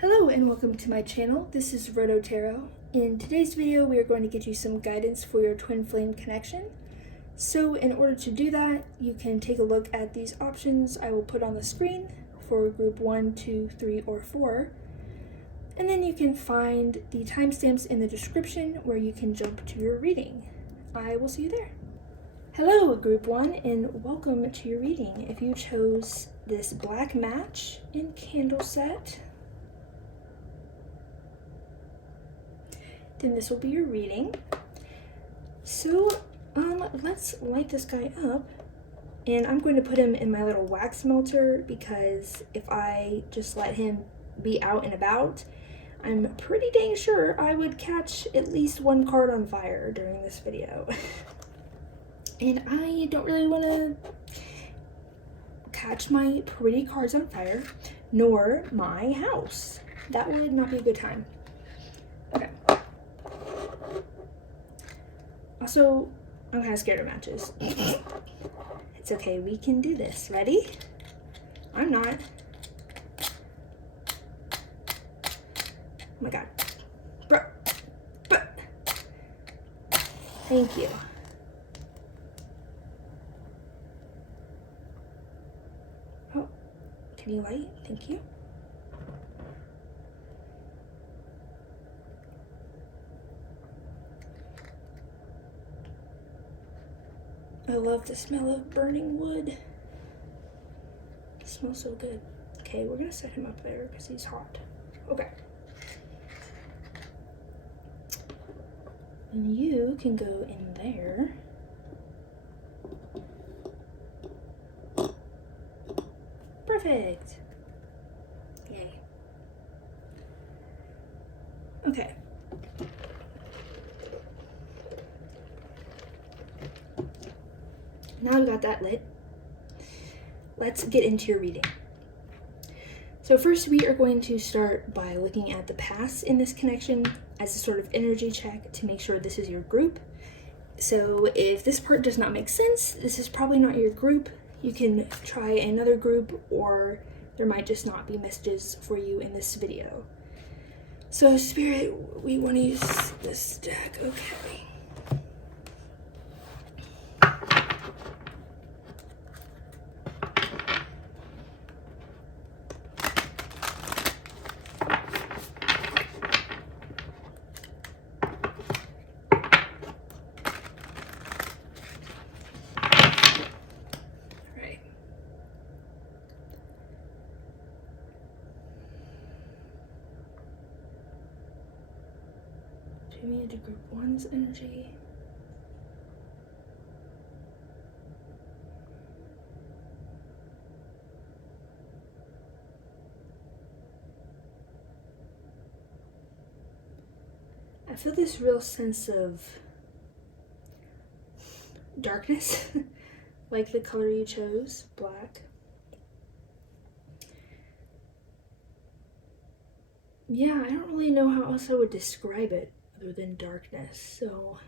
Hello and welcome to my channel. This is Rhodochrosite. In today's video, we are going to get you some guidance for your twin flame connection. So in order to do that, you can take a look at these options I will put on the screen for group 1, 2, 3, or 4. And then you can find the timestamps in the description where you can jump to your reading. I will see you there. Hello, group 1, and welcome to your reading. If you chose this black match in candle set, then this will be your reading. So let's light this guy up, and I'm going to put him in my little wax melter because if I just let him be out and about, I'm pretty dang sure I would catch at least one card on fire during this video. And I don't really want to catch my pretty cards on fire, nor my house. That would not be a good time. Okay. Also, I'm kind of scared of matches. It's okay, we can do this. Ready? I'm not. Oh my god. Bruh. Thank you. Oh, can you light? Thank you. I love the smell of burning wood. It smells so good. Okay, we're gonna set him up there because he's hot. Okay. And you can go in there. Perfect. Yay. Okay. Now we got that lit, let's get into your reading. So first we are going to start by looking at the past in this connection as a sort of energy check to make sure this is your group. So if this part does not make sense, this is probably not your group. You can try another group, or there might just not be messages for you in this video. So Spirit, we want to use this deck, okay. Put me into group 1's energy. I feel this real sense of darkness, like the color you chose, black. Yeah, I don't really know how else I would describe it other than darkness. So,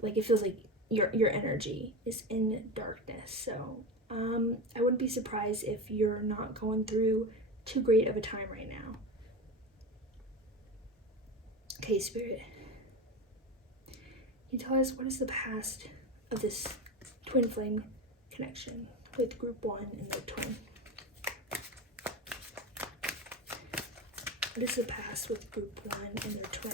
like, it feels like your energy is in darkness. So, I wouldn't be surprised if you're not going through too great of a time right now. Okay, Spirit. Can you tell us what is the past of this twin flame connection with group 1 and their twin? What is the past with group 1 and their twin?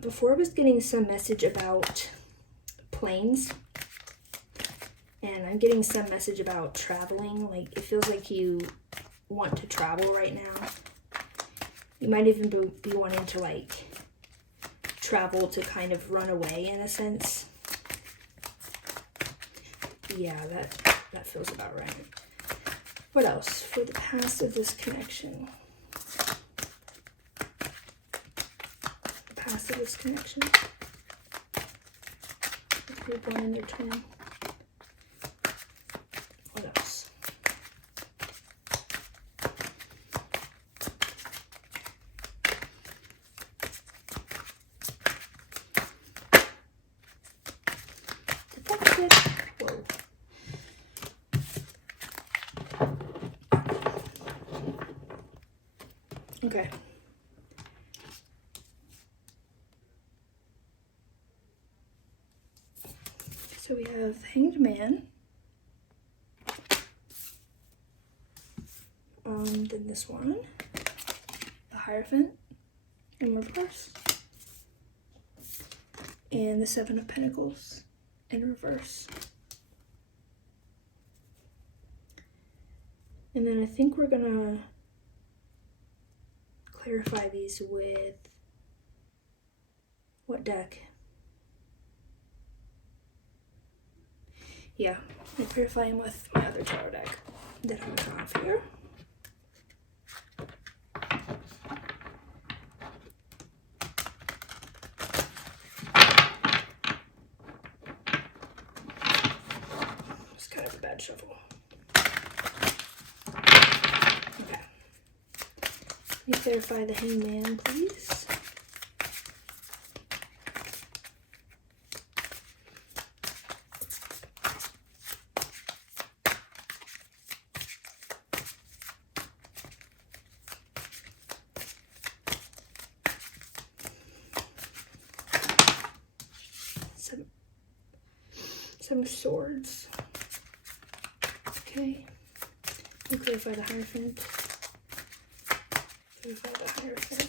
Before I was getting some message about planes, and I'm getting some message about traveling. Like, it feels like you want to travel right now. You might even be wanting to, like, travel to kind of run away in a sense. Yeah, that feels about right. What else for the past of this connection? Past of this connection. Group 1 and your twin. it. Whoa. Okay. So we have Hanged Man. Then this one, the Hierophant in reverse, and the Seven of Pentacles in reverse. And then I think we're gonna clarify these with what deck? Yeah, I'm clarifying with my other tarot deck that I have here. It's kind of a bad shuffle. Okay. Let me clarify the Hangman, please. Seven of Swords. Okay. Let me clarify the Hierophant. Clarify the Hierophant.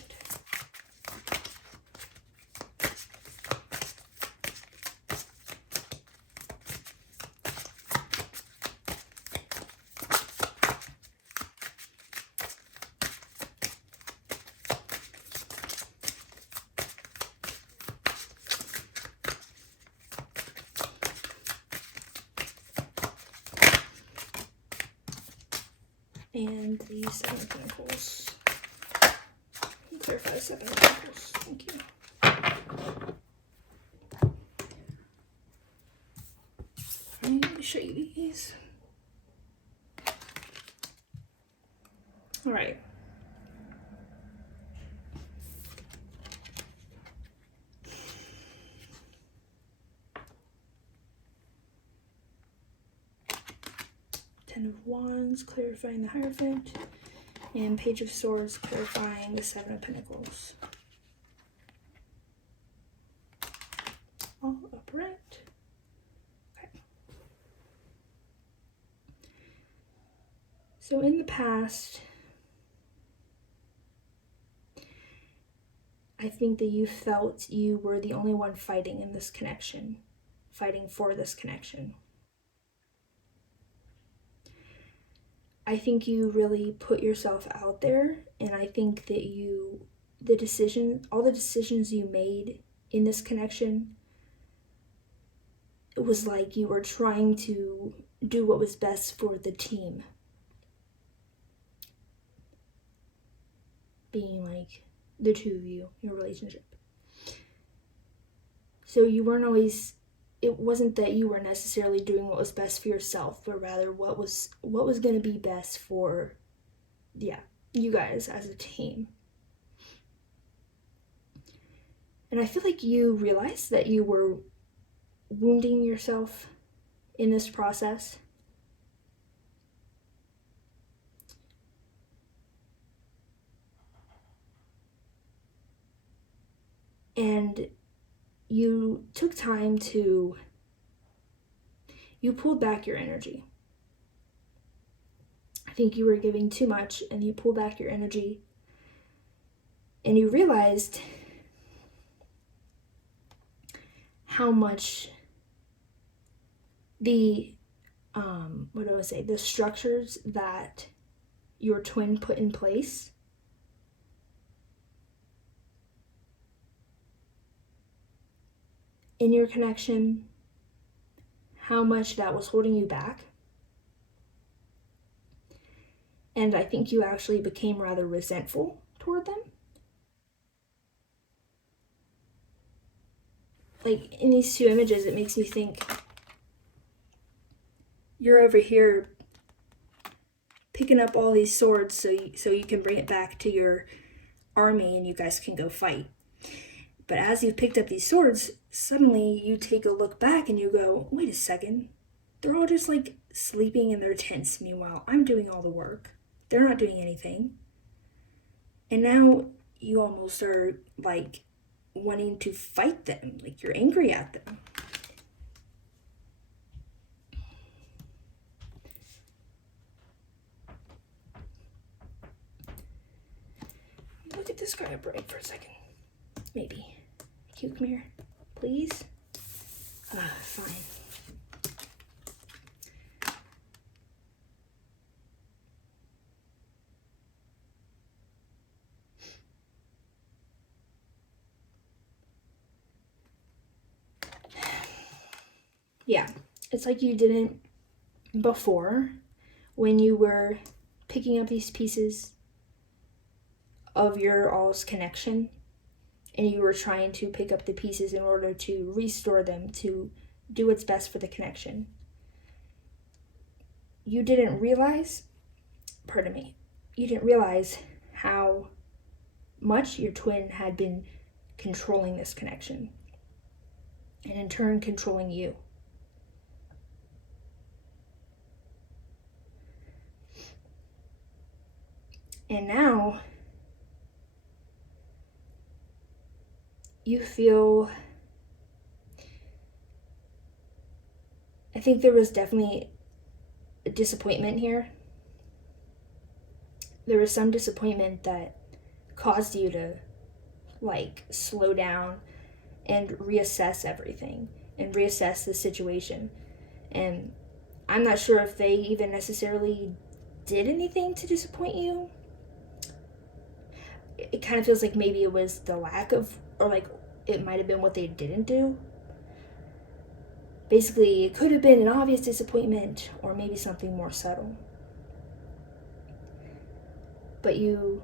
And the Seven of Pentacles. Clarify the Seven of Pentacles. Thank you. Alright, let me show you these. Alright. Ten of Wands, clarifying the Hierophant, and Page of Swords, clarifying the Seven of Pentacles. All upright. Okay. So in the past, I think that you felt you were the only one fighting in this connection, fighting for this connection. I think you really put yourself out there, and I think that all the decisions you made in this connection, it was like you were trying to do what was best for the team. Being like the two of you, your relationship. So you weren't always, it wasn't that you were necessarily doing what was best for yourself, but rather what was going to be best for, you guys as a team. And I feel like you realized that you were wounding yourself in this process. And you took time to, you pulled back your energy. I think you were giving too much, and you pulled back your energy, and you realized how much the the structures that your twin put in place in your connection, how much that was holding you back. And I think you actually became rather resentful toward them. Like in these two images, it makes me think you're over here picking up all these swords so you can bring it back to your army and you guys can go fight. But as you've picked up these swords, suddenly you take a look back and you go, wait a second. They're all just like sleeping in their tents. Meanwhile, I'm doing all the work. They're not doing anything. And now you almost are like wanting to fight them. Like you're angry at them. Look at this guy upright for a second. Maybe. Can you come here, please? Fine. Yeah, it's like you didn't before when you were picking up these pieces of your all's connection and you were trying to pick up the pieces in order to restore them, to do what's best for the connection. You didn't realize how much your twin had been controlling this connection and in turn controlling you. And now you feel, I think there was definitely a disappointment here. There was some disappointment that caused you to like slow down and reassess everything and reassess the situation. And I'm not sure if they even necessarily did anything to disappoint you. It kind of feels like maybe it was the lack of, or like it might have been what they didn't do. Basically, it could have been an obvious disappointment or maybe something more subtle. But you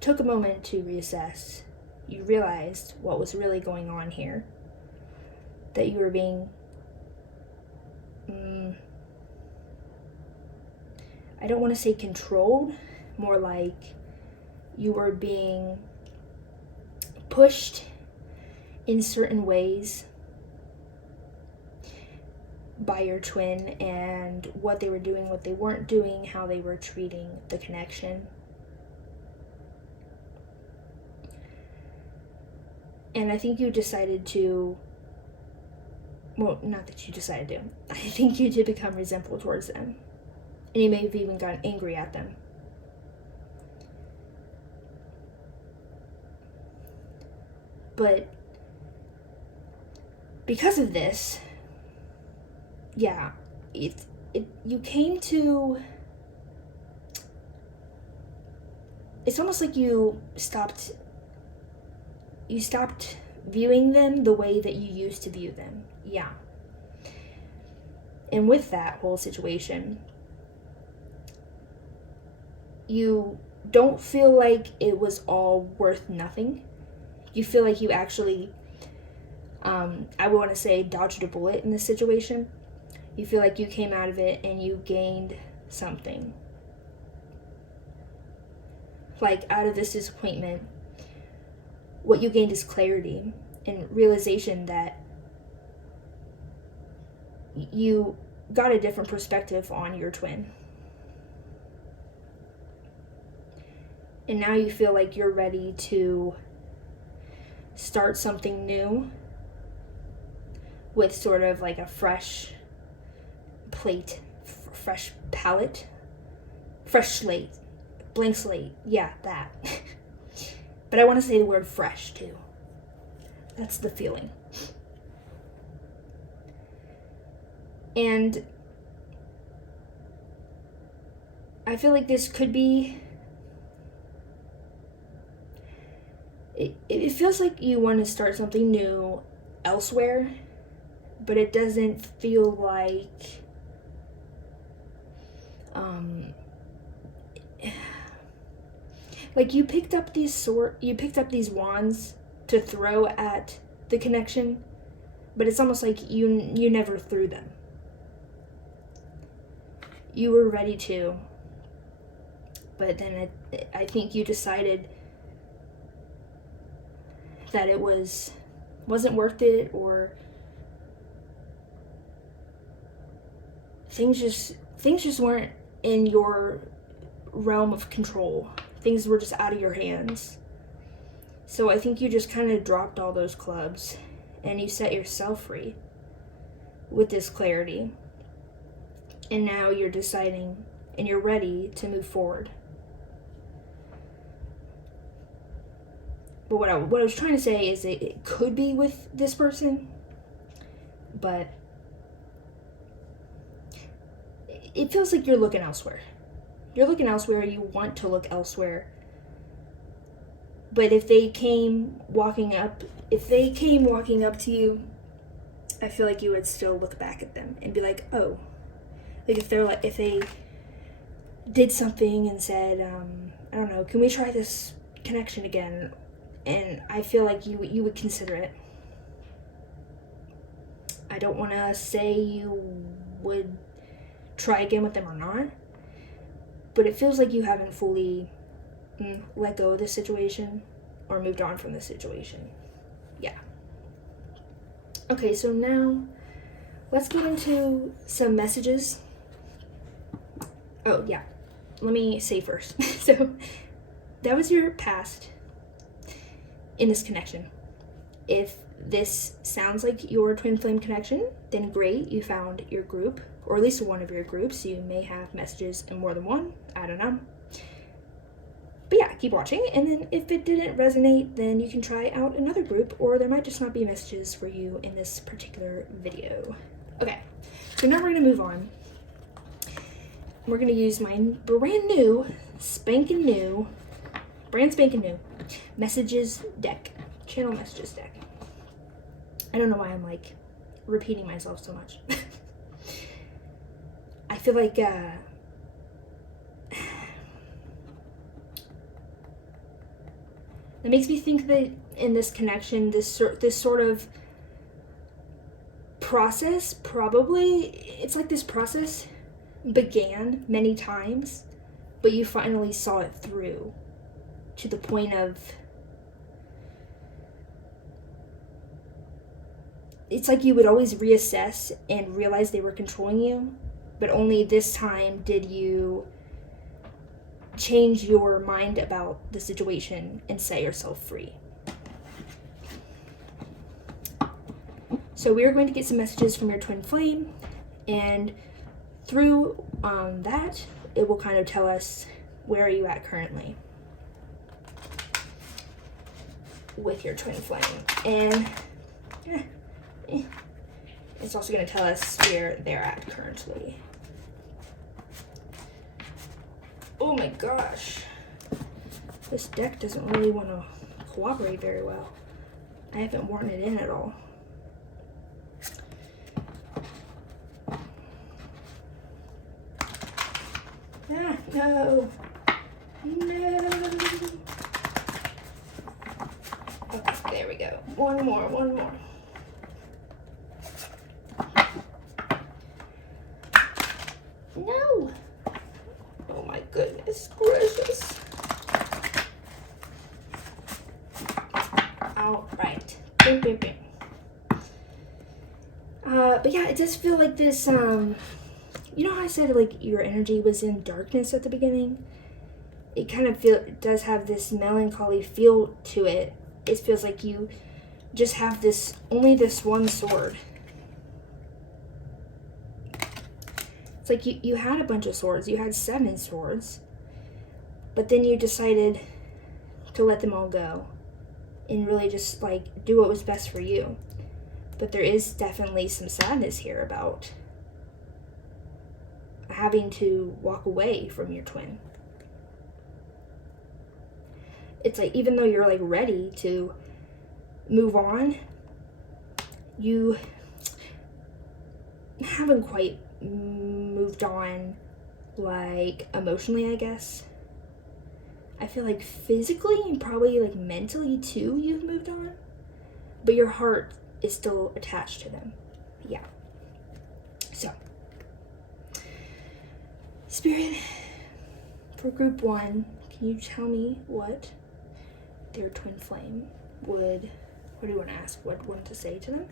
took a moment to reassess. You realized what was really going on here. That you were being, I don't want to say controlled, more like you were being pushed in certain ways by your twin and what they were doing, what they weren't doing, how they were treating the connection. And I think you decided to, well, not that you decided to, I think you did become resentful towards them. And you may have even gotten angry at them. But because of this, yeah, you came to, it's almost like you stopped viewing them the way that you used to view them. Yeah. And with that whole situation, you don't feel like it was all worth nothing. You feel like you actually, I would want to say, dodged a bullet in this situation. You feel like you came out of it and you gained something. Like, out of this disappointment, what you gained is clarity and realization that you got a different perspective on your twin. And now you feel like you're ready to start something new with sort of like a fresh plate, fresh palette, fresh slate, blank slate. Yeah, that. But I want to say the word fresh too. That's the feeling. And I feel like this could be, it feels like you want to start something new elsewhere, but it doesn't feel like like you picked up these wands to throw at the connection, but it's almost like you never threw them. You were ready to, but then I think you decided that it wasn't worth it, or things just weren't in your realm of control. Things were just out of your hands. So I think you just kind of dropped all those clubs and you set yourself free with this clarity. And now you're deciding and you're ready to move forward. But what I was trying to say is that it could be with this person, but it feels like you're looking elsewhere. You're looking elsewhere, you want to look elsewhere. But if they came walking up to you, I feel like you would still look back at them and be like, oh. Like if they did something and said, I don't know, can we try this connection again? And I feel like you would consider it. I don't want to say you would try again with them or not, but it feels like you haven't fully let go of this situation or moved on from this situation. Yeah. Okay, so now let's get into some messages. Oh, yeah. Let me say first. So that was your past in this connection. If this sounds like your twin flame connection, then great, you found your group, or at least one of your groups. You may have messages in more than one, I don't know. But yeah, keep watching, and then if it didn't resonate, then you can try out another group, or there might just not be messages for you in this particular video. Okay, so now we're going to move on. We're going to use my brand spanking new messages deck, channel messages deck. I don't know why I'm like repeating myself so much. I feel like that makes me think that in this connection, this sort of process, it's like this process began many times, but you finally saw it through to the point of, it's like you would always reassess and realize they were controlling you, but only this time did you change your mind about the situation and set yourself free. So we are going to get some messages from your twin flame, and through that, it will kind of tell us where are you at currently with your twin flame. And it's also going to tell us where they're at currently. Oh my gosh. This deck doesn't really want to cooperate very well. I haven't worn it in at all. Ah, no. No. Okay, there we go. One more. No. Oh my goodness gracious. All right. Bing, bing, bing. But yeah, it does feel like this, you know how I said like your energy was in darkness at the beginning? It kind of does have this melancholy feel to it. It feels like you just have only this one sword. It's like you had a bunch of swords. You had 7 swords. But then you decided to let them all go and really just like do what was best for you. But there is definitely some sadness here about having to walk away from your twin. It's like even though you're like ready to move on, you haven't quite moved on, like emotionally, I guess. I feel like physically and probably like mentally too you've moved on, but your heart is still attached to them. Yeah. So Spirit, for group 1, can you tell me what their twin flame would What do you want to ask? What one to say to them?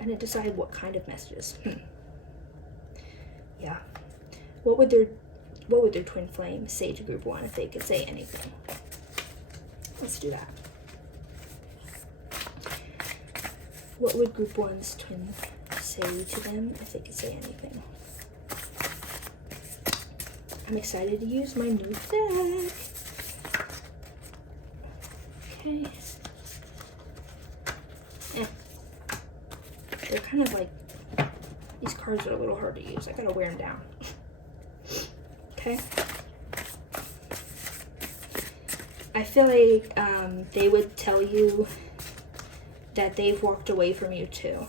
And then decide what kind of messages. Yeah. What would their twin flame say to group 1 if they could say anything? Let's do that. What would group 1's twin say to them if they could say anything? I'm excited to use my new deck. Okay. They're kind of like, these cards are a little hard to use. I gotta wear them down. Okay. I feel like they would tell you that they've walked away from you too.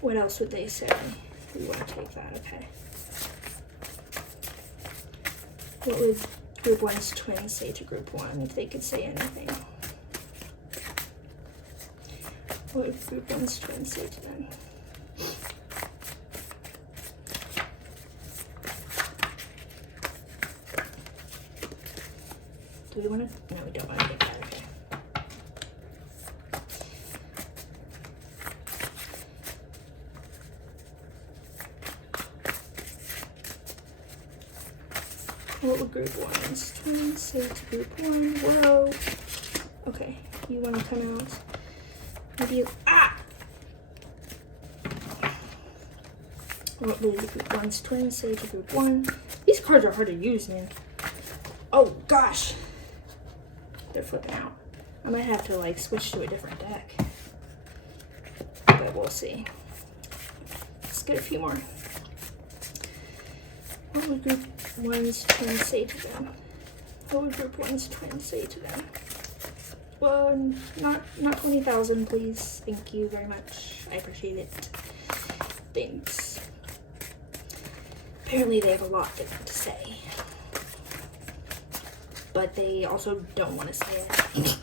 What else would they say? We want to take that, okay. What would group 1's twins say to group 1 if they could say anything? What would group 1's twins say to them? Do we want to? No, we don't want to get that, okay. What would group 1's twins say to group 1? Whoa. Okay, you want to come out. Maybe you, What would group 1's twins say to group 1? These cards are hard to use, man. Oh gosh. They're flipping out. I might have to like switch to a different deck. But we'll see. Let's get a few more. What would group 1's twins say to them? What would group 1's twins say to them? Well, not 20,000, please. Thank you very much. I appreciate it. Thanks. Apparently they have a lot they want to say. But they also don't want to say it.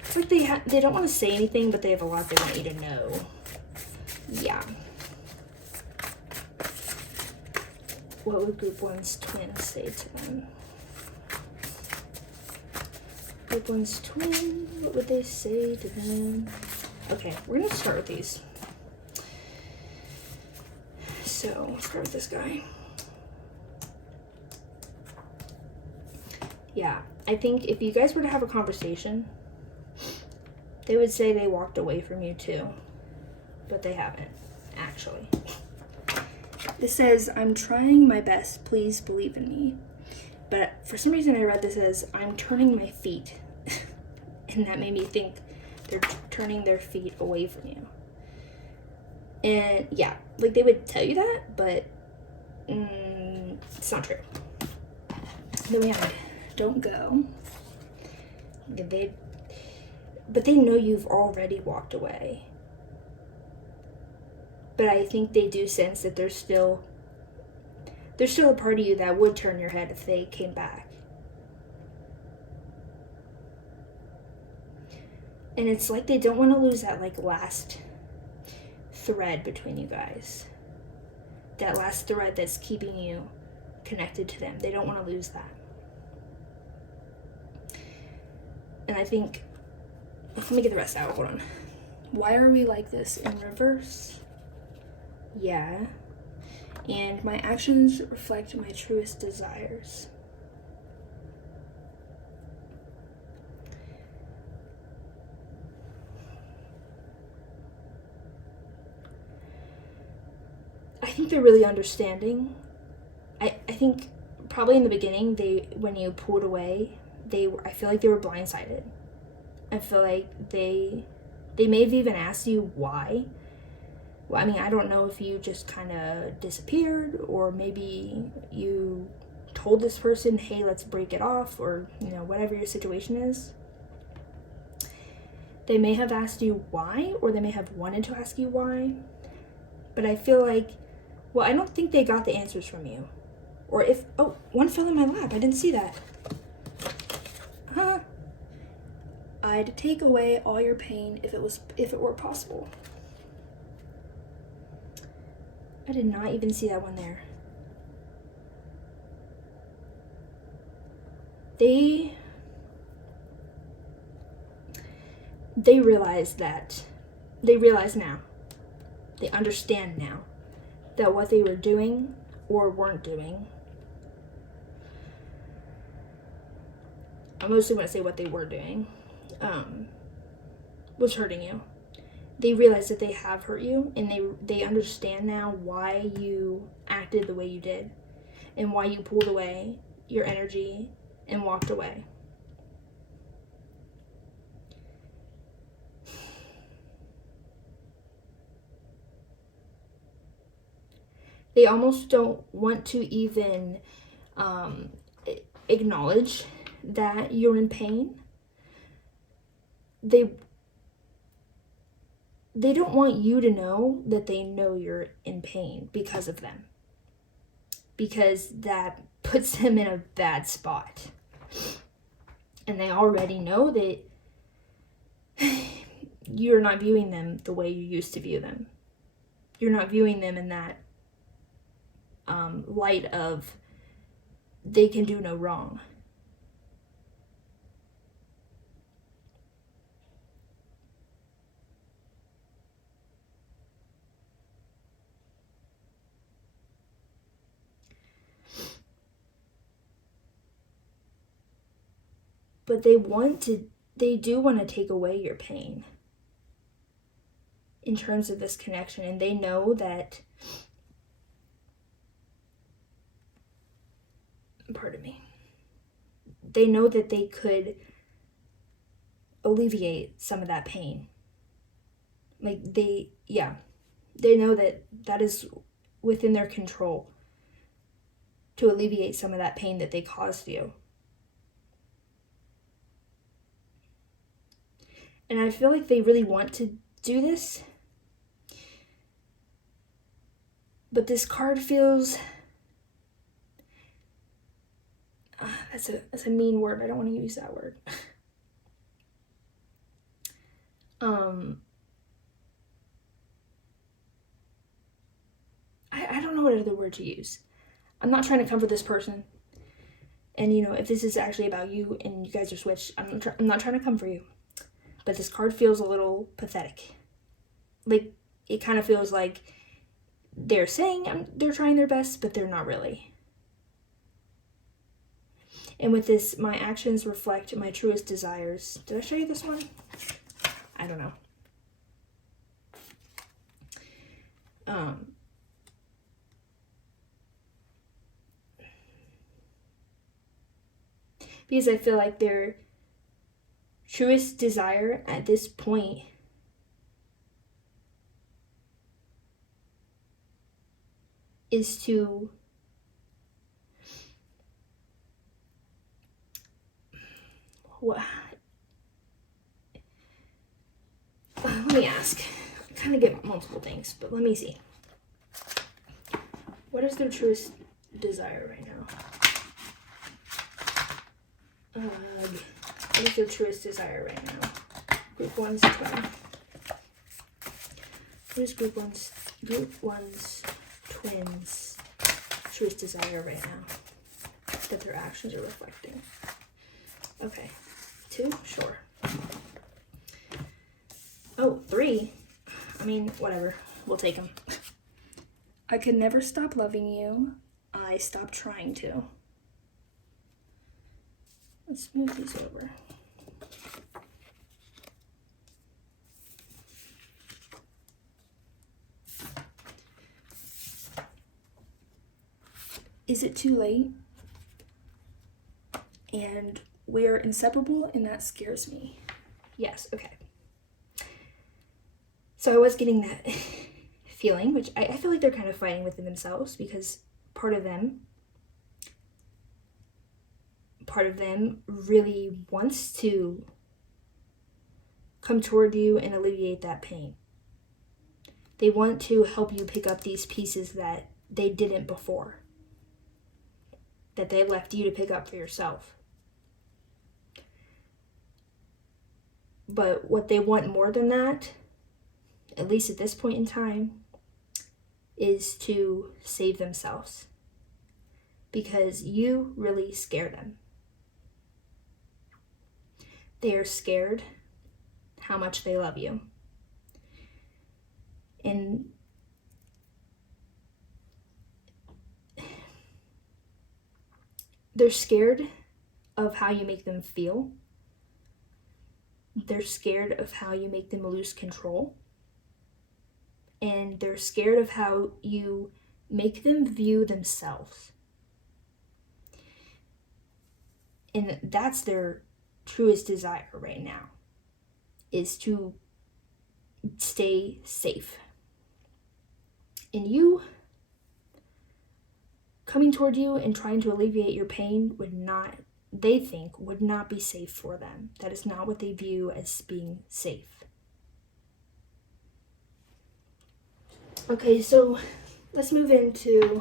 It's like they don't want to say anything, but they have a lot they want you to know. Yeah. What would group 1's twins say to them? Group 1's twin, what would they say to them? Okay, we're gonna start with these. So, let's start with this guy. Yeah, I think if you guys were to have a conversation, they would say they walked away from you too, but they haven't, actually. This says, I'm trying my best, please believe in me. But for some reason I read this as, I'm turning my feet. And that made me think they're turning their feet away from you. And yeah, like they would tell you that, but it's not true. Then we have don't go. But they know you've already walked away. But I think they do sense that there's still a part of you that would turn your head if they came back. And it's like they don't want to lose that like last thread between you guys. That last thread that's keeping you connected to them. They don't want to lose that. And I think, let me get the rest out, hold on. Why are we like this in reverse? Yeah. And my actions reflect my truest desires. I think they're really understanding. I think probably in the beginning, when you pulled away, I feel like they were blindsided. I feel like they may have even asked you why. Well, I mean, I don't know if you just kind of disappeared, or maybe you told this person, hey, let's break it off, or, whatever your situation is. They may have asked you why, or they may have wanted to ask you why. But I feel like, I don't think they got the answers from you. Or one fell in my lap. I didn't see that. Huh? I'd take away all your pain if it were possible. I did not even see that one there. They realize now, they understand now that what they were doing or weren't doing, I mostly want to say what they were doing, was hurting you. They realize that they have hurt you, and they understand now why you acted the way you did and why you pulled away your energy and walked away. They almost don't want to even acknowledge that you're in pain. They don't want you to know that they know you're in pain because of them, because that puts them in a bad spot. And they already know that you're not viewing them the way you used to view them. You're not viewing them in that light of they can do no wrong. But they do want to take away your pain in terms of this connection, and they know that, pardon me, they know that they could alleviate some of that pain. Like they know that is within their control to alleviate some of that pain that they caused you. And I feel like they really want to do this, but this card feels, that's a mean word. I don't want to use that word. I don't know what other word to use. I'm not trying to comfort this person. And if this is actually about you and you guys are switched, I'm not trying to comfort you. But this card feels a little pathetic. Like, it kind of feels like they're saying they're trying their best, but they're not really. And with this, my actions reflect my truest desires. Did I show you this one? I don't know. Because I feel like their truest desire at this point is to let me ask. I kind of get multiple things, but let me see. What is their truest desire right now? What is their truest desire right now? Group 1's twin. What is Group 1's twins' truest desire right now that their actions are reflecting? Okay. 2? Sure. Oh, 3? I mean, whatever. We'll take them. I could never stop loving you. I stopped trying to. Let's move these over. Is it too late? And we're inseparable, and that scares me. Yes, okay. So I was getting that feeling, which I feel like they're kind of fighting within themselves, because part of them really wants to come toward you and alleviate that pain. They want to help you pick up these pieces that they didn't before, that they left you to pick up for yourself. But what they want more than that, at least at this point in time, is to save themselves. Because you really scare them. they are scared how much they love you. And they're scared of how you make them feel. They're scared of how you make them lose control. And they're scared of how you make them view themselves. And that's their truest desire right now, is to stay safe. And you coming toward you and trying to alleviate your pain would not be safe for them. That is not what they view as being safe. Okay, so let's move into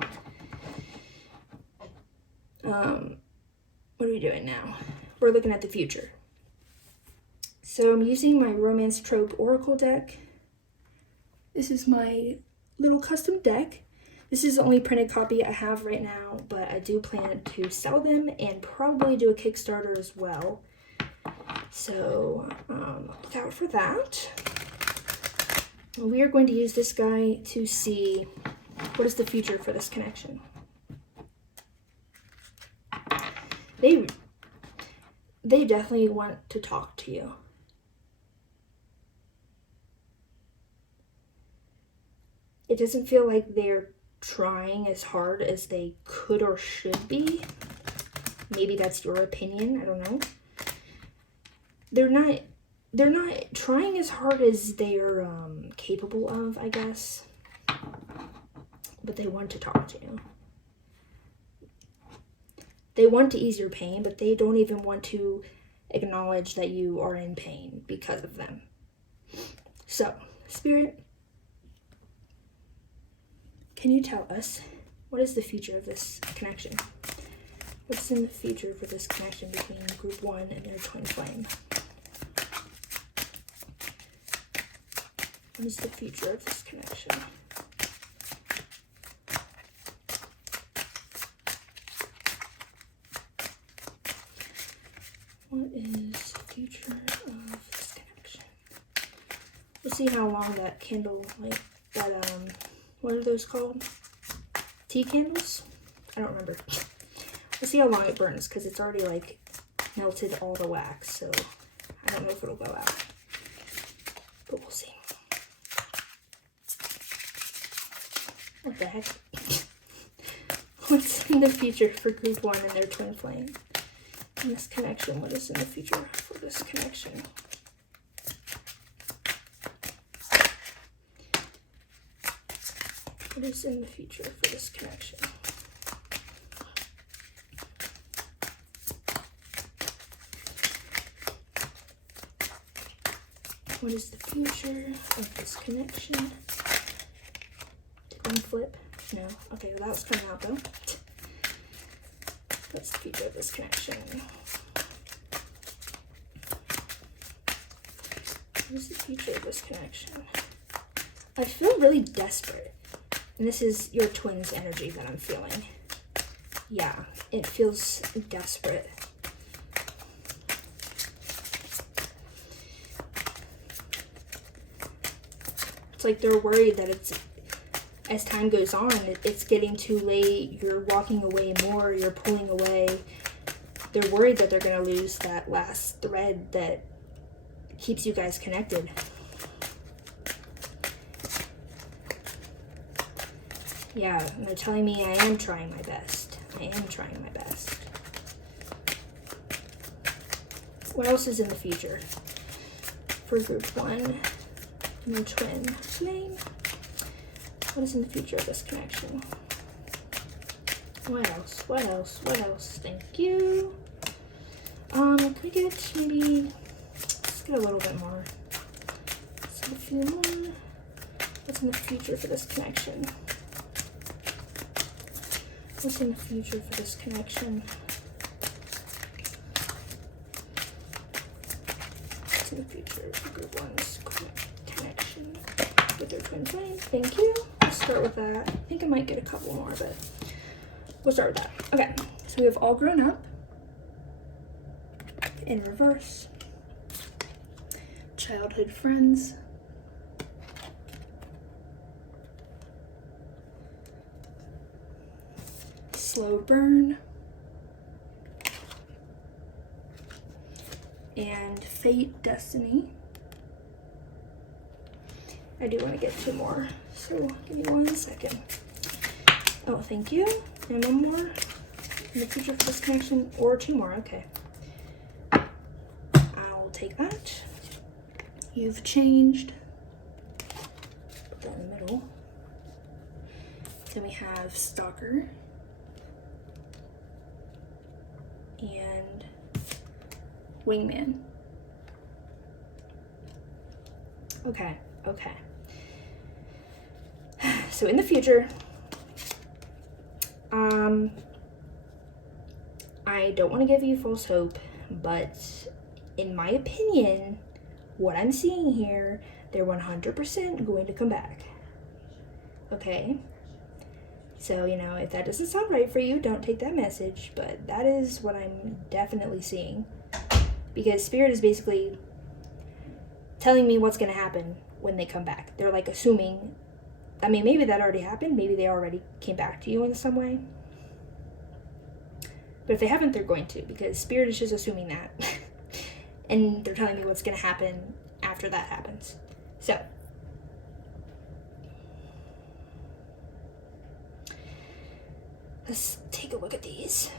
what are we doing now? We're looking at the future. So I'm using my Romance Trope Oracle deck. This is my little custom deck. This is the only printed copy I have right now, but I do plan to sell them and probably do a Kickstarter as well. So look out for that. We are going to use this guy to see what is the future for this connection. They definitely want to talk to you. It doesn't feel like they're trying as hard as they could or should be. Maybe that's your opinion, I don't know. They're not trying as hard as they're capable of, I guess. But they want to talk to you. They want to ease your pain, but they don't even want to acknowledge that you are in pain because of them. So, Spirit, can you tell us what is the future of this connection? What's in the future for this connection between group 1 and their twin flame? What is the future of this connection? What is the future of this connection? We'll see how long that candle, like that, what are those called? Tea candles? I don't remember. We'll see how long it burns, because it's already like melted all the wax, so I don't know if it'll go out. But we'll see. What the heck? What's in the future for group 1 and their twin flame? In this connection, what is in the future for this connection? What is in the future for this connection? What is the future of this connection? Did one flip? No. Okay, well, that was coming out though. What's the future of this connection? What is the future of this connection? I feel really desperate. And this is your twin's energy that I'm feeling. Yeah, it feels desperate. It's like they're worried that as time goes on, it's getting too late, you're walking away more, you're pulling away. They're worried that they're going to lose that last thread that keeps you guys connected. Yeah, and they're telling me I am trying my best. I am trying my best. What else is in the future for group 1 and their twin flame? What is in the future of this connection? What else? What else? What else? Thank you. Can we get maybe, let's get a little bit more. Let's get a few more. What's in the future for this connection? What's in the future for this connection? What's in the future for group 1's connection with their twin flame? Thank you. Let's start with that. I think I might get a couple more, but we'll start with that. Okay, so we have all grown up in reverse. childhood friends. Slow burn. And fate, destiny. I do want to get 2 more, so give me 1 second. Oh, thank you. And 1 more in the future for this connection, or 2 more, okay. I'll take that. You've changed. Put that in the middle. Then we have stalker. And wingman. Okay. So in the future, I don't want to give you false hope, but in my opinion, what I'm seeing here, they're 100% going to come back. Okay? So, you know, if that doesn't sound right for you, don't take that message, but that is what I'm definitely seeing. Because Spirit is basically telling me what's going to happen when they come back. They're like assuming, I mean, maybe that already happened. Maybe they already came back to you in some way. But if they haven't, they're going to, because Spirit is just assuming that. And they're telling me what's going to happen after that happens. So, let's take a look at these.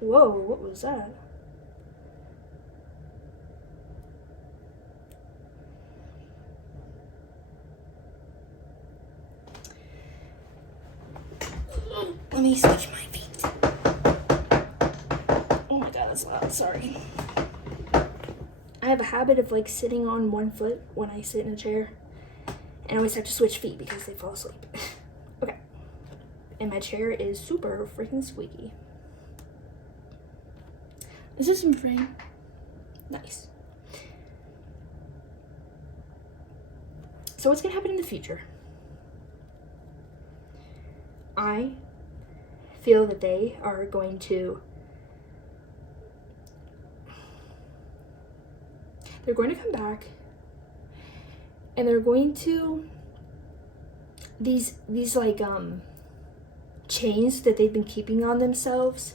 Whoa, what was that? Let me switch my feet. Oh my god, that's loud, sorry. I have a habit of like sitting on one foot when I sit in a chair. And I always have to switch feet because they fall asleep. Okay. And my chair is super freaking squeaky. Is this in frame? Nice. So what's gonna happen in the future? I feel that they are going to, they're going to come back, and they're going to, these like chains that they've been keeping on themselves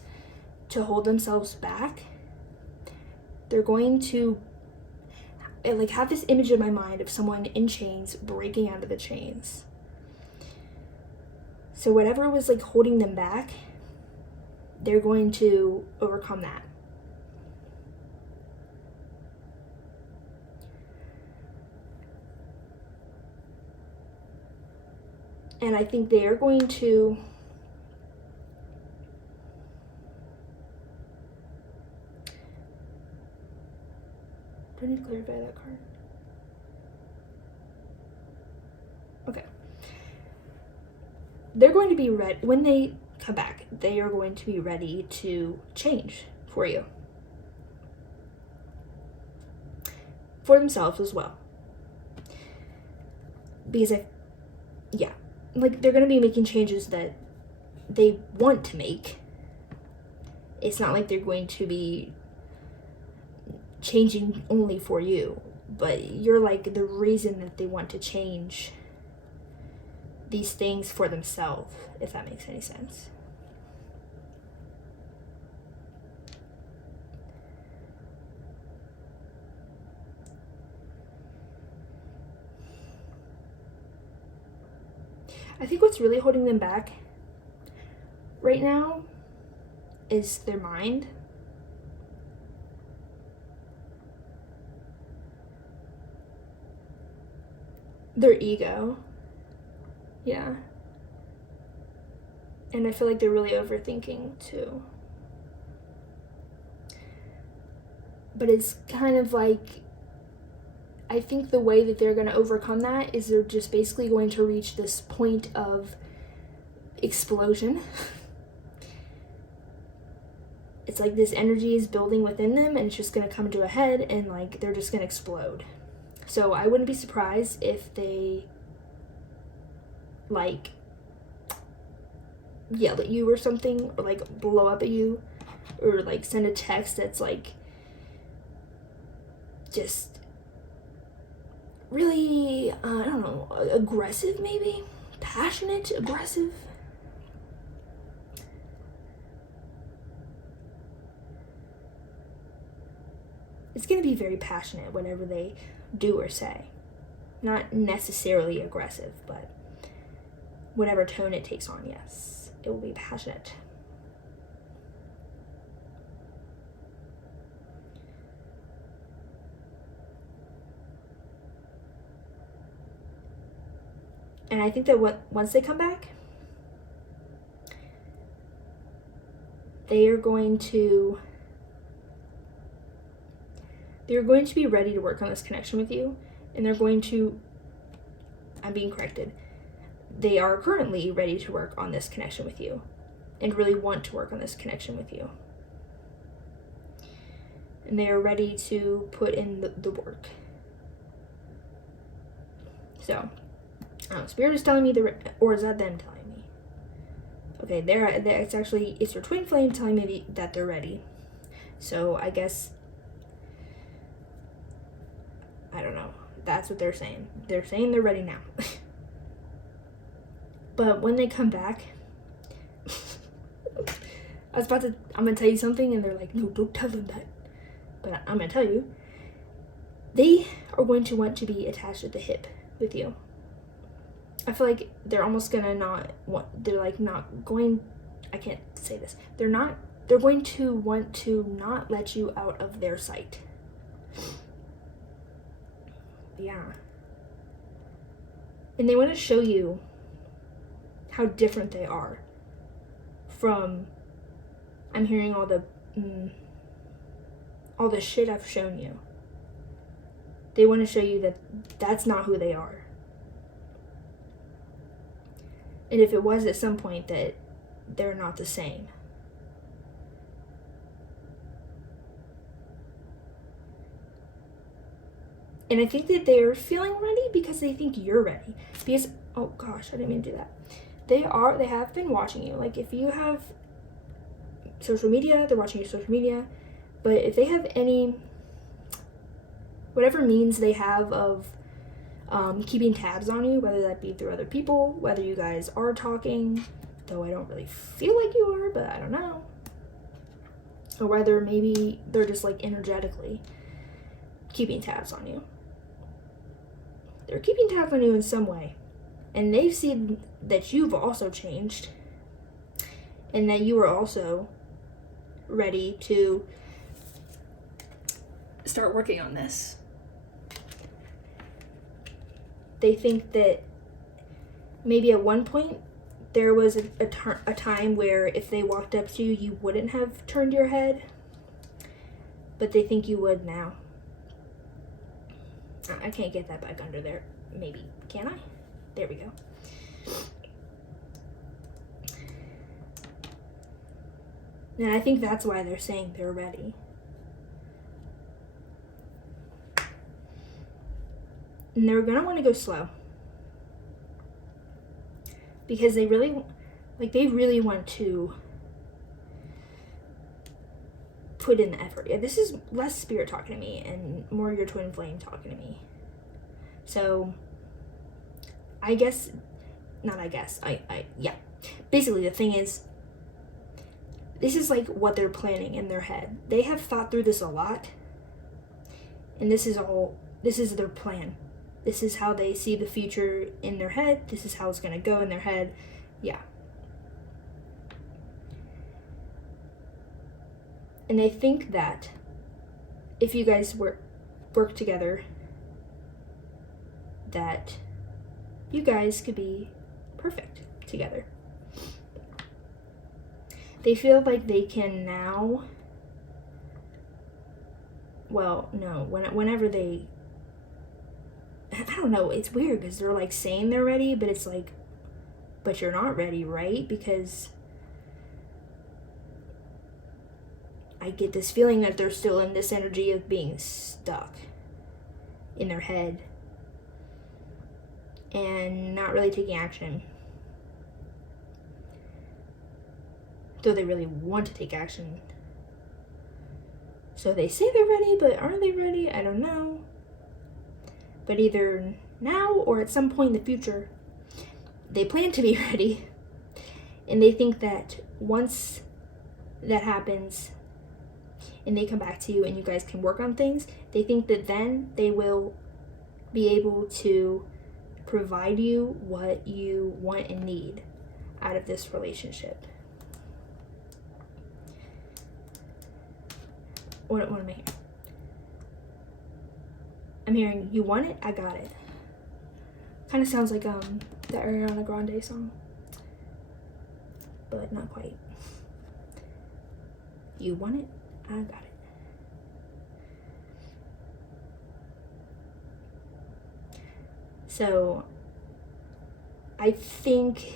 to hold themselves back, they're going to like have this image in my mind of someone in chains breaking out of the chains. So whatever was like holding them back, they're going to overcome that. And I think they are going to do I need to clarify that card? Okay. They're going to be ready when they come back. They are going to be ready to change for you, for themselves as well. Because like they're going to be making changes that they want to make. It's not like they're going to be changing only for you, but you're like the reason that they want to change these things for themselves, if that makes any sense. I think what's really holding them back right now is their mind. Their ego. Yeah. And I feel like they're really overthinking too. But it's kind of like, I think the way that they're going to overcome that is they're just basically going to reach this point of explosion. It's like this energy is building within them and it's just going to come to a head and like they're just going to explode. So I wouldn't be surprised if they like yell at you or something, or like blow up at you, or like send a text that's like just really, I don't know, aggressive, maybe passionate, aggressive. It's going to be very passionate, whatever they do or say. Not necessarily aggressive, but whatever tone it takes on, yes, it will be passionate. And I think that once they come back, they're going to be ready to work on this connection with you, and I'm being corrected. They are currently ready to work on this connection with you and really want to work on this connection with you. And they are ready to put in the work. So, Spirit is telling me, or is that them telling me? Okay, it's your twin flame telling me that they're ready. So I guess, I don't know. That's what they're saying. They're saying they're ready now. But when they come back, I'm gonna tell you something, and they're like, no, don't tell them that. But I'm gonna tell you, they are going to want to be attached at the hip with you. I feel like they're almost gonna I can't say this. They're going to want to not let you out of their sight. Yeah. And they want to show you how different they are from, I'm hearing all the shit I've shown you. They want to show you that that's not who they are. And if it was at some point, that they're not the same. And I think that they're feeling ready because they think you're ready. Because, oh gosh, I didn't mean to do that. They have been watching you. Like, if you have social media, they're watching your social media. But if they have whatever means they have of keeping tabs on you, whether that be through other people, whether you guys are talking, though I don't really feel like you are, but I don't know. Or whether maybe they're just like energetically keeping tabs on you. They're keeping tabs on you in some way. And they've seen that you've also changed. And that you are also ready to start working on this. They think that maybe at one point there was a time where if they walked up to you, you wouldn't have turned your head. But they think you would now. I can't get that back under there. Maybe. Can I? There we go. And I think that's why they're saying they're ready. And they're going to want to go slow. Because they really want to put in the effort. Yeah, this is less spirit talking to me and more your twin flame talking to me. So, yeah. Basically, the thing is, this is like what they're planning in their head. They have thought through this a lot. And this is their plan. This is how they see the future in their head. This is how it's going to go in their head. Yeah. And they think that if you guys work together, that you guys could be perfect together. They feel like they can now, well, no, whenever they, I don't know, it's weird because they're like saying they're ready, but it's like, but you're not ready, right? Because I get this feeling that they're still in this energy of being stuck. in their head and not really taking action. Though they really want to take action. So they say they're ready, but are they ready? I don't know. But either now or at some point in the future, they plan to be ready. And they think that once that happens and they come back to you and you guys can work on things, they think that then they will be able to provide you what you want and need out of this relationship. What am I hearing? I'm hearing, you want it, I got it. Kind of sounds like the Ariana Grande song, but not quite. You want it, I got it. So I think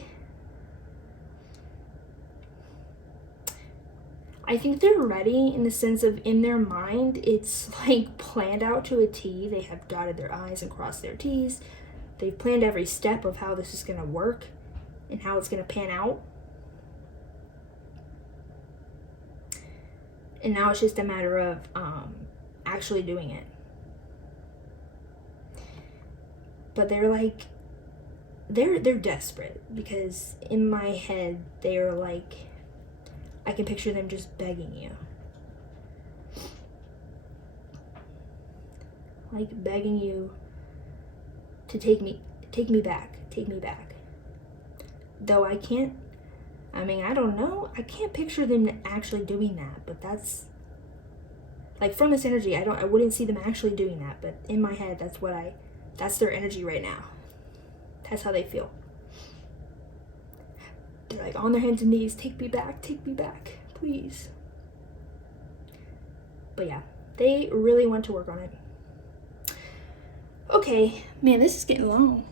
they're ready in the sense of, in their mind, it's like planned out to a T. They have dotted their I's and crossed their T's. They've planned every step of how this is going to work and how it's going to pan out. And now it's just a matter of actually doing it. But they're like, they're desperate, because in my head, they're like, I can picture them just begging you. Like begging you to take me back. Though I don't know, I can't picture them actually doing that, but that's, like, from this energy, I wouldn't see them actually doing that, but in my head, that's their energy right now. That's how they feel. They're like on their hands and knees, take me back, please. But yeah, they really want to work on it. Okay, man, this is getting long.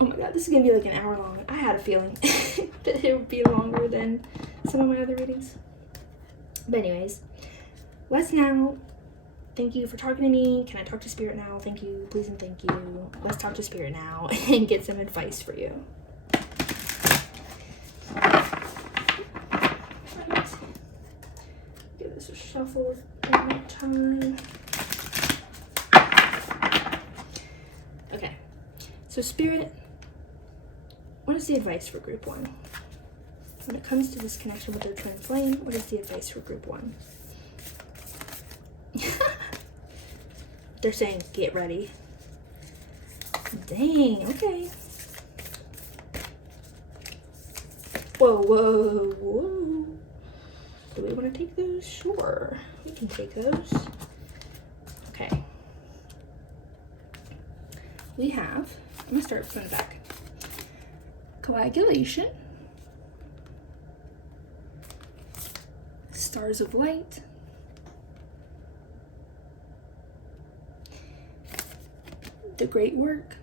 Oh my god, this is gonna be like an hour long. I had a feeling that it would be longer than some of my other readings. But anyways, let's now, thank you for talking to me. Can I talk to Spirit now? Thank you, please and thank you. Let's talk to Spirit now and get some advice for you. Give this a shuffle one more time. Okay, so Spirit, what is the advice for group 1? When it comes to this connection with their twin flame, what is the advice for group 1? They're saying, get ready. Dang, okay. Whoa. Do we want to take those? Sure, we can take those. Okay. We have, I'm going to start from the back. Coagulation. Stars of light. The great work.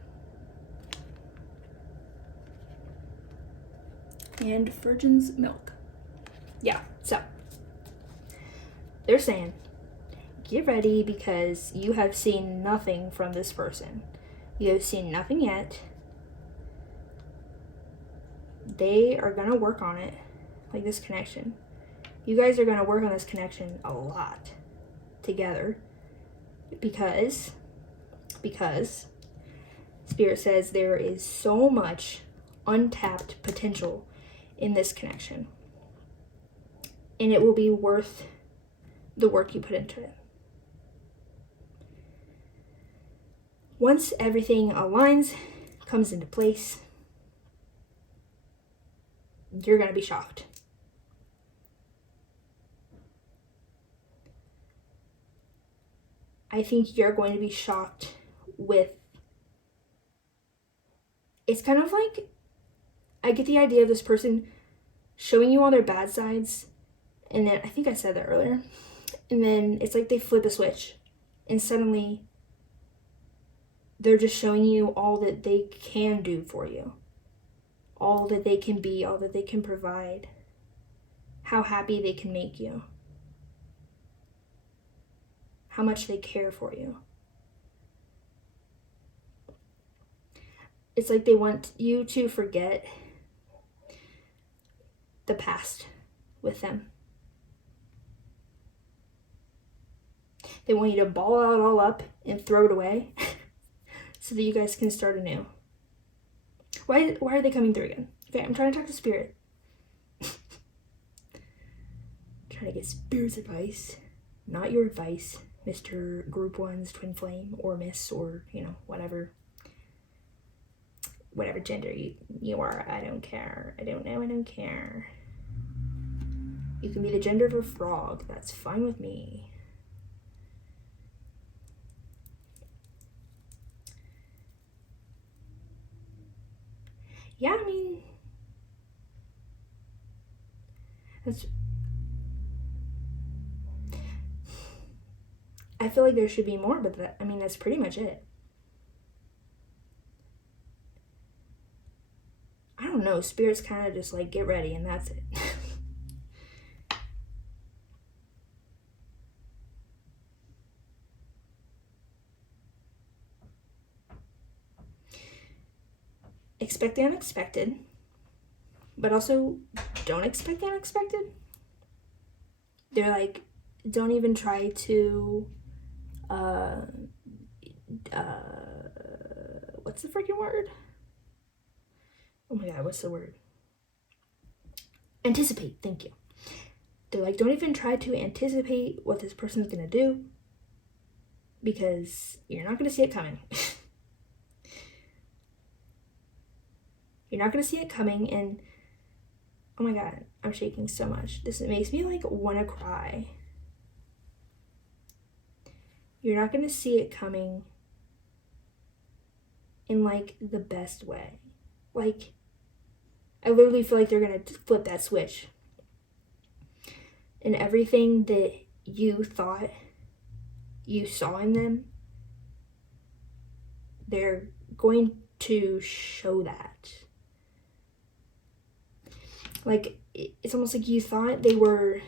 And virgin's milk. Yeah, so they're saying, get ready, because you have seen nothing from this person. You have seen nothing yet. They are going to work on it, like this connection. You guys are going to work on this connection a lot together, because Spirit says there is so much untapped potential in this connection, and it will be worth the work you put into it. Once everything aligns, comes into place, you're going to be shocked. I think you're going to be shocked with, it's kind of like, I get the idea of this person showing you all their bad sides, and then, I think I said that earlier, and then it's like they flip a switch, and suddenly they're just showing you all that they can do for you, all that they can be, all that they can provide, how happy they can make you, how much they care for you. It's like they want you to forget the past with them. They want you to ball it all up and throw it away so that you guys can start anew. Why are they coming through again? Okay, I'm trying to talk to Spirit. Trying to get Spirit's advice. Not your advice, Mr. Group 1's Twin Flame, or Miss, or, whatever gender you are. I don't care. I don't know. I don't care. You can be the gender of a frog. That's fine with me. Yeah, I mean, I feel like there should be more, but that's pretty much it. I don't know, Spirit's kind of just like, get ready, and that's it. Expect the unexpected, but also don't expect the unexpected. They're like, don't even try to, what's the freaking word? Oh my god, what's the word? Anticipate, thank you. They're like, don't even try to anticipate what this person's gonna do, because you're not gonna see it coming. You're not gonna see it coming, and oh my god, I'm shaking so much. This makes me like wanna cry. You're not gonna see it coming in like the best way. Like, I literally feel like they're gonna flip that switch. And everything that you thought you saw in them, they're going to show that. Like, it's almost like you thought they were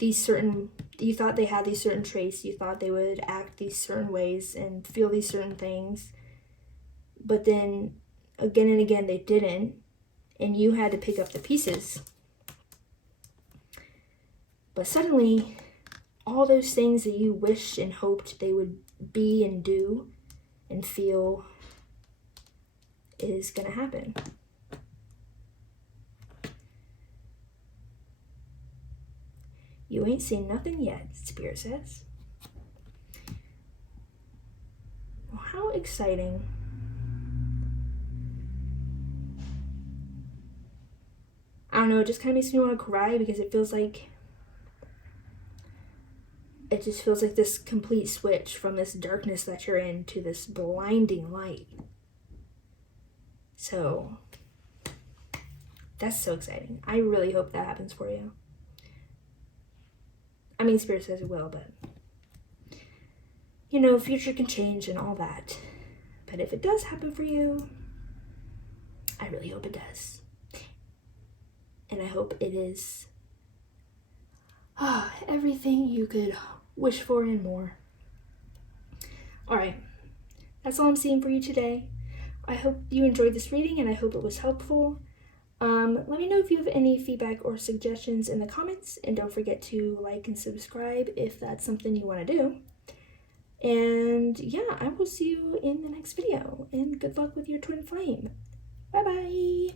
you thought they had these certain traits, you thought they would act these certain ways and feel these certain things, but then again and again they didn't, and you had to pick up the pieces. But suddenly, all those things that you wished and hoped they would be and do and feel is gonna happen. You ain't seen nothing yet, Spirit says. Well, how exciting. I don't know, it just kind of makes me want to cry, because it just feels like this complete switch from this darkness that you're in to this blinding light. So, that's so exciting. I really hope that happens for you. I mean, Spirit says it will, but future can change and all that. But if it does happen for you, I really hope it does. And I hope it is everything you could wish for and more. Alright, that's all I'm seeing for you today. I hope you enjoyed this reading, and I hope it was helpful. Let me know if you have any feedback or suggestions in the comments, and don't forget to like and subscribe if that's something you want to do. And yeah, I will see you in the next video, and good luck with your twin flame. Bye-bye!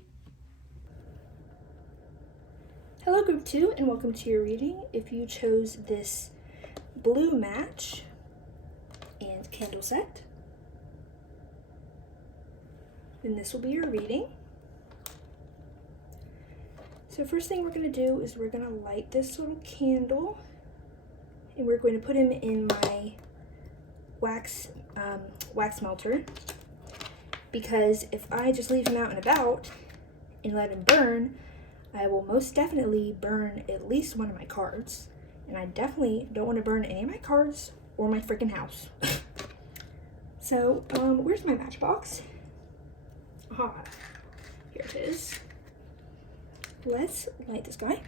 Hello Group 2, and welcome to your reading. If you chose this blue match and candle set, then this will be your reading. So first thing we're going to do is we're going to light this little candle, and we're going to put him in my wax melter, because if I just leave him out and about and let him burn, I will most definitely burn at least one of my cards, and I definitely don't want to burn any of my cards or my freaking house. So where's my matchbox? Aha, here it is. Let's light this guy.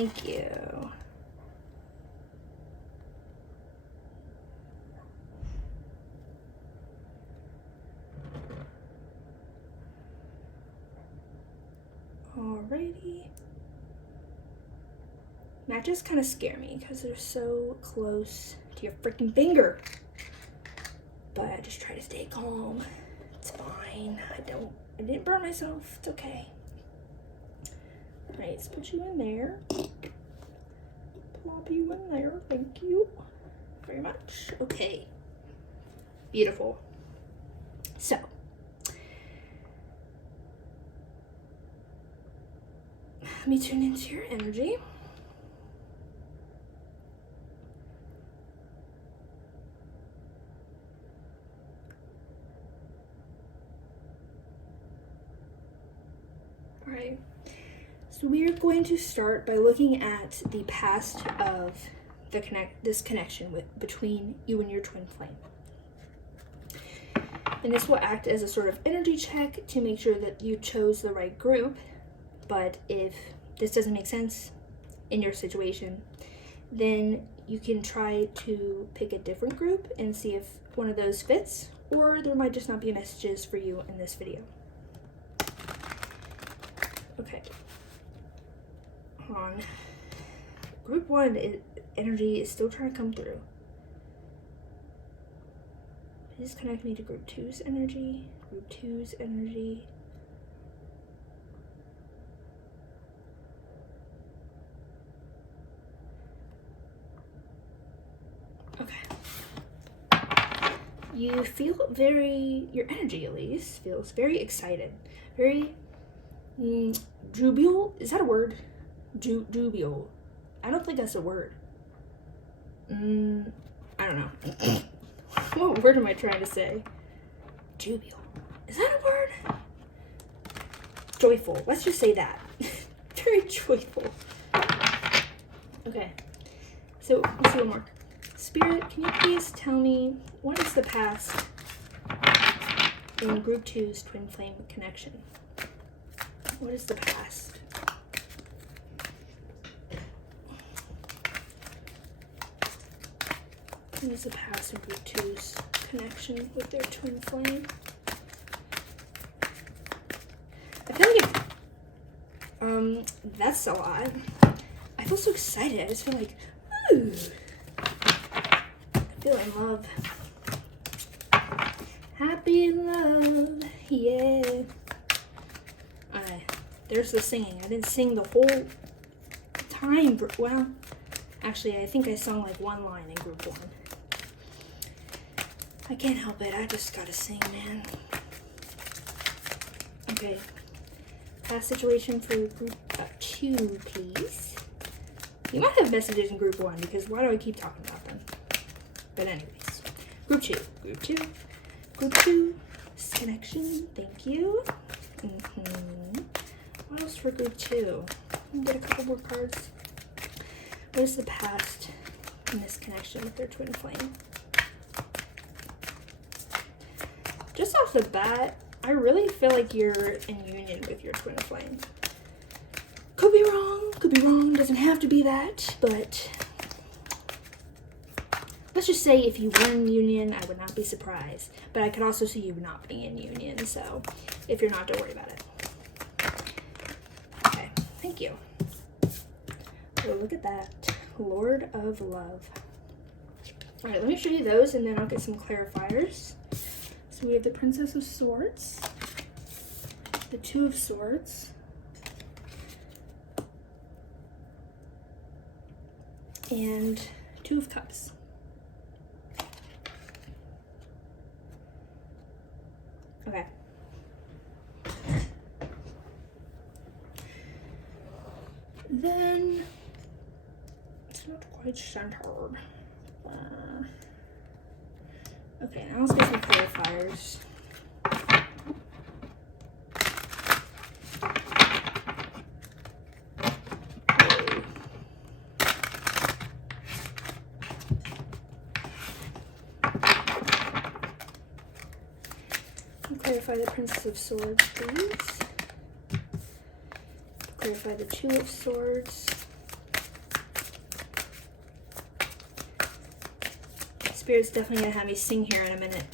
Thank you. Alrighty. Matches kind of scare me because they're so close to your freaking finger. But I just try to stay calm. It's fine. I didn't burn myself. It's okay. Alright, let's put you in there. Plop you in there. Thank you very much. Okay. Beautiful. So, let me tune into your energy. All right. So we are going to start by looking at the past of this connection between you and your twin flame. And this will act as a sort of energy check to make sure that you chose the right group. But if this doesn't make sense in your situation, then you can try to pick a different group and see if one of those fits, or there might just not be messages for you in this video. Okay. Hold on. Group 1 energy is still trying to come through. Please connect me to Group 2's energy. Group 2's energy. Okay. You feel your energy at least, feels very excited. Very jubilant. Is that a word? Jubilant. I don't think that's a word. I don't know. What word am I trying to say? Jubilant. Is that a word? Joyful. Let's just say that. Very joyful. Okay. So, let's do one more. Spirit, can you please tell me what is the past in Group 2's twin flame connection? What is the past? What is the past in Group 2's connection with their twin flame? I feel like that's a lot. I feel so excited. I just feel like, ooh. I feel in love. Happy in love, yeah. There's the singing. I didn't sing the whole time. Well, actually, I think I sung like one line in Group 1. I can't help it. I just gotta sing, man. Okay. Past situation for Group 2, please. You might have messages in Group 1 because why do I keep talking about them? But anyways, Group 2. Group 2. Group 2. Connection. Thank you. What else for Group 2? Get a couple more cards. What is the past in this connection with their twin flame? Just off the bat, I really feel like you're in union with your twin flame. Could be wrong, doesn't have to be that, but let's just say if you were in union, I would not be surprised. But I could also see you not being in union, so if you're not, don't worry about it. Okay, thank you. Oh, look at that. Lord of Love. All right, let me show you those, and then I'll get some clarifiers. So we have the Princess of Swords, the Two of Swords, and Two of Cups. Okay. Then it's not quite centered. Okay, now let's get some clarifiers. Clarify the Princess of Swords, please. Clarify the Two of Swords. Spirit's definitely gonna have me sing here in a minute.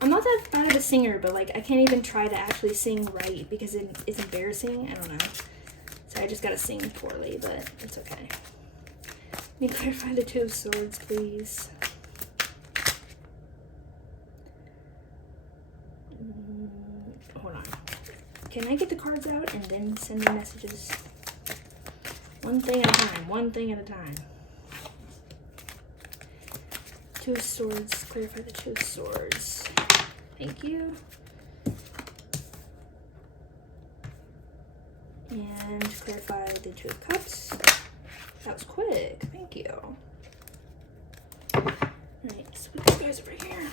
I'm not that bad of a singer, but like I can't even try to actually sing right because it's embarrassing. I don't know. So I just gotta sing poorly, but it's okay. Let me clarify the Two of Swords, please. Hold on. Can I get the cards out and then send me messages? One thing at a time. One thing at a time. Two of Swords. Clarify the Two of Swords. Thank you. And clarify the Two of Cups. That was quick. Thank you. Alright, let's put these guys over here.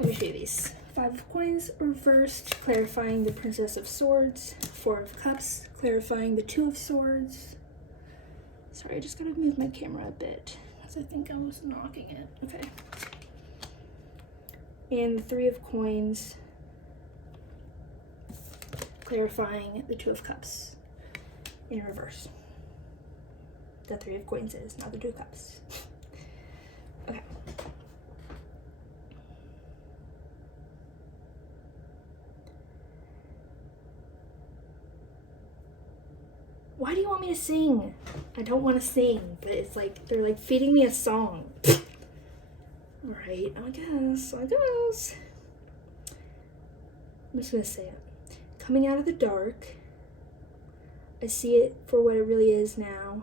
Let me show you these. Five of Coins reversed, clarifying the Princess of Swords. Four of Cups, clarifying the Two of Swords. Sorry, I just gotta move my camera a bit because I think I was knocking it. Okay. And the Three of Coins, clarifying the Two of Cups in reverse. The Three of Coins is not the Two of Cups. Okay. Why do you want me to sing? I don't want to sing, but it's like they're like feeding me a song. Alright, I guess. I'm just gonna say it. Coming out of the dark, I see it for what it really is now.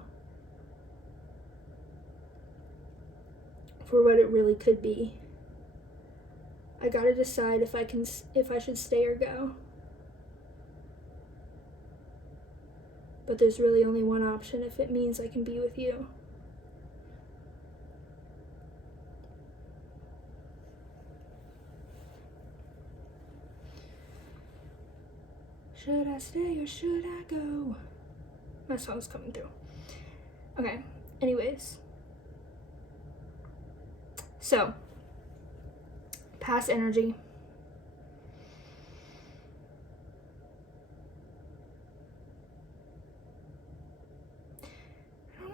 For what it really could be. I gotta decide if I should stay or go. But there's really only one option if it means I can be with you. Should I stay or should I go? My song's coming through. Okay, anyways. So, past energy.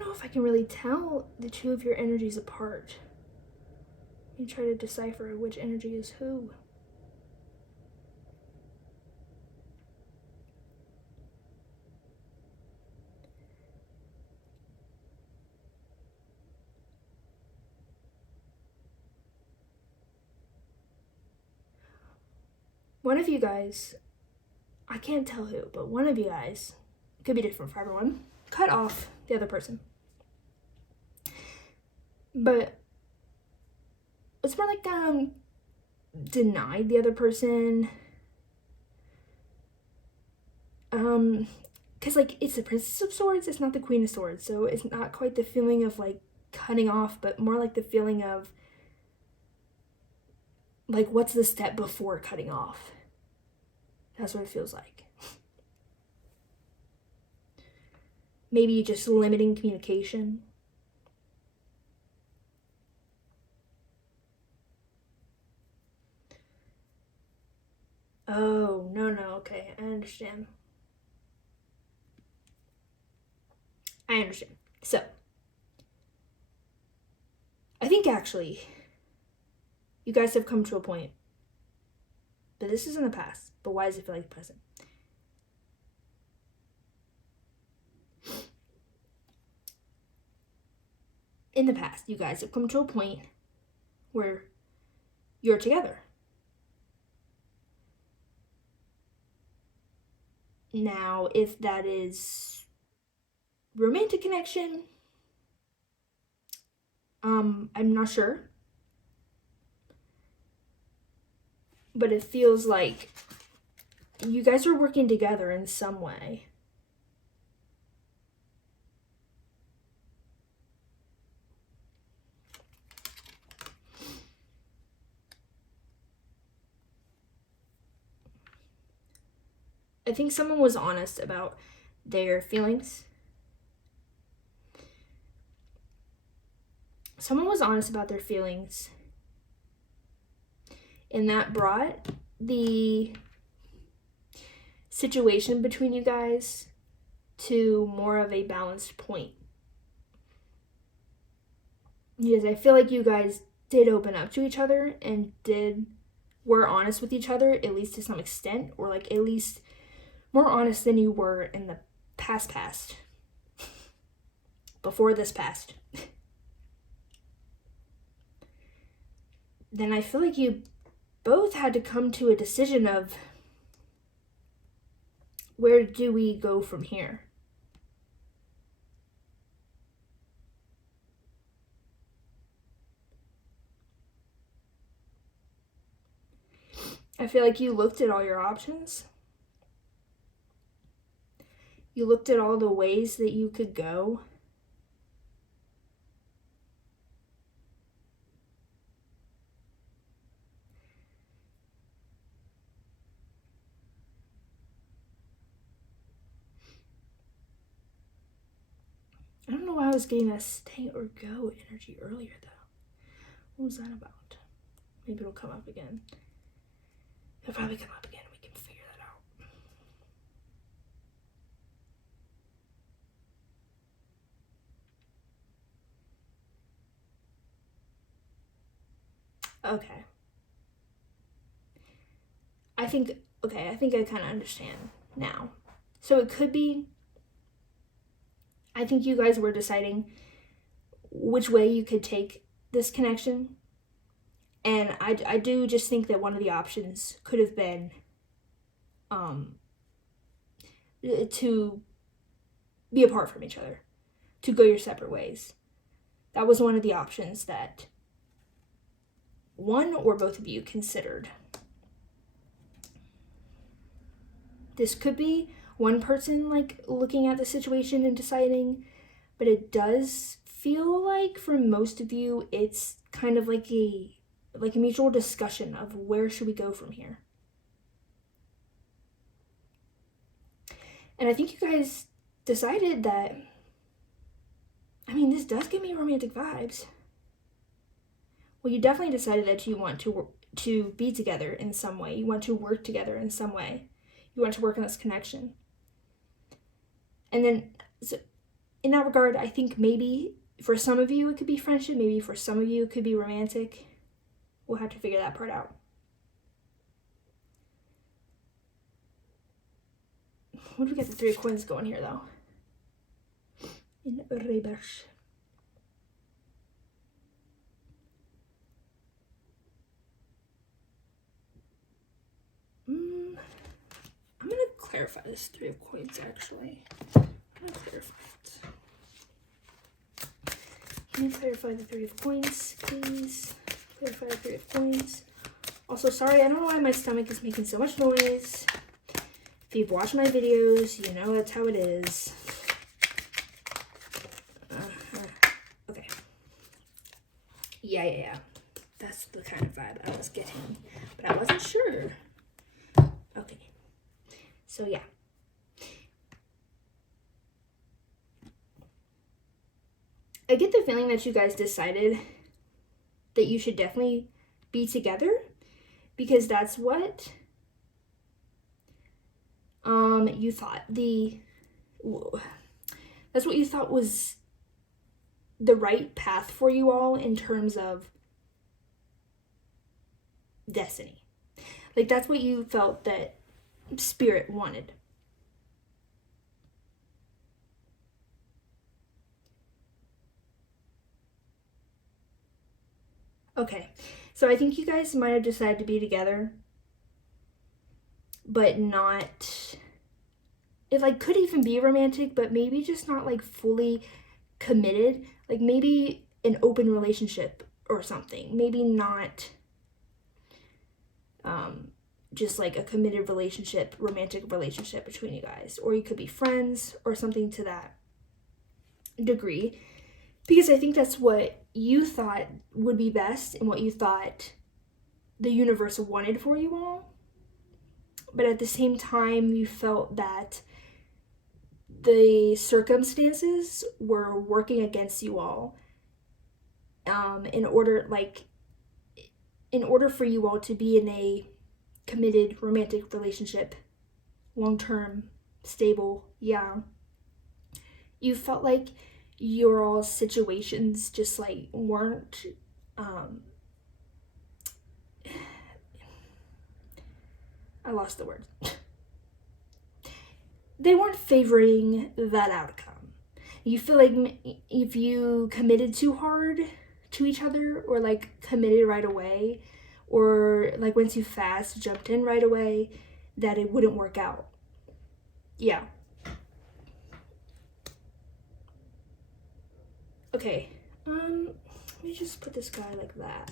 If I can really tell the two of your energies apart. You try to decipher which energy is who. One of you guys, I can't tell who, but one of you guys, could be different for everyone, cut off the other person. But it's more like denied the other person. Because like it's the Princess of Swords, it's not the Queen of Swords, so it's not quite the feeling of like cutting off, but more like the feeling of like what's the step before cutting off. That's what it feels like. Maybe just limiting communication. Oh, no, okay, I understand. So, I think actually, you guys have come to a point, but this is in the past, but why does it feel like the present? In the past, you guys have come to a point where you're together. Now, if that is romantic connection, I'm not sure. But it feels like you guys are working together in some way. I think someone was honest about their feelings. Someone was honest about their feelings. And that brought the situation between you guys to more of a balanced point. Because I feel like you guys did open up to each other and were honest with each other, at least to some extent, or like at least more honest than you were in the past. Before this past. Then I feel like you both had to come to a decision of where do we go from here? I feel like you looked at all your options. You looked at all the ways that you could go. I don't know why I was getting that stay or go energy earlier, though. What was that about? Maybe it'll come up again. It'll probably come up again. We can figure that out. Okay. I think I kind of understand now. So it could be, I think you guys were deciding which way you could take this connection. And I do just think that one of the options could have been to be apart from each other, to go your separate ways. That was one of the options that one or both of you considered. This could be one person like looking at the situation and deciding, but it does feel like for most of you it's kind of like a mutual discussion of where should we go from here. And I think you guys decided that, I mean, this does give me romantic vibes. Well, you definitely decided that you want to be together in some way. You want to work together in some way. You want to work on this connection. And then, so in that regard, I think maybe for some of you it could be friendship. Maybe for some of you it could be romantic. We'll have to figure that part out. What do we get the 3 of coins going here, though? In reverse. I'm going to clarify this 3 of coins, actually. I'm going to clarify it. Can you clarify the 3 of coins, please? Clarify the 3 of coins. Also, sorry, I don't know why my stomach is making so much noise. If you've watched my videos, you know that's how it is. Okay. Yeah. That's the kind of vibe I was getting, but I wasn't sure. Okay. So, yeah. I get the feeling that you guys decided that you should definitely be together because that's what you thought that's what you thought was the right path for you all in terms of destiny. Like, that's what you felt that spirit wanted. Okay, so I think you guys might have decided to be together, but not, it like could even be romantic, but maybe just not like fully committed. Like maybe an open relationship or something. Maybe not just like a committed relationship, romantic relationship between you guys. Or you could be friends or something to that degree. Because I think that's what you thought would be best and what you thought the universe wanted for you all. But at the same time, you felt that the circumstances were working against you all in order for you all to be in a committed romantic relationship, long-term, stable, yeah, you felt like your all situations just like weren't I lost the word. They weren't favoring that outcome. You feel like if you committed too hard to each other, or like committed right away, or like went too fast, jumped in right away, that it wouldn't work out. Yeah. Okay. Let me just put this guy like that.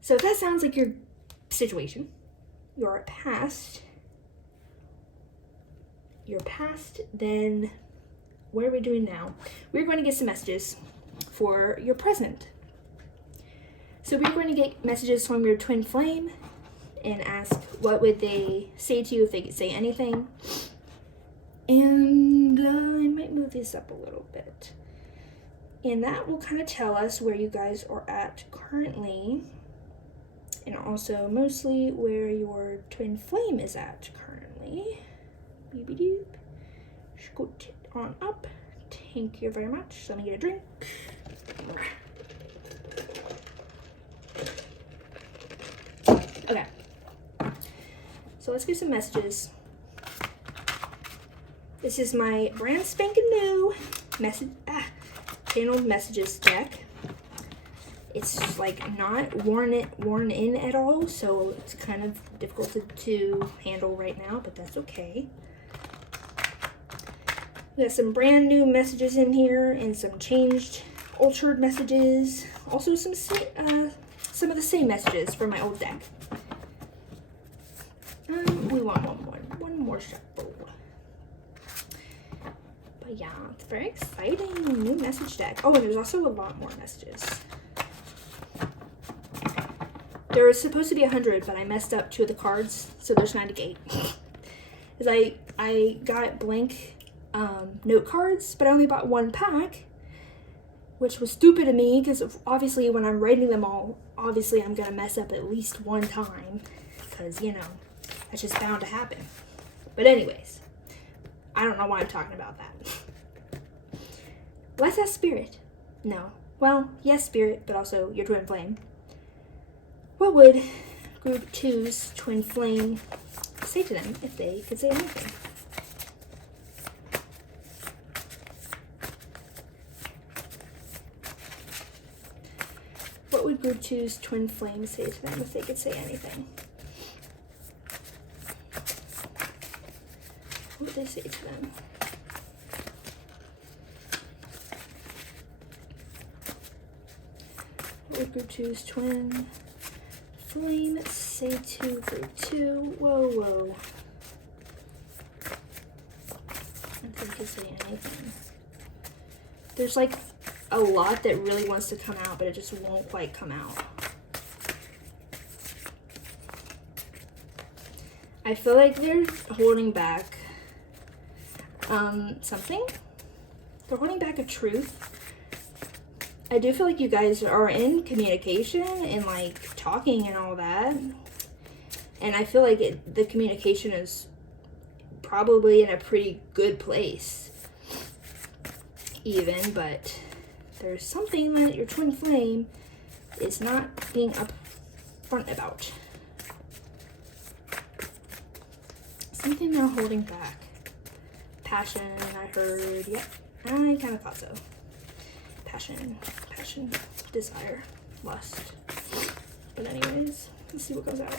So if that sounds like your situation, your past, then what are we doing now? We're going to get some messages for your present. So we're going to get messages from your twin flame and ask what would they say to you if they could say anything. And I might move this up a little bit. And that will kind of tell us where you guys are at currently, and also mostly where your twin flame is at currently. Beep doop. Scoot it on up. Thank you very much. Let me get a drink. Okay. So let's get some messages. This is my brand spanking new channel messages deck. It's like not worn in at all, so it's kind of difficult to handle right now, but that's okay. We got some brand new messages in here and some changed, altered messages. Also some of the same messages from my old deck. We want one more shuffle. But yeah, it's very exciting. New message deck. Oh, and there's also a lot more messages. There was supposed to be 100, but I messed up 2 of the cards, so there's 98. Because I got blank note cards, but I only bought 1 pack, which was stupid of me, because obviously when I'm writing them all, obviously I'm going to mess up at least 1 time, because, you know, that's just bound to happen. But anyways, I don't know why I'm talking about that. Let's ask Spirit. No. Well, yes, Spirit, but also your twin flame. What would Group 2's twin flame say to them if they could say anything? What would Group 2's twin flame say to them if they could say anything? What would they say to them? What would Group 2's twin flame say to Group 2? Whoa. If they could say anything. There's like a lot that really wants to come out, but it just won't quite come out. I feel like they're holding back something. They're holding back a truth. I do feel like you guys are in communication and like talking and all that. And I feel like the communication is probably in a pretty good place even, but there's something that your twin flame is not being upfront about. Something they're holding back. Passion, I heard. Yep, I kind of thought so. Passion, desire, lust. But anyways, let's see what goes out.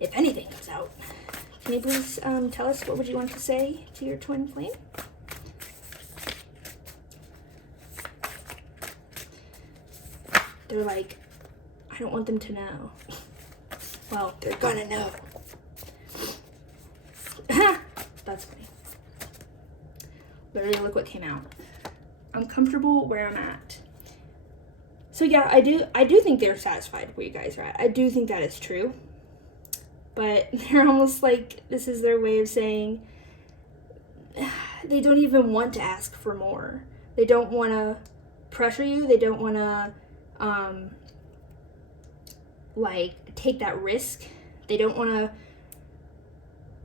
If anything comes out. Can you please tell us what would you want to say to your twin flame? They're like, I don't want them to know. Well, they're gonna know. That's funny. Literally, look what came out. I'm comfortable where I'm at. So yeah, I do think they're satisfied where you guys are at. I do think that is true. But they're almost like this is their way of saying they don't even want to ask for more. They don't want to pressure you. They don't want to like take that risk. They don't want to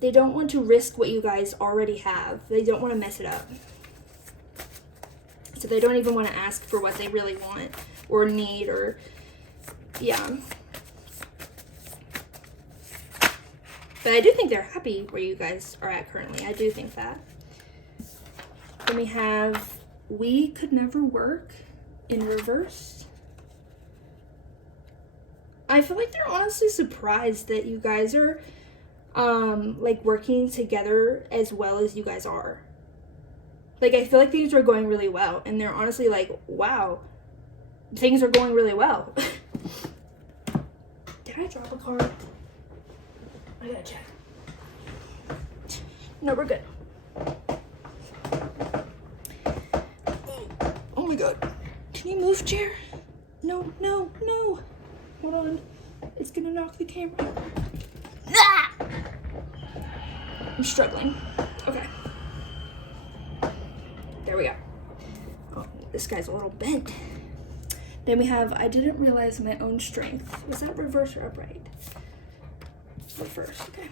they don't want to risk what you guys already have. They don't want to mess it up. So they don't even want to ask for what they really want or need, or, yeah. But I do think they're happy where you guys are at currently. I do think that. Then we have, we could never work in reverse. I feel like they're honestly surprised that you guys are like working together as well as you guys are. Like, I feel like things are going really well, and they're honestly like, wow, things are going really well. Did I drop a card? I gotta check. No, we're good. Oh my god. Can you move, chair? No, no, no. Hold on. It's gonna knock the camera. Ah! I'm struggling. Okay. There we go. Oh, this guy's a little bent. Then we have, I didn't realize my own strength. Was that reverse or upright? Reverse, okay.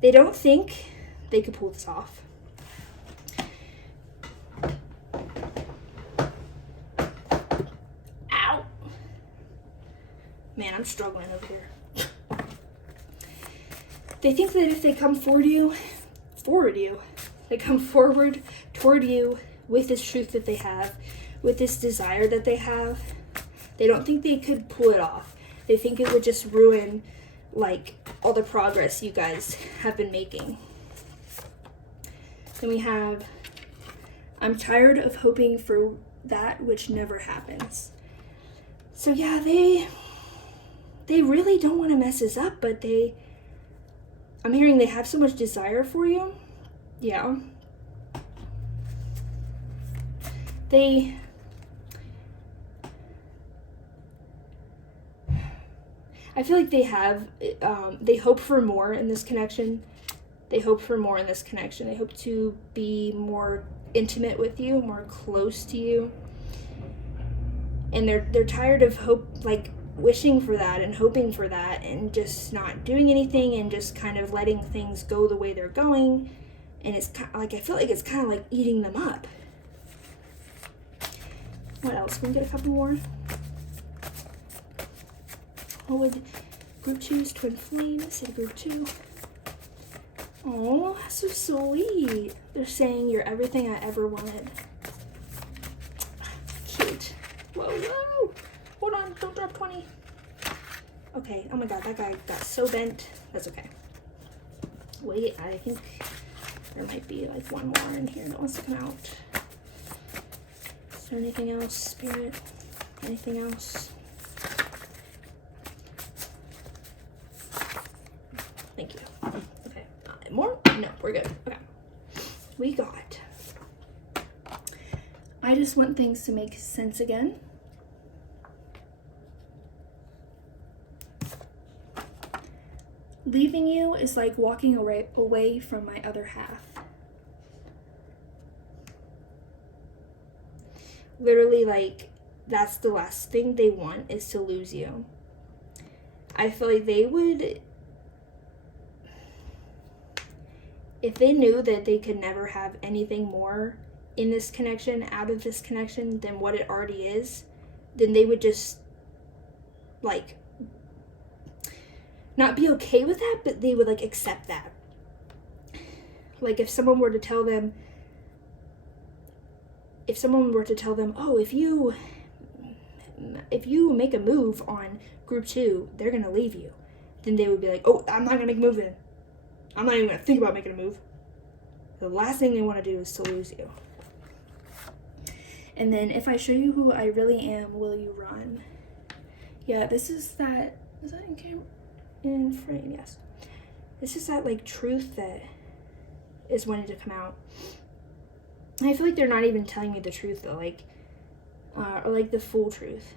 They don't think they could pull this off. Ow! Man, I'm struggling over here. They think that if they come they come forward toward you with this truth that they have, with this desire that they have, they don't think they could pull it off. They think it would just ruin, like, all the progress you guys have been making. Then we have, I'm tired of hoping for that which never happens. So yeah, they really don't want to mess this up, but I'm hearing they have so much desire for you. Yeah. I feel like they hope for more in this connection. They hope for more in this connection. They hope to be more intimate with you, more close to you. And they're tired of wishing for that and hoping for that and just not doing anything and just kind of letting things go the way they're going. And it's kind of like, I feel like it's kind of like eating them up. What else? Can we get a couple more? What would group 2's twin flame? Say group 2. Oh, that's so sweet. They're saying you're everything I ever wanted. Cute. Whoa, whoa. Hold on, don't drop 20. Okay, oh my god, that guy got so bent. That's okay. Wait, I think there might be like one more in here that wants to come out. Is there anything else, Spirit? Anything else? Thank you. Okay, more? No, we're good. Okay. We got, I just want things to make sense again. Leaving you is like walking away from my other half. Literally, like, that's the last thing they want, is to lose you. I feel like they would, if they knew that they could never have anything more in this connection, out of this connection, than what it already is, then they would just, like, not be okay with that, but they would, like, accept that. Like, if someone were to tell them, oh, if you make a move on group 2, they're gonna leave you, then they would be like, oh, I'm not gonna make a move then. I'm not even gonna think about making a move. The last thing they want to do is to lose you. And then, if I show you who I really am, will you run? Yeah, is that in camera? In frame, yes. This is that, like, truth that is wanting to come out. And I feel like they're not even telling me the truth, though, like, or like the full truth.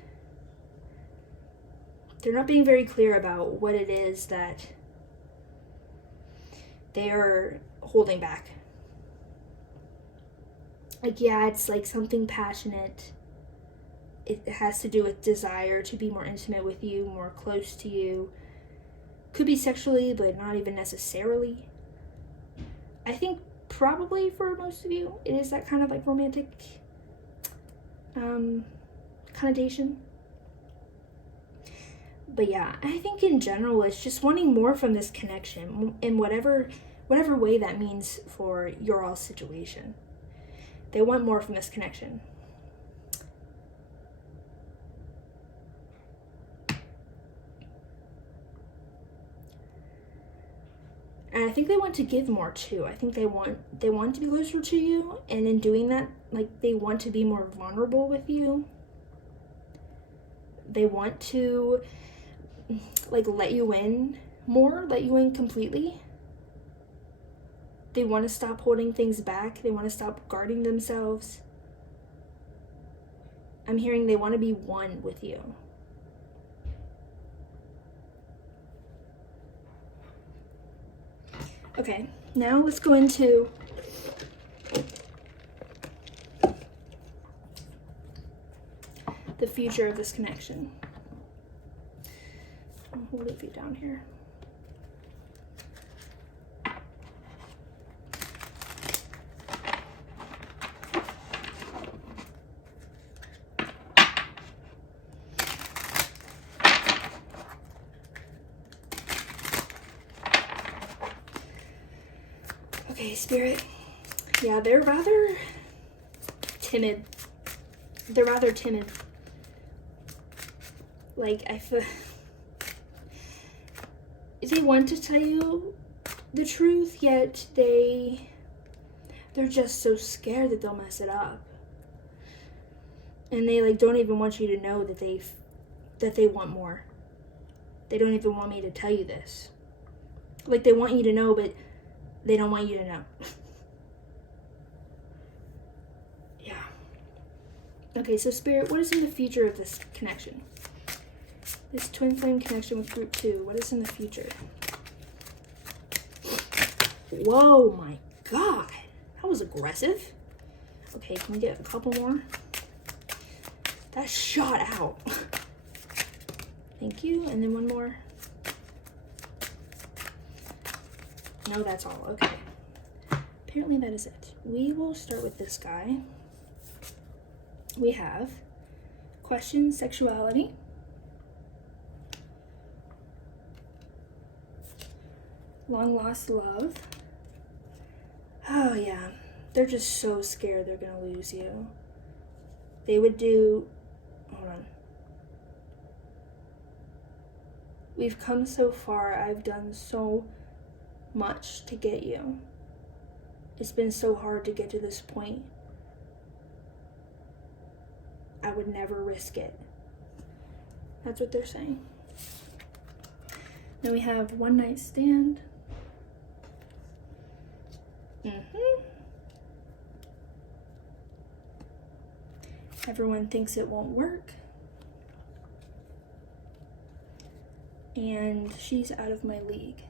They're not being very clear about what it is that they are holding back. Like, yeah, it's like something passionate. It has to do with desire to be more intimate with you, more close to you. Could be sexually, but not even necessarily. I think probably for most of you, it is that kind of like romantic connotation. But yeah, I think in general, it's just wanting more from this connection in whatever way that means for your all situation. They want more from this connection. And I think they want to give more too. I think they want to be closer to you, and in doing that, like, they want to be more vulnerable with you. They want to like let you in more, let you in completely. They want to stop holding things back. They want to stop guarding themselves. I'm hearing they want to be one with you. Okay, now let's go into the future of this connection. We'll leave you down here. Okay, Spirit. Yeah, they're rather timid. Like, I feel they want to tell you the truth, yet they're just so scared that they'll mess it up. And they like don't even want you to know that they want more. They don't even want me to tell you this. Like, they want you to know, but they don't want you to know. Yeah. Okay, so Spirit, what is in the future of this connection? This twin flame connection with group 2, what is in the future? Whoa, my God. That was aggressive. Okay, can we get a couple more? That shot out. Thank you. And then one more. No, that's all. Okay. Apparently that is it. We will start with this guy. We have question sexuality. Long lost love. Oh yeah. They're just so scared they're gonna lose you. They would do... Hold on. We've come so far. I've done so much to get you. It's been so hard to get to this point. I would never risk it. That's what they're saying. Then we have one night stand. Everyone thinks it won't work. And she's out of my league.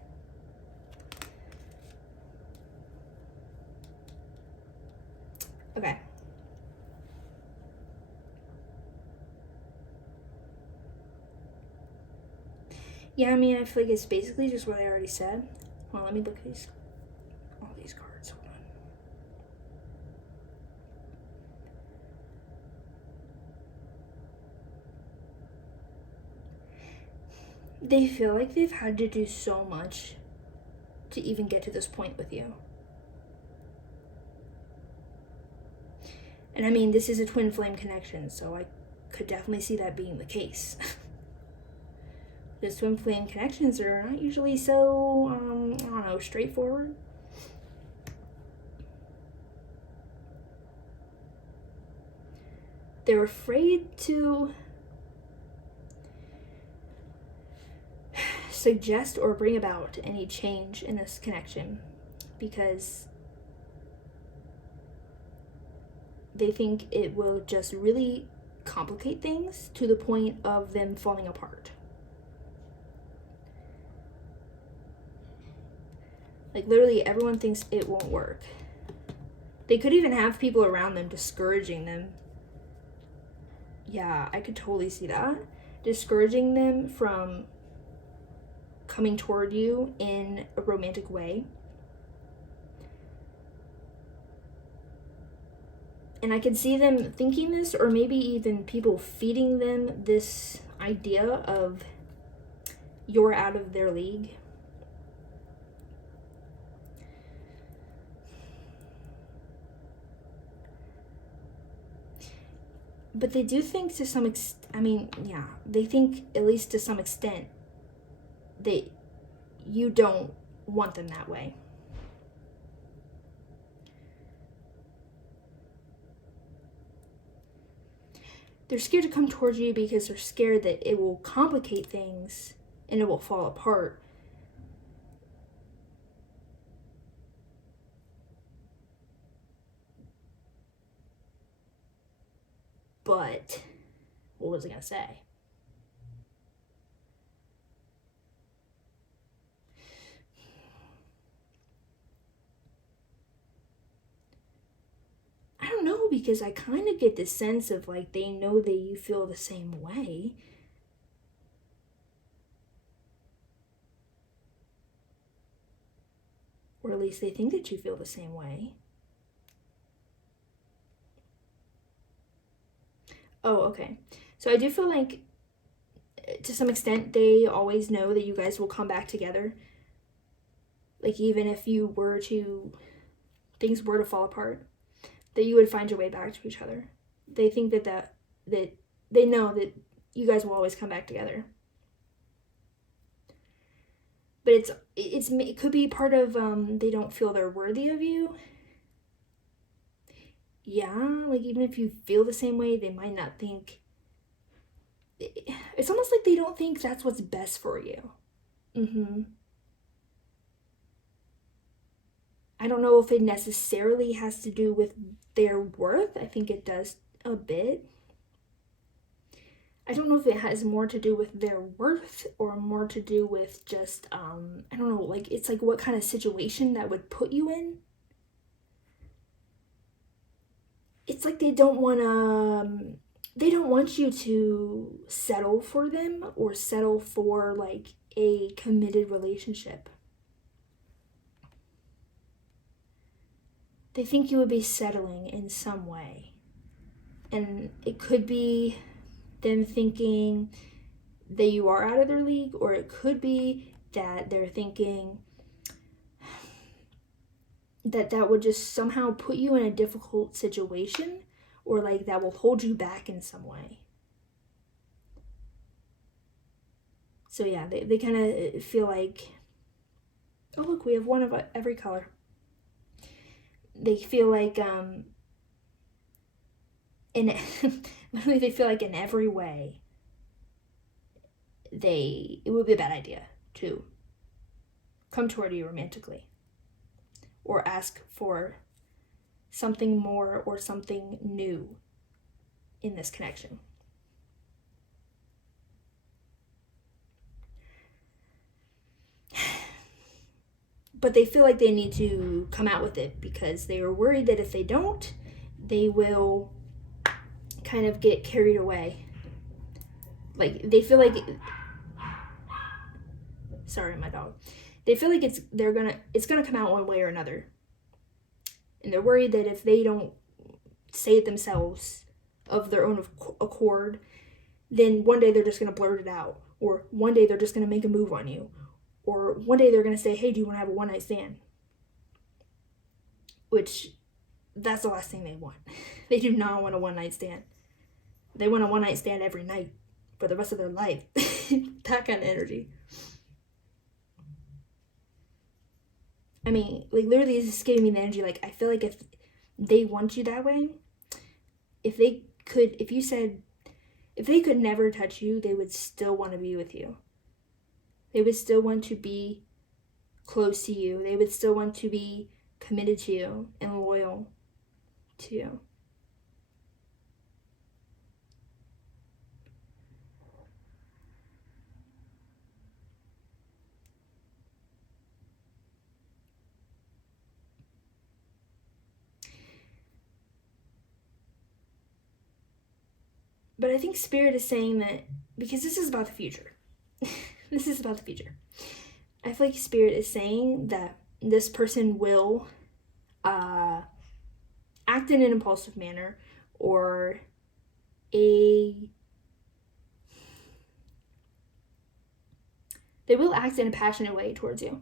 Okay. Yeah, I mean, I feel like it's basically just what I already said. Well, let me look at all these cards. Hold on. They feel like they've had to do so much to even get to this point with you. And I mean, this is a twin flame connection, so I could definitely see that being the case. Those twin flame connections are not usually so, I don't know, straightforward. They're afraid to suggest or bring about any change in this connection because they think it will just really complicate things to the point of them falling apart. Like, literally everyone thinks it won't work. They could even have people around them discouraging them. Yeah, I could totally see that. Discouraging them from coming toward you in a romantic way. And I can see them thinking this, or maybe even people feeding them this idea of you're out of their league. But they do think to some extent, they think at least to some extent that you don't want them that way. They're scared to come towards you because they're scared that it will complicate things and it will fall apart. But what was I going to say? I don't know, because I kind of get the sense of like they know that you feel the same way. Or at least they think that you feel the same way. Oh, okay. So I do feel like to some extent they always know that you guys will come back together. Like even if things were to fall apart, that you would find your way back to each other. They think that they know that you guys will always come back together. But it could be part of they don't feel they're worthy of you. Yeah, like even if you feel the same way, they might not think. It's almost like they don't think that's what's best for you. I don't know if it necessarily has to do with their worth. I think it does a bit. I don't know if it has more to do with their worth or more to do with just, I don't know, like it's like what kind of situation that would put you in. It's like they don't want you to settle for them or settle for like a committed relationship. They think you would be settling in some way. And it could be them thinking that you are out of their league, or it could be that they're thinking that would just somehow put you in a difficult situation, or like that will hold you back in some way. So yeah, they kind of feel like, oh look, we have one of every color. They feel like literally they feel like in every way it would be a bad idea to come toward you romantically or ask for something more or something new in this connection. But they feel like they need to come out with it because they are worried that if they don't, they will kind of get carried away. Like they feel like sorry, my dog. They feel like it's gonna come out one way or another. And they're worried that if they don't say it themselves of their own accord, then one day they're just gonna blurt it out. Or one day they're just gonna make a move on you. Or one day they're gonna say, hey, do you wanna have a one night stand? Which that's the last thing they want. They do not want a one night stand. They want a one night stand every night for the rest of their life. That kind of energy. I mean, like literally this is giving me the energy. Like I feel like if they want you that way, if they could never touch you, they would still want to be with you. They would still want to be close to you. They would still want to be committed to you and loyal to you. But I think Spirit is saying that because this is about the future. This is about the future. I feel like Spirit is saying that this person will act in an impulsive manner, or they will act in a passionate way towards you.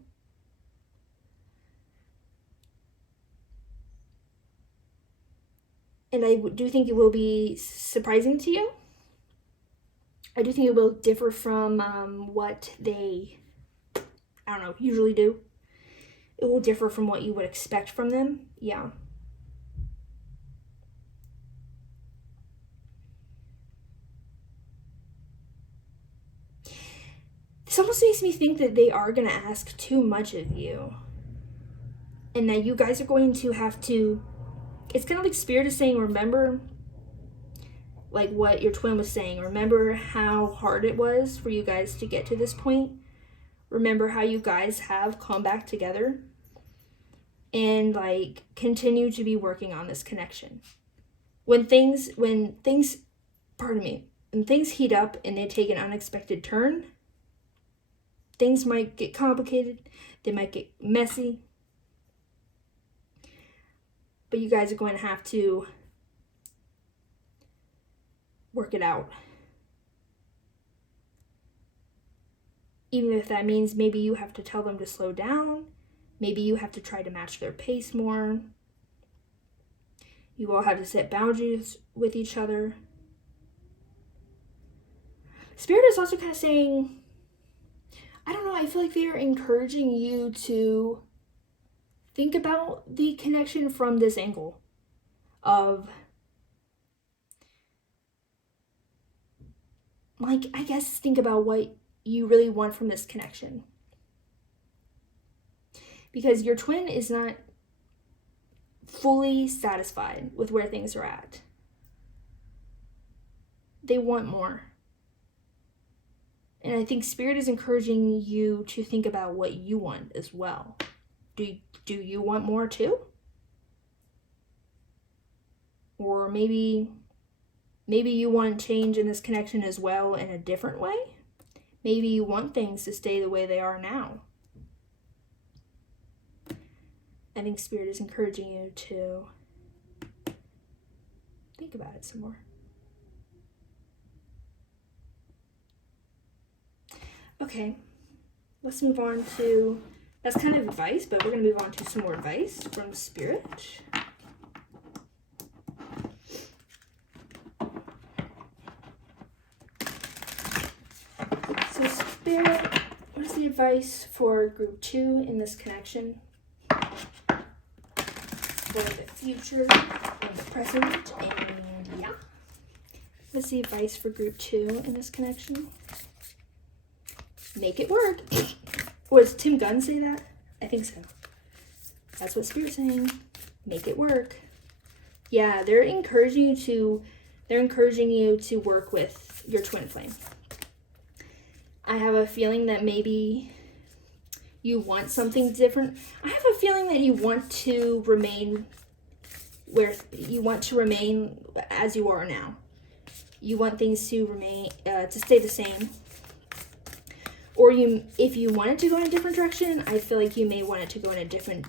And I do think it will be surprising to you. I do think it will differ from what they, usually do. It will differ from what you would expect from them. Yeah. This almost makes me think that they are going to ask too much of you. And that you guys are going to have to, it's kind of like Spirit is saying, remember, like what your twin was saying. Remember how hard it was for you guys to get to this point. Remember how you guys have come back together. And like continue to be working on this connection. When things heat up and they take an unexpected turn, things might get complicated, they might get messy, but you guys are going to have to work it out. Even if that means maybe you have to tell them to slow down, maybe you have to try to match their pace more. You all have to set boundaries with each other. Spirit is also kind of saying, I feel like they're encouraging you to think about the connection from this angle of, like, I guess think about what you really want from this connection. Because your twin is not fully satisfied with where things are at. They want more. And I think Spirit is encouraging you to think about what you want as well. Do you want more too? Or maybe you want change in this connection as well in a different way. Maybe you want things to stay the way they are now. I think Spirit is encouraging you to think about it some more. Okay, let's move on to, that's kind of advice, but we're going to move on to some more advice from Spirit. So Spirit, what is the advice for group 2 in this connection? For the future and the present, and yeah. What's the advice for group 2 in this connection? Make it work. Was Tim Gunn say that? I think so. That's what Spirit's saying. Make it work. Yeah, they're encouraging you to work with your twin flame. I have a feeling that maybe you want something different. I have a feeling that you want to remain as you are now. You want things to remain to stay the same. Or if you want it to go in a different direction, I feel like you may want it to go in a different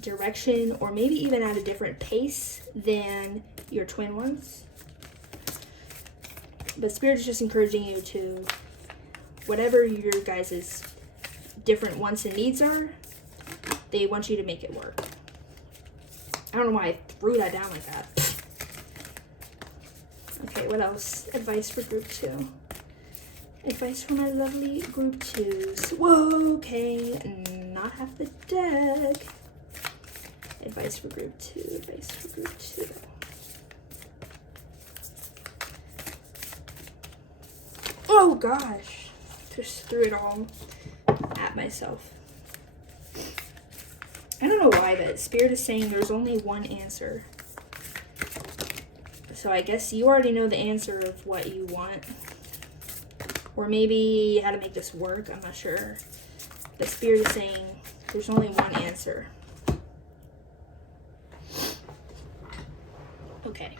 direction, or maybe even at a different pace than your twin wants. But Spirit is just encouraging you to, whatever your guys' different wants and needs are, they want you to make it work. I don't know why I threw that down like that. Okay, what else? Advice for group 2. Advice for my lovely group 2s. Whoa, okay, not half the deck. Advice for group 2, advice for group 2. Oh gosh, just threw it all at myself. I don't know why, but Spirit is saying there's only one answer. So I guess you already know the answer of what you want. Or maybe how to make this work, I'm not sure. The Spirit is saying there's only one answer. Okay.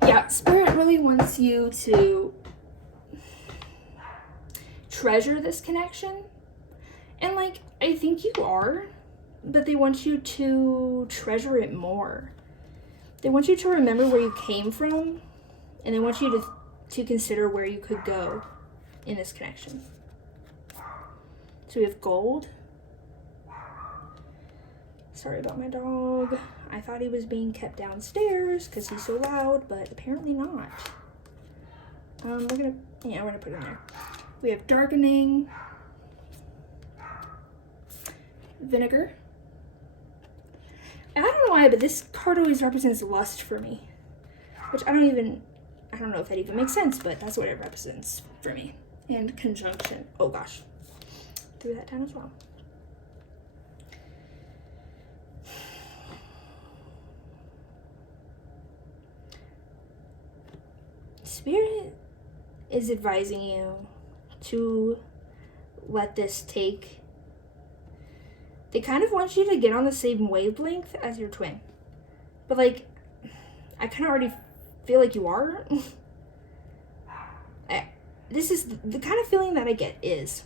Yeah, Spirit really wants you to treasure this connection. And like, I think you are, but they want you to treasure it more. They want you to remember where you came from, and they want you to consider where you could go in this connection. So we have gold. Sorry about my dog. I thought he was being kept downstairs because he's so loud, but apparently not. We're gonna put it in there. We have darkening, vinegar. And I don't know why, but this card always represents lust for me, which I don't know if that even makes sense, but that's what it represents for me. And conjunction. Oh gosh, threw that down as well. Spirit is advising you to let this take. They kind of want you to get on the same wavelength as your twin. But like, I kind of already feel like you are. This is the kind of feeling that I get is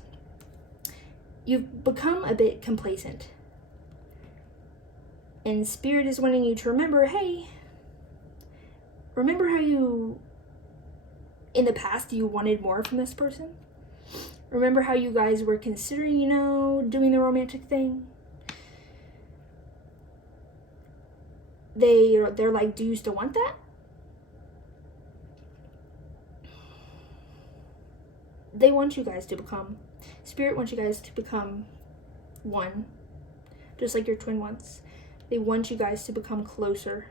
you've become a bit complacent. And Spirit is wanting you to remember, hey, remember how you, in the past, you wanted more from this person? Remember how you guys were considering, doing the romantic thing? They're like, do you still want that? They want you guys to become, Spirit wants you guys to become one, just like your twin wants. They want you guys to become closer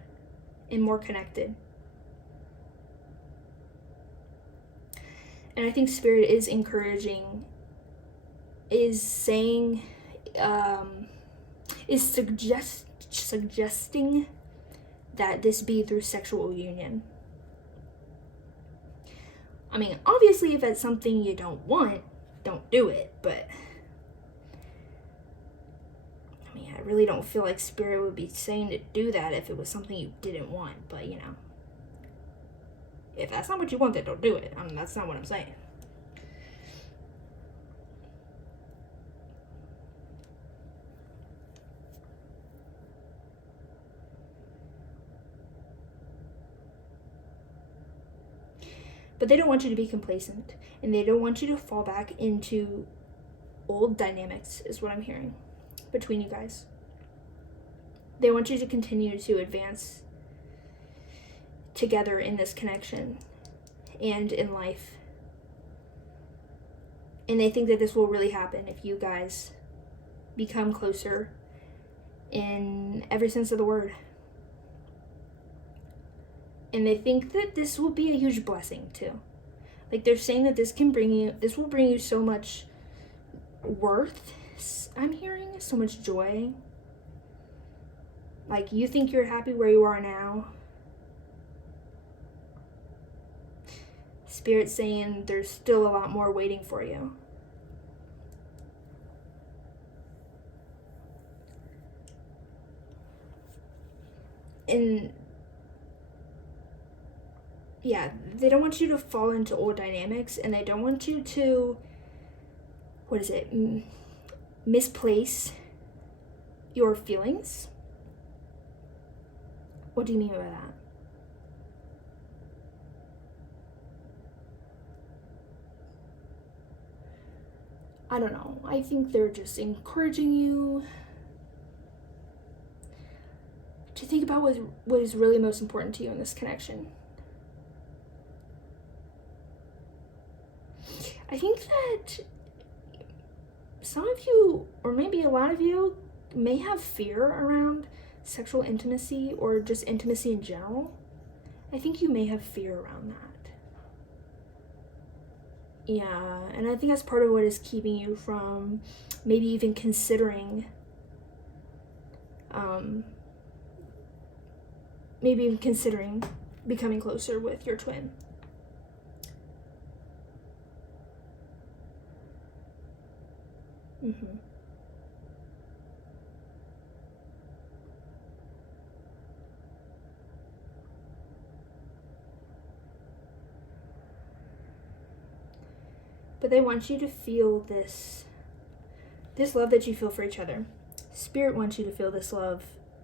and more connected. And I think Spirit is encouraging, is saying, is suggesting that this be through sexual union. I mean, obviously, if it's something you don't want, don't do it, but I mean, I really don't feel like Spirit would be saying to do that if it was something you didn't want, but if that's not what you want, then don't do it. I mean, that's not what I'm saying. But they don't want you to be complacent, and they don't want you to fall back into old dynamics, is what I'm hearing, between you guys. They want you to continue to advance together in this connection and in life. And they think that this will really happen if you guys become closer in every sense of the word. And they think that this will be a huge blessing too. Like, they're saying that this will bring you so much worth, I'm hearing, so much joy. Like, you think you're happy where you are now. Spirit's saying there's still a lot more waiting for you. And yeah, they don't want you to fall into old dynamics, and they don't want you to, misplace your feelings. What do you mean by that? I don't know. I think they're just encouraging you to think about what is really most important to you in this connection. I think that some of you, or maybe a lot of you, may have fear around sexual intimacy or just intimacy in general. I think you may have fear around that. Yeah, and I think that's part of what is keeping you from maybe even considering becoming closer with your twin. but they want you to feel this love that you feel for each other. Spirit wants you to feel this love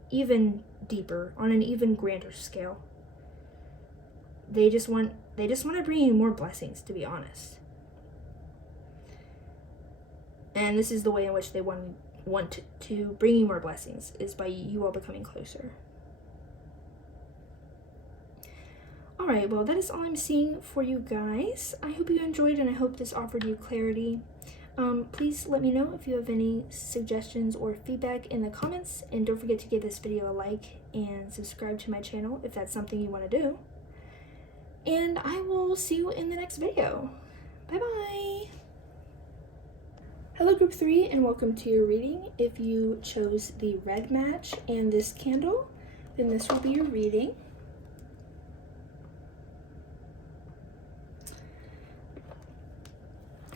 even deeper, on an even grander scale. They just want to bring you more blessings, to be honest. And this is the way in which they want to bring you more blessings, is by you all becoming closer. Alright, well, that is all I'm seeing for you guys. I hope you enjoyed, and I hope this offered you clarity. Please let me know if you have any suggestions or feedback in the comments, and don't forget to give this video a like and subscribe to my channel if that's something you want to do. And I will see you in the next video. Bye-bye! Hello group 3, and welcome to your reading. If you chose the red match and this candle, then this will be your reading.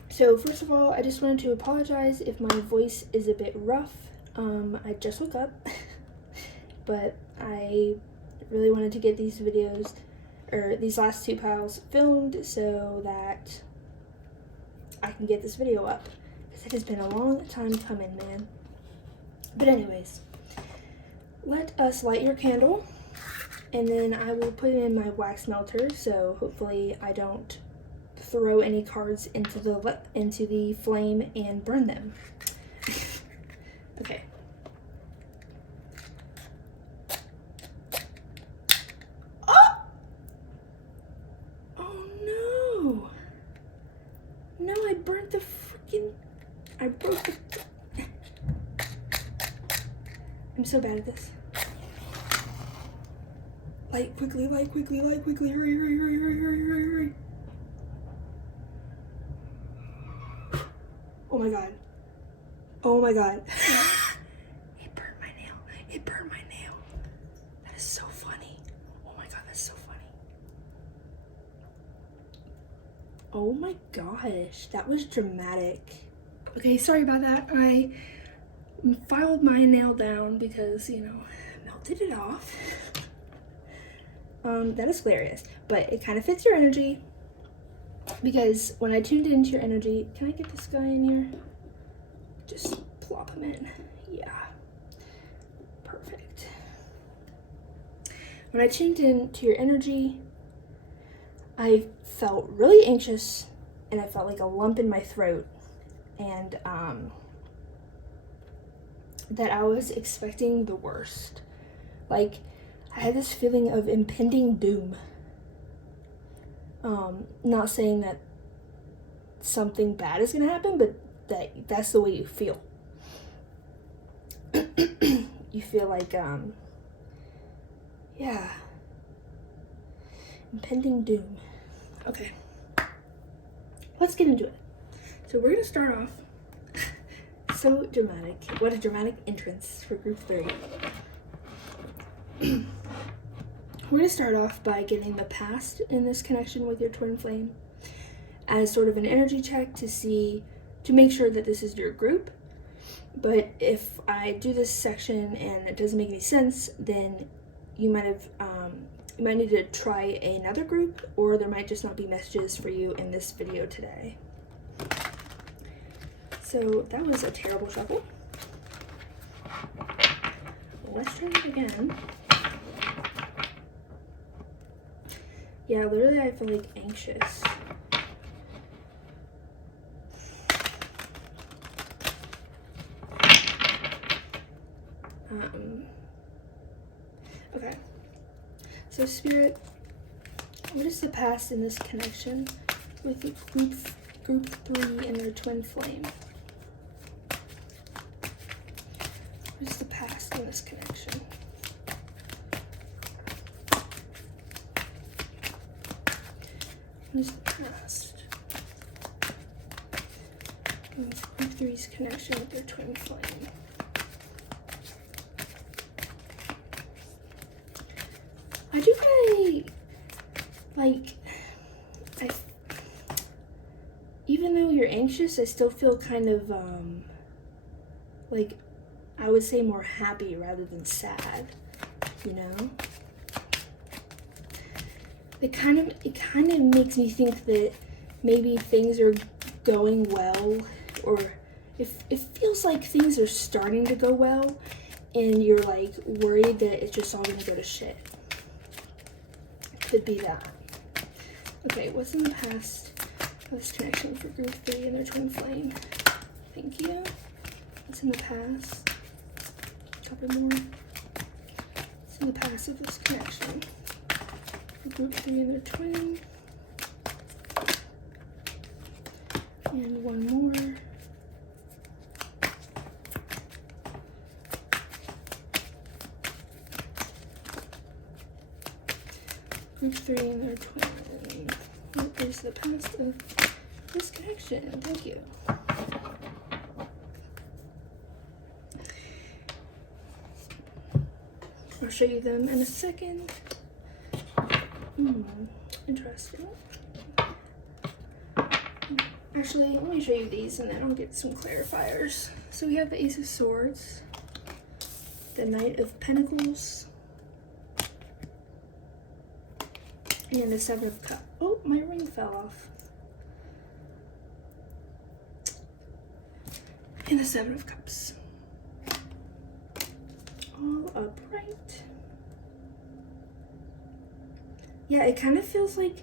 So first of all, I just wanted to apologize if my voice is a bit rough. I just woke up, but I really wanted to get these videos, or these last 2 piles filmed so that I can get this video up, because it has been a long time coming, man. But anyways, let us light your candle, and then I will put it in my wax melter, so hopefully I don't throw any cards into the flame and burn them. Okay. Oh! Oh no! No, I burnt the freaking... I broke the... I'm so bad at this. Light quickly, light quickly, light quickly. Hurry, hurry, hurry, hurry, hurry, hurry, hurry. Oh my god. Oh my god. It burned my nail. It burned my nail. That is so funny. Oh my god, that's so funny. Oh my gosh, that was dramatic. Okay, sorry about that. I filed my nail down because, you know, melted it off. That is hilarious, but it kind of fits your energy. Because when I tuned into your energy, can I get this guy in here? Just plop him in. Yeah. Perfect. When I tuned into your energy, I felt really anxious, and I felt like a lump in my throat, and that I was expecting the worst. Like, I had this feeling of impending doom. Not saying that something bad is gonna happen, but that's the way you feel. You feel like, yeah, impending doom. Okay, let's get into it. So we're gonna start off, so dramatic. What a dramatic entrance for group 3. We're going to start off by getting the past in this connection with your twin flame as sort of an energy check to make sure that this is your group. But if I do this section and it doesn't make any sense, then you might need to try another group, or there might just not be messages for you in this video today. So that was a terrible shuffle. Let's try it again. Yeah, literally I feel like anxious. Okay. So Spirit, what is the past in this connection with group 3 and their twin flame? What is the past in this connection? What is the past of group 3's connection with their twin flame? I do even though you're anxious, I still feel kind of, like, I would say more happy rather than sad, you know? It kind of makes me think that maybe things are going well, or if it feels like things are starting to go well and you're like worried that it's just all gonna go to shit. Could be that. Okay, what's in the past of this connection for group 3 and their twin flame? Thank you. What's in the past? A couple more. What's in the past of this connection for group 3 and their twin? And one more. Group 3 and their twin. What is the past of this connection? Thank you. I'll show you them in a second. Interesting. Actually, let me show you these and then I'll get some clarifiers. So we have the Ace of Swords, the Knight of Pentacles, and the Seven of Cups. Oh, my ring fell off. And the Seven of Cups. All upright. Yeah, it kind of feels like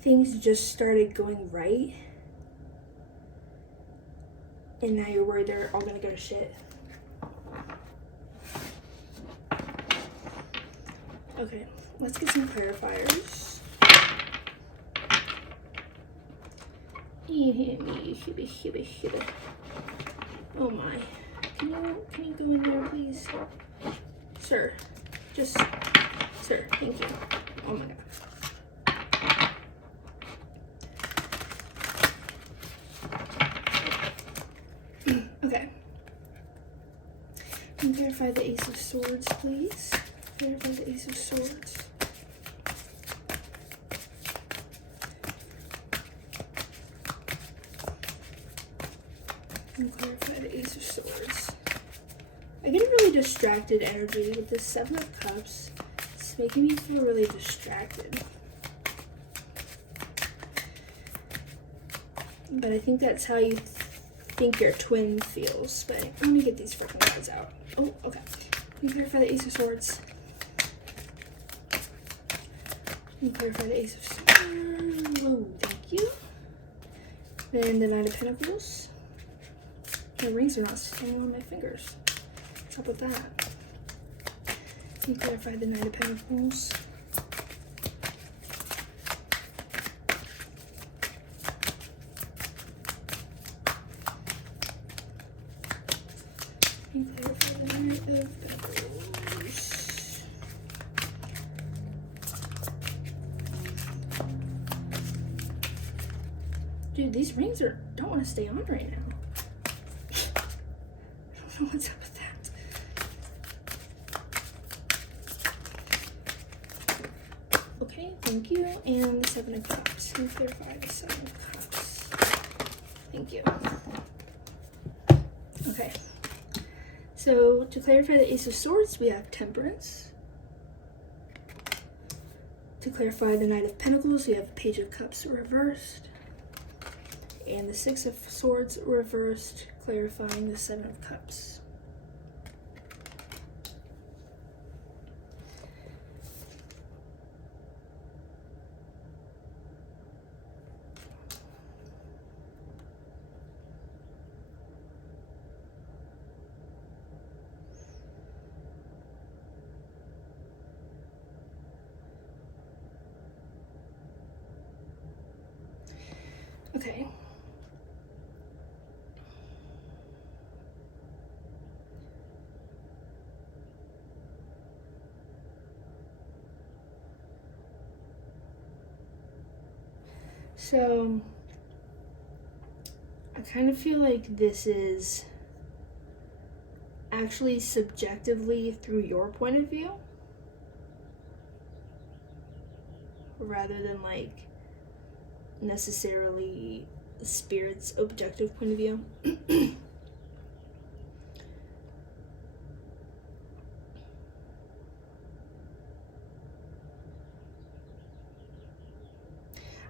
things just started going right. And now you're worried they're all gonna go to shit. Okay, let's get some clarifiers. Oh my. Can you go in there, please? Sir. Just, sir, thank you. Oh my god. Okay. Can you clarify the Ace of Swords, please? Clarify the Ace of Swords. And clarify the Ace of Swords. I get a really distracted energy with this Seven of Cups. It's making me feel really distracted. But I think that's how you think your twin feels. But I'm gonna get these freaking cards out. Oh, okay. Can you clarify the Ace of Swords? Can you clarify the Ace of Swords? Oh, thank you. Then the Knight of Pentacles. My rings are not staying on my fingers. What's up with that? Can you clarify the Knight of Pentacles? Can you clarify the Knight of Pentacles? Dude, these rings don't want to stay on right now. I don't know what's up with that. Okay, thank you. And the Seven of Cups. Can you clarify the Seven of Cups? Thank you. Okay. So to clarify the Ace of Swords, we have Temperance. To clarify the Knight of Pentacles, we have Page of Cups reversed. And the Six of Swords reversed, clarifying the Seven of Cups. Okay. So I kind of feel like this is actually subjectively through your point of view rather than like necessarily Spirit's objective point of view.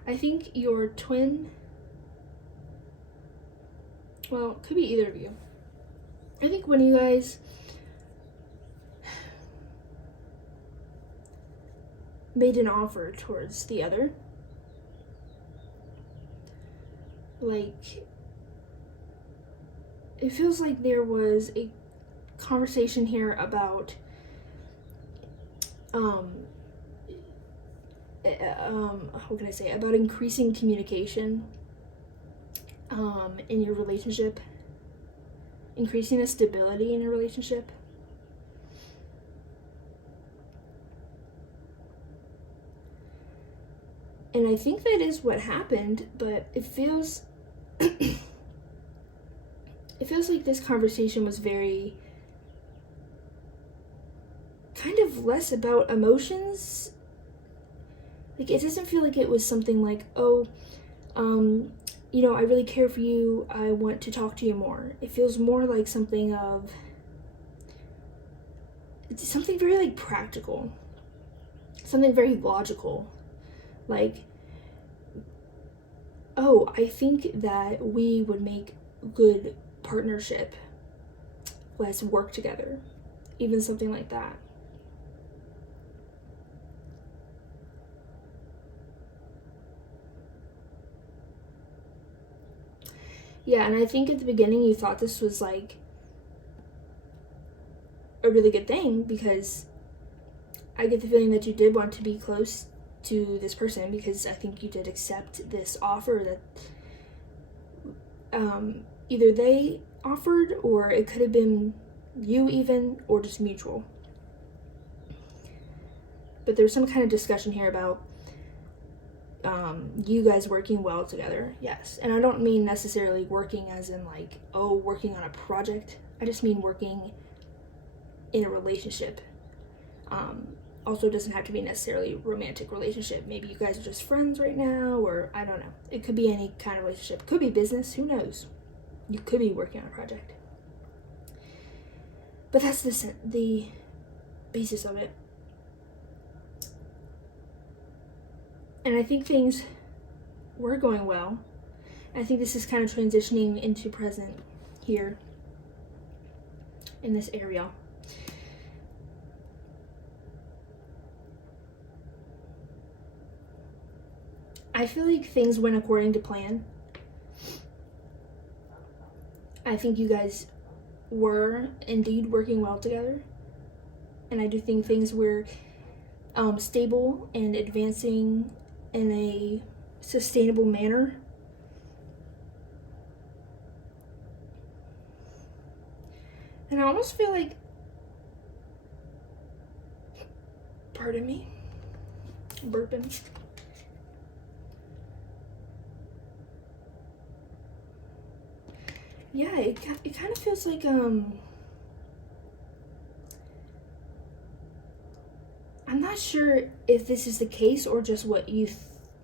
I think your twin well, it could be either of you. I think when you guys made an offer towards the other, like, it feels like there was a conversation here about how can I say, about increasing communication in your relationship, increasing the stability in your relationship. And I think that is what happened, but it feels it feels like this conversation was very kind of less about emotions. Like, it doesn't feel like it was something like, oh, I really care for you, I want to talk to you more. It feels more like something of, it's something very, like, practical, something very logical. Like, oh, I think that we would make good partnership. Let's work together. Even something like that. Yeah, and I think at the beginning you thought this was like a really good thing, because I get the feeling that you did want to be close to this person, because I think you did accept this offer that either they offered, or it could have been you even, or just mutual. But there's some kind of discussion here about you guys working well together, yes. And I don't mean necessarily working as in like, oh, working on a project. I just mean working in a relationship. Also, doesn't have to be necessarily romantic relationship. Maybe you guys are just friends right now, or I don't know. It could be any kind of relationship. It could be business, who knows? You could be working on a project. But that's the basis of it. And I think things were going well. I think this is kind of transitioning into present here in this area. I feel like things went according to plan. I think you guys were indeed working well together. And I do think things were stable and advancing in a sustainable manner. And I almost feel like, pardon me, burping. Yeah, it kind of feels like, I'm not sure if this is the case or just what you,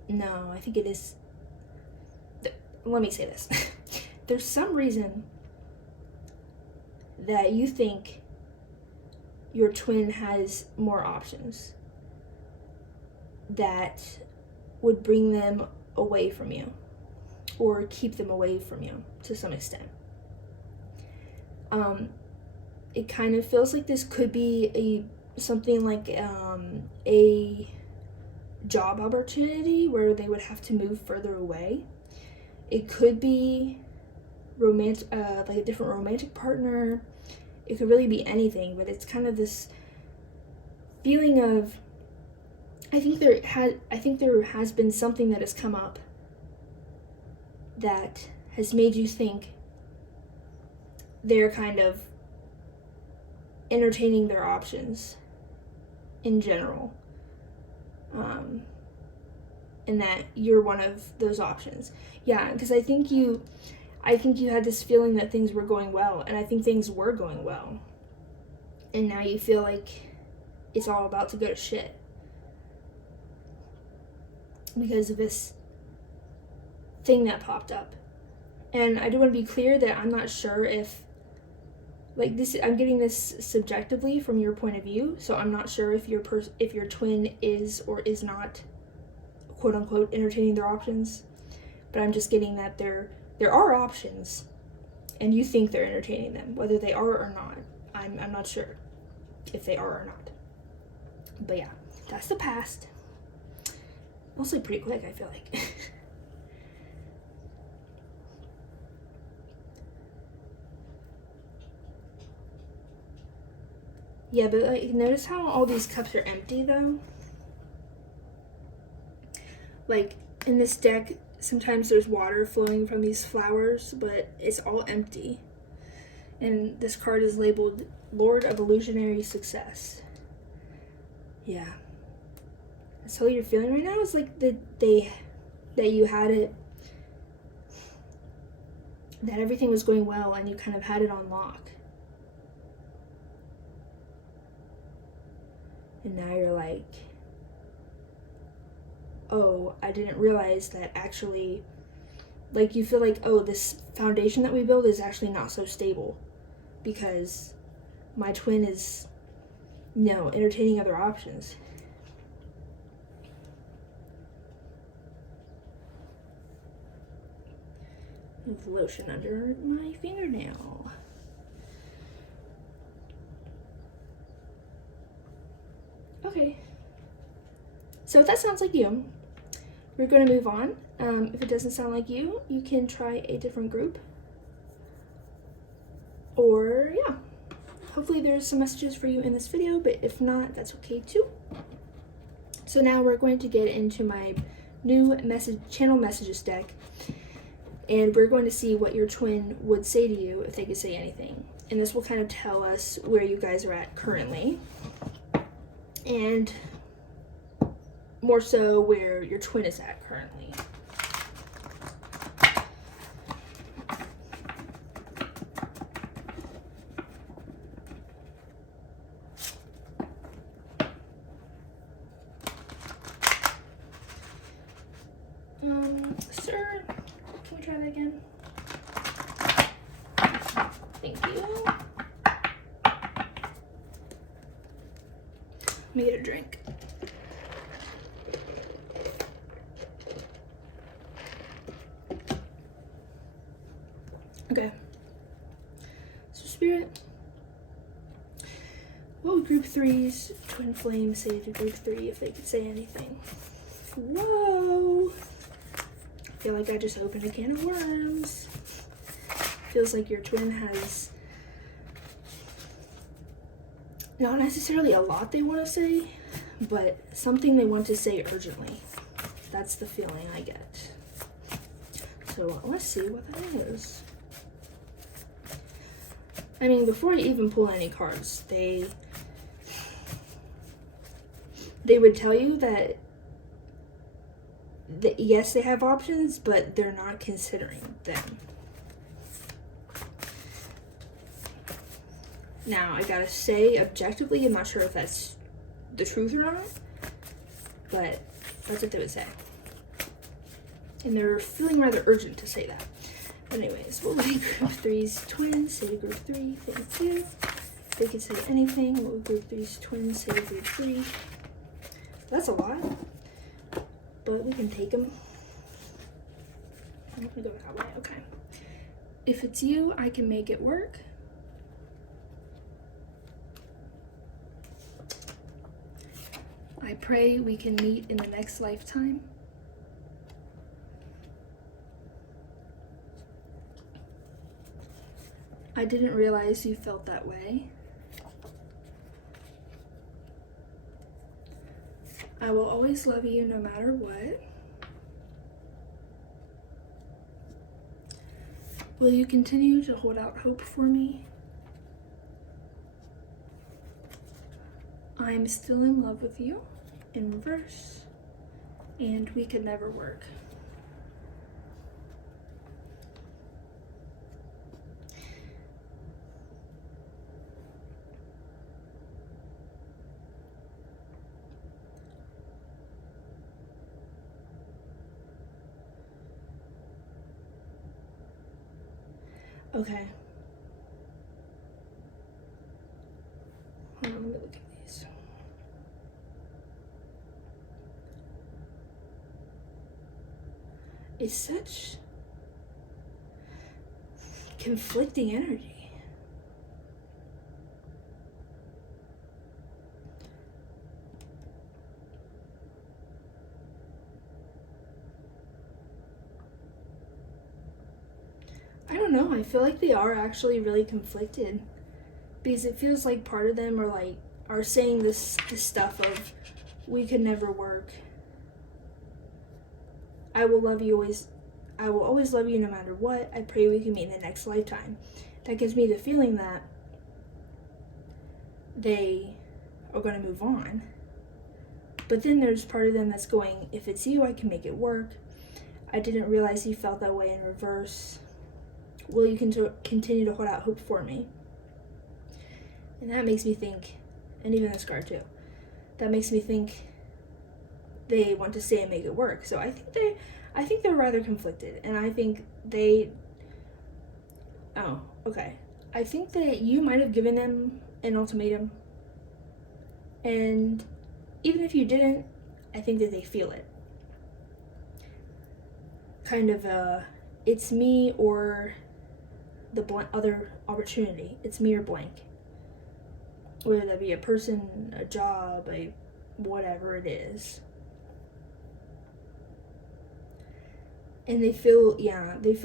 no, I think it is. Let me say this. There's some reason that you think your twin has more options that would bring them away from you, or keep them away from you to some extent. It kind of feels like this could be something like a job opportunity where they would have to move further away. It could be romantic, like a different romantic partner. It could really be anything, but it's kind of this feeling of, I think there has been something that has come up that has made you think they're kind of entertaining their options in general, and that you're one of those options. Yeah, because I think you had this feeling that things were going well, and I think things were going well, and now you feel like it's all about to go to shit because of this thing that popped up. And I do want to be clear that I'm not sure if, like, this, I'm getting this subjectively from your point of view, so I'm not sure if your twin is or is not, quote unquote, entertaining their options, but I'm just getting that there are options, and you think they're entertaining them, whether they are or not. I'm not sure if they are or not. But yeah, that's the past. Mostly pretty quick, I feel like. Yeah, but like, notice how all these cups are empty though? Like in this deck, sometimes there's water flowing from these flowers, but it's all empty. And this card is labeled Lord of Illusionary Success. Yeah. That's all you're feeling right now is like that you had it, that everything was going well and you kind of had it on lock. And now you're like, oh, I didn't realize that actually, like you feel like, oh, this foundation that we build is actually not so stable because my twin is, entertaining other options. With lotion under my fingernail. Okay. So if that sounds like you, we're going to move on. If it doesn't sound like you, you can try a different group. Or, yeah. Hopefully there's some messages for you in this video, but if not, that's okay too. So now we're going to get into my new channel messages deck. And we're going to see what your twin would say to you if they could say anything. And this will kind of tell us where you guys are at currently. And more so where your twin is at currently. Sir, can we try that again? Thank you. Let me get a drink. Okay. So Spirit, what would Group 3's twin flame say to Group 3 if they could say anything? Whoa! I feel like I just opened a can of worms. Feels like your twin has not necessarily a lot they want to say, but something they want to say urgently. That's the feeling I get. So let's see what that is. I mean, before I even pull any cards, they would tell you that yes, they have options, but they're not considering them. Now, I gotta say, objectively, I'm not sure if that's the truth or not, but that's what they would say. And they're feeling rather urgent to say that. Anyways, what would Group 3's twins say to Group 3? Thank you. If they could say anything, what would Group 3's twins say to Group 3? That's a lot, but we can take them. I'm gonna go that way, okay. If it's you, I can make it work. I pray we can meet in the next lifetime. I didn't realize you felt that way. I will always love you no matter what. Will you continue to hold out hope for me? I'm still in love with you, in reverse, and we could never work. Okay. Hold on, let me look at these. It's such conflicting energy. I don't know, I feel like they are actually really conflicted, because it feels like part of them are saying this stuff of, we could never work. I will always love you no matter what. I pray we can meet in the next lifetime. That gives me the feeling that they are going to move on. But then there's part of them that's going, if it's you, I can make it work. I didn't realize you felt that way in reverse. Will you continue to hold out hope for me? And that makes me think, and even this card too, that makes me think they want to stay and make it work. So I think they're rather conflicted, and I think I think that you might have given them an ultimatum, and even if you didn't, I think that they feel it. Kind of it's me or the other opportunity. It's me or blank. Whether that be a person, a job, whatever it is. And they feel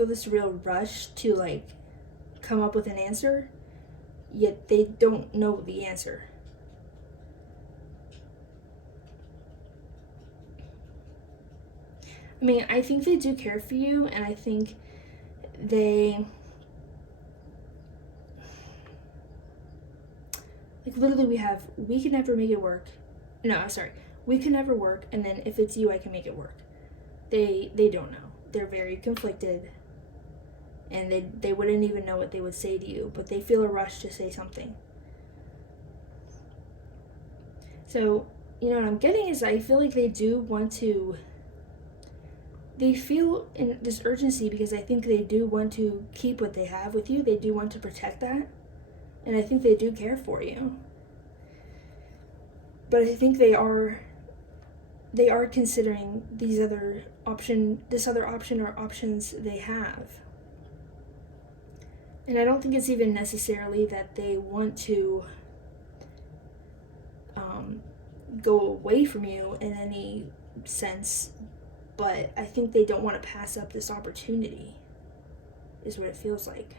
this real rush to come up with an answer, yet they don't know the answer. I mean, I think they do care for you, and I think they literally we can never make it work. No, I'm sorry. We can never work, and then if it's you, I can make it work. They don't know. They're very conflicted, and they wouldn't even know what they would say to you, but they feel a rush to say something. So, what I'm getting is, I feel like they do want to, they feel in this urgency because I think they do want to keep what they have with you. They do want to protect that, and I think they do care for you. But I think they are considering this other option or options they have. And I don't think it's even necessarily that they want to go away from you in any sense, but I think they don't want to pass up this opportunity, is what it feels like.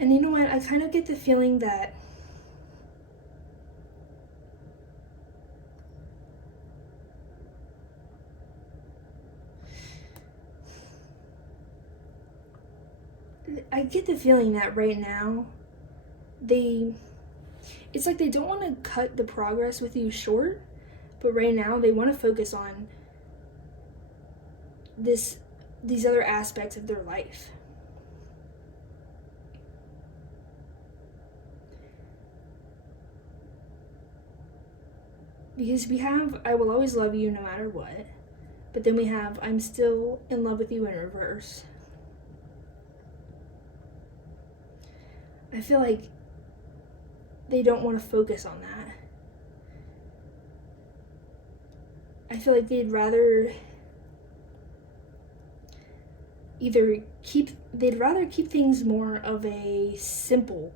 And you know what? I kind of get the feeling that right now it's like they don't want to cut the progress with you short, but right now they want to focus on these other aspects of their life. Because we have, I will always love you no matter what, but then we have, I'm still in love with you in reverse. I feel like they don't want to focus on that. I feel like they'd rather keep things more of a simple,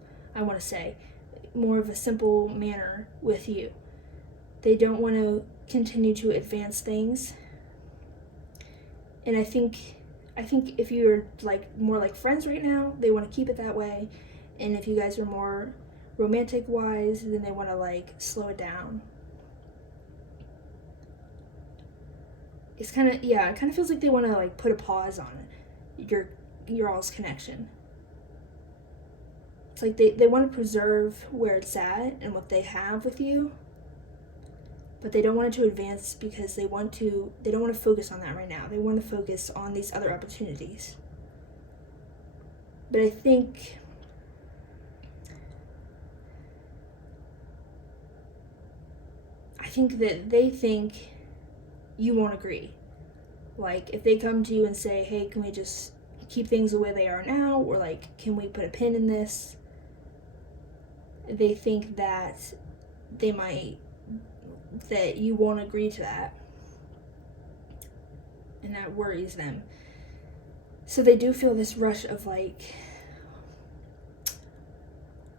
more of a simple manner with you. They don't want to continue to advance things. And I think if you're more like friends right now, they want to keep it that way. And if you guys are more romantic wise, then they want to slow it down. It kind of feels like they want to put a pause on it, your all's connection. It's like they want to preserve where it's at and what they have with you, but they don't want it to advance because they don't want to focus on that right now. They want to focus on these other opportunities. But I think that they think you won't agree. If they come to you and say, hey, can we just keep things the way they are now, or can we put a pin in this, they think that that you won't agree to that. and that worries them. So they do feel this rush of like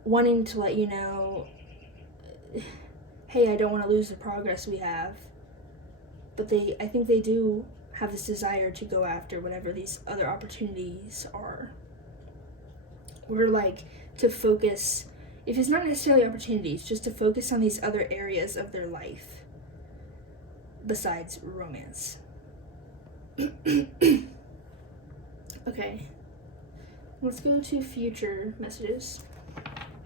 wanting to let you know, hey, I don't want to lose the progress we have. But I think they do have this desire to go after whatever these other opportunities are. Or like to focus, if it's not necessarily opportunities, just to focus on these other areas of their life besides romance. Okay, let's go to future messages.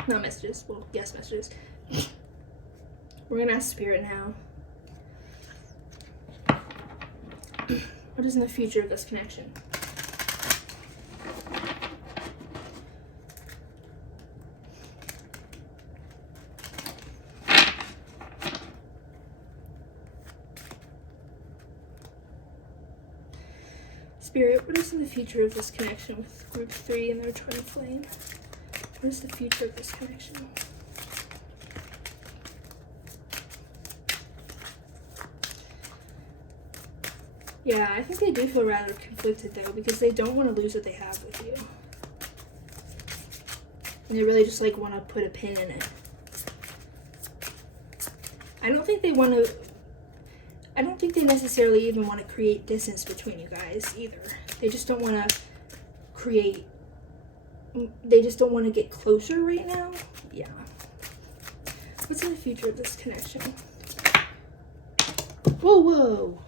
Not messages, well, guess messages. We're gonna ask Spirit now. What is in the future of this connection? Spirit, what is in the future of this connection with Group 3 and their twin flame? What is the future of this connection? Yeah, I think they do feel rather conflicted though, because they don't want to lose what they have with you. And they really just like want to put a pin in it. I don't think they necessarily even want to create distance between you guys either. They just don't want to they just don't want to get closer right now. Yeah. What's in the future of this connection? Whoa.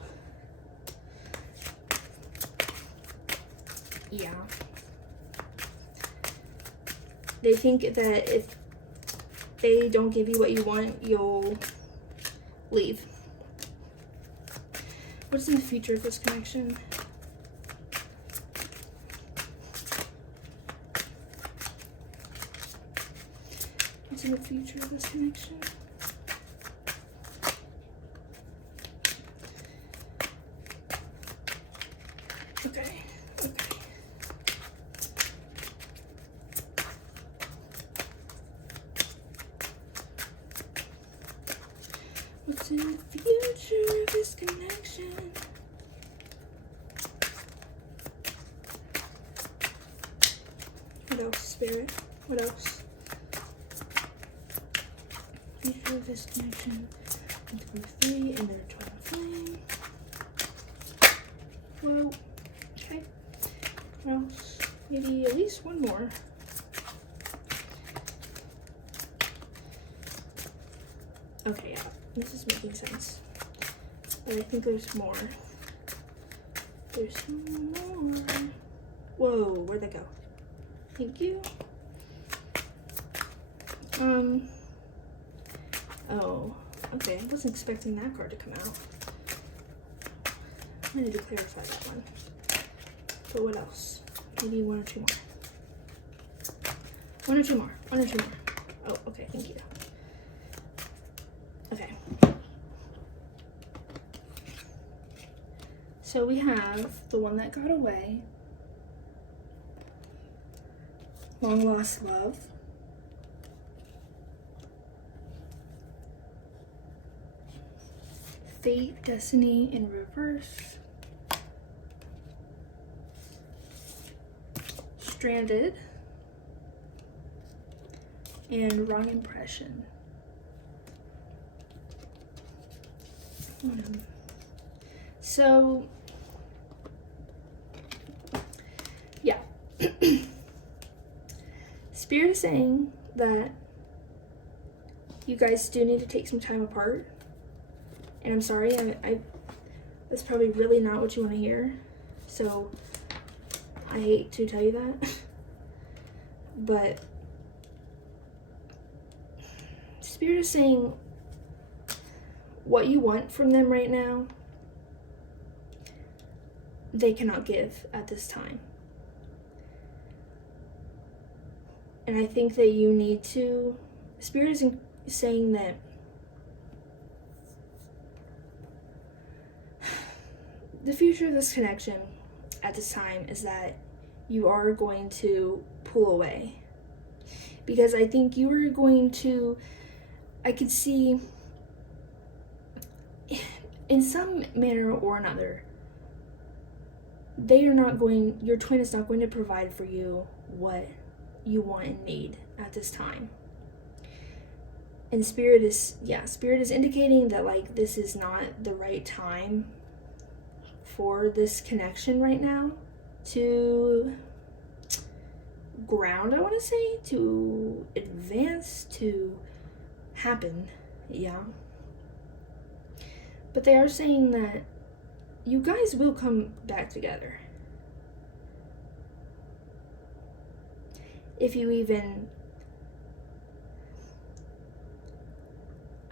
Yeah. They think that if they don't give you what you want, you'll leave. What's in the future of this connection? What's in the future of this connection? Okay. What's in the future of this connection? What else, Spirit? What else? Future of this connection with Group 3 and their twin flame. Whoa. Okay. What else? Maybe at least one more. Okay, yeah. This is making sense. But I think there's more. There's more. Whoa, where'd that go? Thank you. Oh, okay. I wasn't expecting that card to come out. I need to clarify that one. But what else? Maybe one or two more. One or two more. Oh, okay, thank you. Okay. So we have the one that got away. Long lost love. Fate, destiny in reverse. Stranded. And wrong impression. So, yeah. Spirit is saying that you guys do need to take some time apart. And I'm sorry, that's probably really not what you want to hear. So, I hate to tell you that. But, Spirit is saying what you want from them right now, they cannot give at this time. And I think that you need to, Spirit is saying that the future of this connection at this time is that you are going to pull away. Because I think you are going to, I could see in some manner or another, your twin is not going to provide for you what you want and need at this time. And spirit is indicating that like this is not the right time for this connection right now to ground, I want to say, to advance, to happen. Yeah. But they are saying that you guys will come back together. If you even...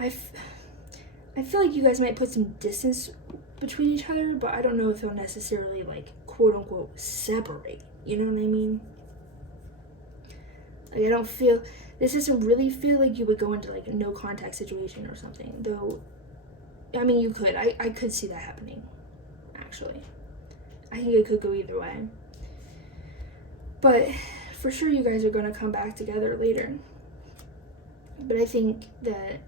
I feel like you guys might put some distance between each other, but I don't know if they'll necessarily, like, quote-unquote, separate. You know what I mean? Like, I don't feel... This doesn't really feel like you would go into, like, a no-contact situation or something. Though, I mean, you could. I could see that happening, actually. I think it could go either way. But for sure you guys are going to come back together later. But I think that...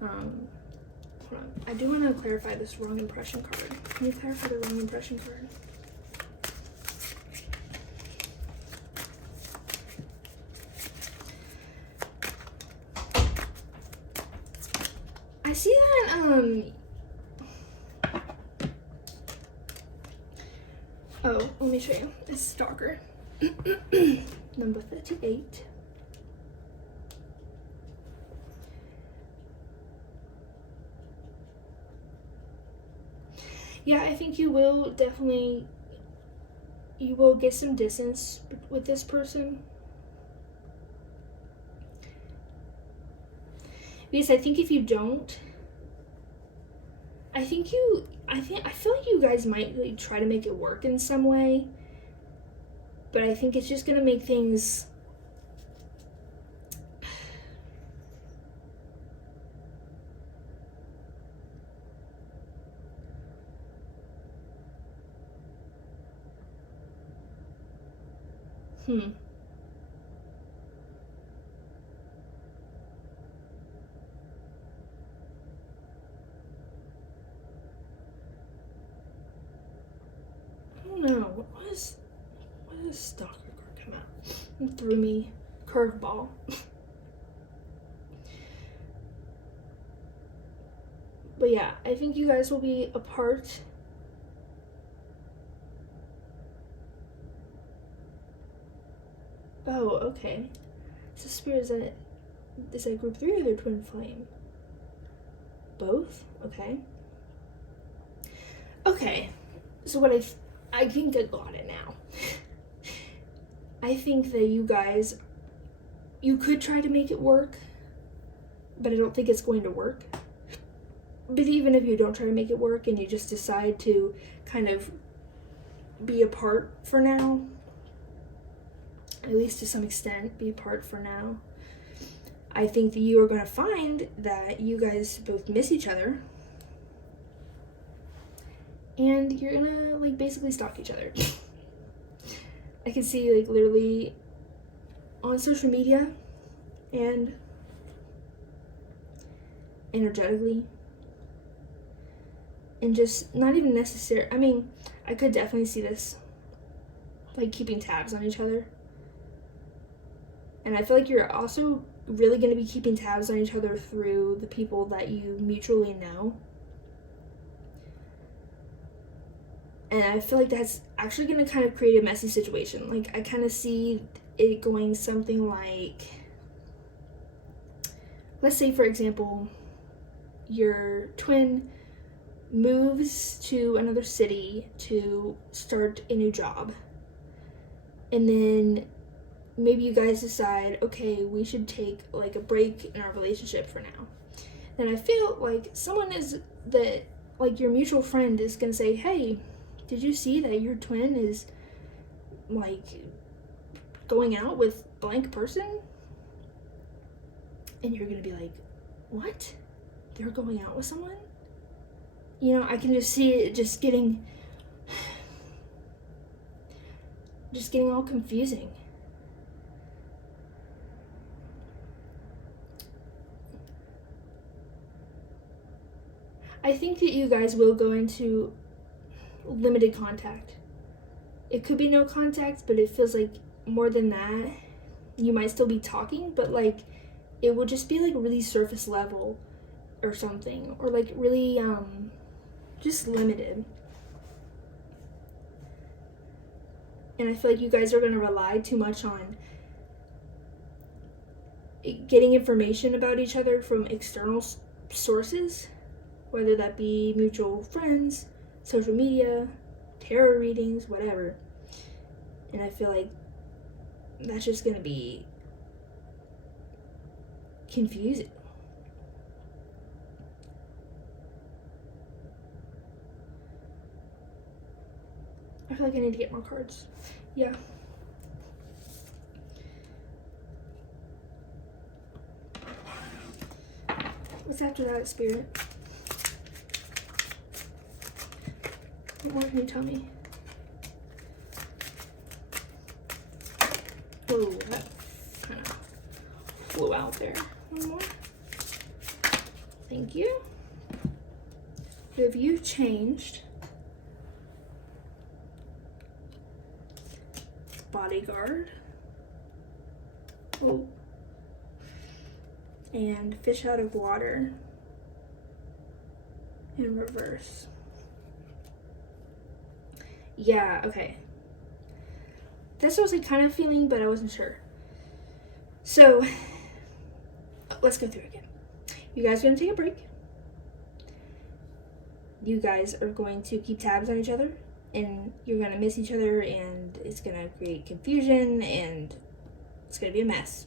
hold on. I do want to clarify this wrong impression card. Can you clarify the wrong impression card? I see that, oh, let me show you. It's Stalker. Number 38. Yeah, I think you will get some distance with this person. Because I think if you don't, I feel like you guys might like try to make it work in some way. But I think it's just gonna make things I don't know. What does Stalker card come out? It threw me curveball. But yeah, I think you guys will be apart. Oh, okay. So Spirit, is that group 3 or their twin flame? Both? Okay. Okay. So what I think I got it now. I think that you could try to make it work, but I don't think it's going to work. But even if you don't try to make it work and you just decide to kind of be apart for now, at least to some extent, be apart for now, I think that you are going to find that you guys both miss each other. And you're going to, like, basically stalk each other. I can see, like, literally on social media and energetically. And just not even necessary. I mean, I could definitely see this, like, keeping tabs on each other. And I feel like you're also really going to be keeping tabs on each other through the people that you mutually know. And I feel like that's actually going to kind of create a messy situation. Like, I kind of see it going something like, let's say, for example, your twin moves to another city to start a new job. And then maybe you guys decide, okay, we should take, like, a break in our relationship for now. And I feel like your mutual friend is going to say, hey, did you see that your twin is, like, going out with blank person? And you're going to be like, what? They're going out with someone? You know, I can just see it just getting all confusing. I think that you guys will go into limited contact. It could be no contact, but it feels like more than that. You might still be talking, but like it will just be like really surface level or something, or like really just limited. And I feel like you guys are going to rely too much on getting information about each other from external sources, whether that be mutual friends, social media, tarot readings, whatever. And I feel like that's just going to be confusing. I feel like I need to get more cards. Yeah. What's after that, Spirit? What more can you tell me? Whoa, that kind of flew out there. One more. Thank you. Have you changed? Bodyguard. Oh. And fish out of water in reverse. Yeah, okay. That's what I was like kind of feeling, but I wasn't sure. So let's go through it again. You guys are going to take a break. You guys are going to keep tabs on each other, and you're going to miss each other, and it's going to create confusion, and it's going to be a mess.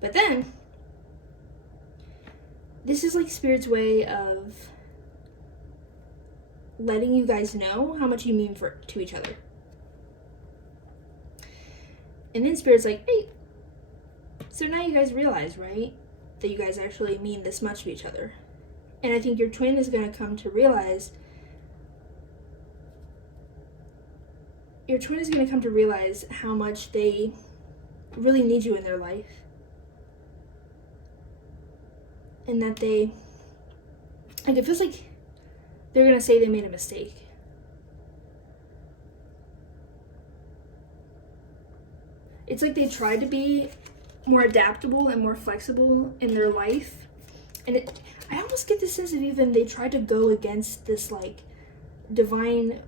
But then, this is like Spirit's way of letting you guys know how much you mean to each other. And then Spirit's like, hey, so now you guys realize, right, that you guys actually mean this much to each other. And I think your twin is going to come to realize, how much they really need you in their life. And that they, like, it feels like they're going to say they made a mistake. It's like they tried to be more adaptable and more flexible in their life. And I almost get the sense of even they tried to go against this, like, divine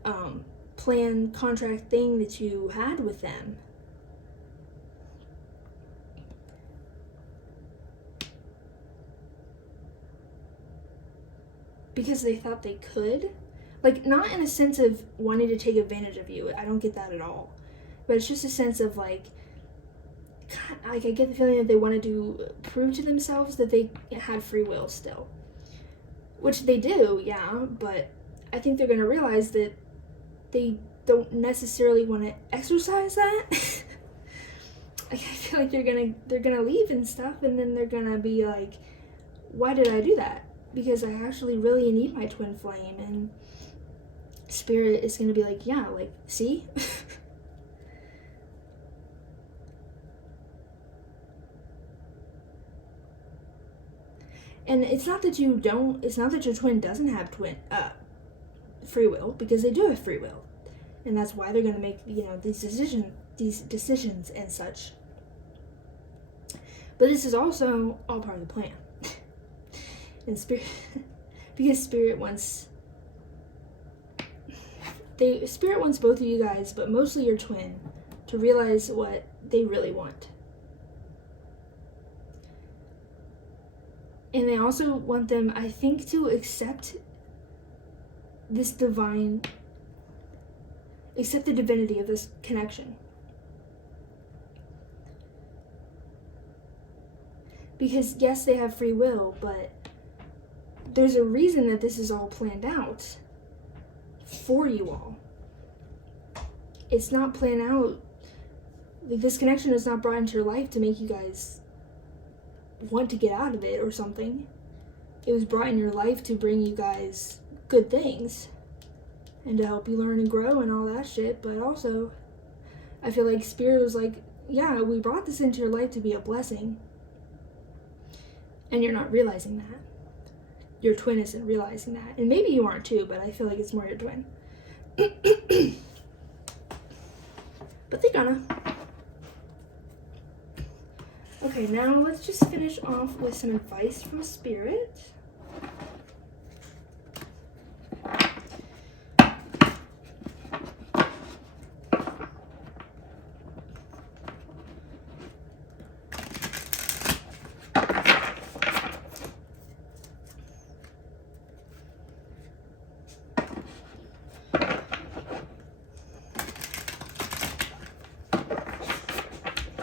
plan, contract thing that you had with them. Because they thought they could. Like, not in a sense of wanting to take advantage of you. I don't get that at all. But it's just a sense of, like I get the feeling that they wanted to prove to themselves that they had free will still. Which they do, yeah, but I think they're going to realize that they don't necessarily want to exercise that. Like, I feel like they're gonna leave and stuff, and then they're gonna be like, why did I do that? Because I actually really need my twin flame. And Spirit is gonna be like, yeah, like, see? And it's not that your twin doesn't have free will, because they do have free will. And that's why they're gonna make, these decisions and such. But this is also all part of the plan. And because Spirit wants both of you guys, but mostly your twin, to realize what they really want. And they also want them, I think, to accept the divinity of this connection. Because yes, they have free will, but there's a reason that this is all planned out for you all. It's not planned out, like, this connection is not brought into your life to make you guys want to get out of it or something. It was brought in your life to bring you guys good things and to help you learn and grow and all that shit. But also, I feel like Spirit was like, yeah, we brought this into your life to be a blessing. And you're not realizing that. Your twin isn't realizing that. And maybe you aren't too, but I feel like it's more your twin. But they're gonna. Okay, now let's just finish off with some advice from Spirit.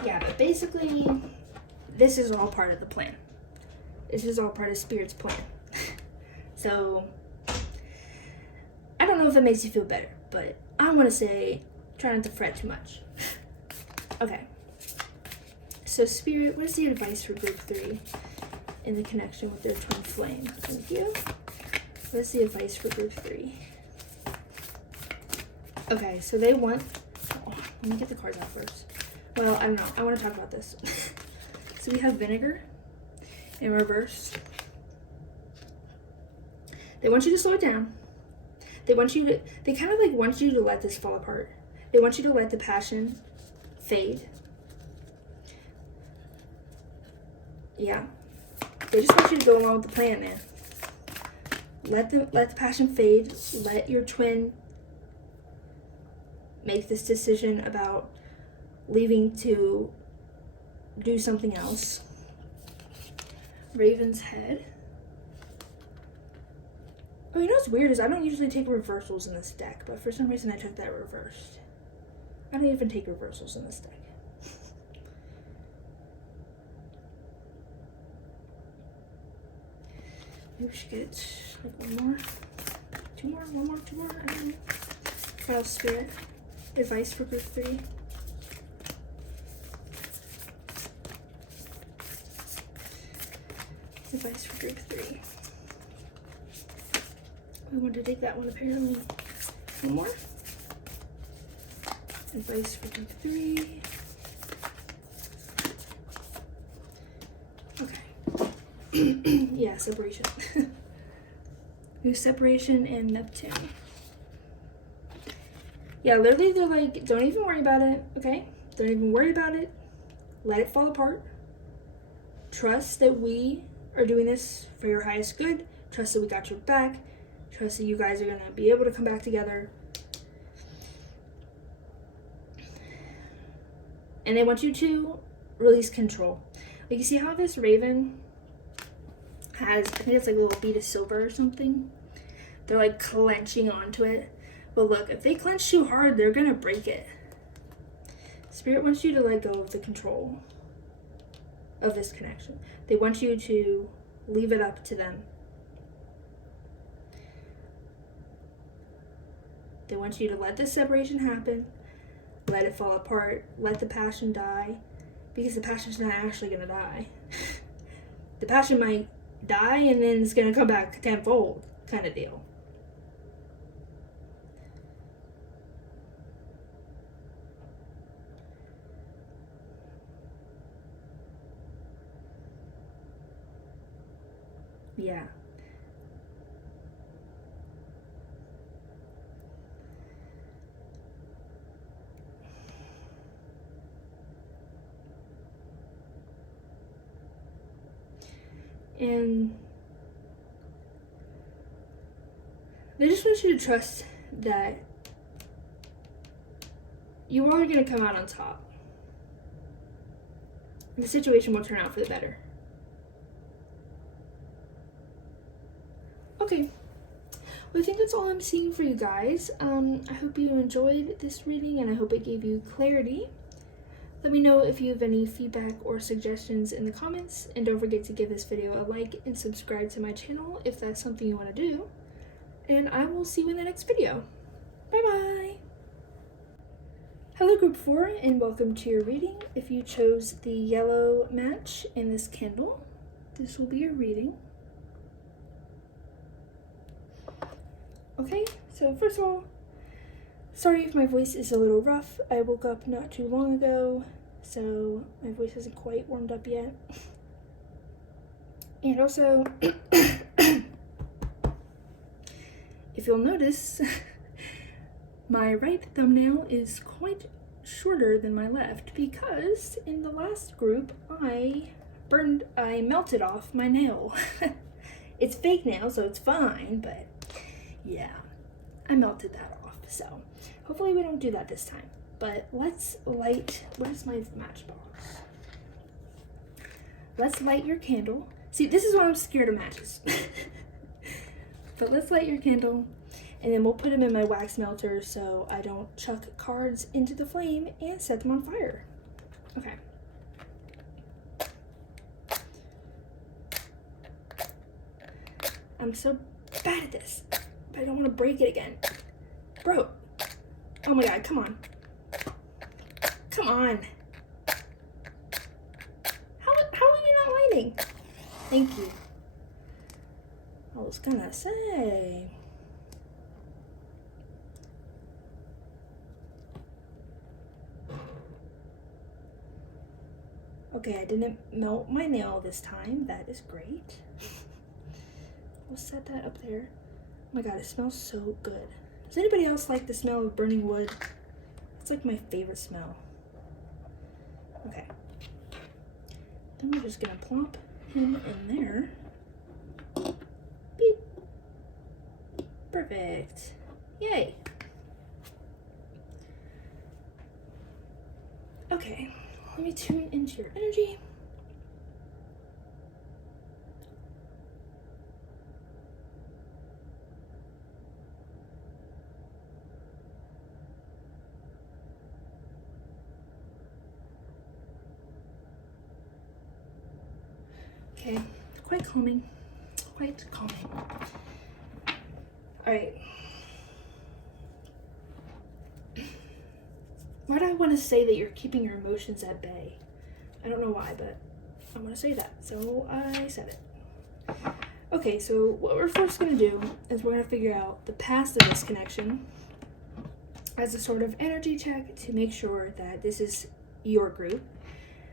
Yeah, but basically, this is all part of the plan. This is all part of Spirit's plan. So, I don't know if it makes you feel better, but I want to say try not to fret too much. Okay. So, Spirit, what is the advice for group 3 in the connection with their twin flame? Thank you. What is the advice for group 3? Okay, so they want... Oh, let me get the cards out first. Well, I don't know. I want to talk about this. So we have vinegar in reverse. They want you to slow it down. They kind of like want you to let this fall apart. They want you to let the passion fade. Yeah. They just want you to go along with the plan, man. Let the passion fade. Let your twin make this decision about leaving to do something else. Raven's head. Oh, you know what's weird is I don't usually take reversals in this deck, but for some reason I took that reversed. I don't even take reversals in this deck. Maybe we should get like one more. Two more? I don't know. Trial Spirit. Advice for group 3. Advice for group 3. We want to take that one apparently. One more. Advice for group 3. Okay. Yeah, separation. New separation and Neptune. Yeah, literally they're like, don't even worry about it, okay? Don't even worry about it. Let it fall apart. Trust that we are doing this for your highest good. Trust that we got your back. Trust that you guys are going to be able to come back together. And they want you to release control. Like, you see how this raven has, I think it's like a little bead of silver or something? They're like clenching onto it. But look, if they clench too hard, they're going to break it. Spirit wants you to let go of the control of this connection. They want you to leave it up to them. They want you to let this separation happen, let it fall apart, let the passion die, because the passion's not actually going to die. The passion might die and then it's going to come back tenfold, kind of deal. Yeah. And they just want you to trust that you are going to come out on top. The situation will turn out for the better. Okay. Well, I think that's all I'm seeing for you guys. I hope you enjoyed this reading and I hope it gave you clarity. Let me know if you have any feedback or suggestions in the comments, and don't forget to give this video a like and subscribe to my channel if that's something you want to do. And I will see you in the next video. Bye bye! Hello group 4 and welcome to your reading. If you chose the yellow match in this candle, this will be your reading. Okay, so first of all, sorry if my voice is a little rough. I woke up not too long ago, so my voice isn't quite warmed up yet. And also, if you'll notice, My right thumbnail is quite shorter than my left because in the last group I melted off my nail. It's fake nail, so it's fine, but yeah, I melted that off. So hopefully we don't do that this time. But let's light, where's my matchbox? Let's light your candle. See, this is why I'm scared of matches. But let's light your candle, and then we'll put them in my wax melter so I don't chuck cards into the flame and set them on fire. Okay. I'm so bad at this, but I don't want to break it again. Bro. Oh my god, come on. Come on. How are you not lighting? Thank you. I was gonna say. Okay, I didn't melt my nail this time. That is great. We'll set that up there. Oh my god, it smells so good. Does anybody else like the smell of burning wood? It's like my favorite smell. Okay. Then we're just gonna plop him in there. Beep. Perfect. Yay. Okay, let me tune into your energy. Okay, quite calming. Quite calming. Alright. Why do I want to say that you're keeping your emotions at bay? I don't know why, but I want to say that, so I said it. Okay, so what we're first going to do is we're going to figure out the past of this connection as a sort of energy check to make sure that this is your group.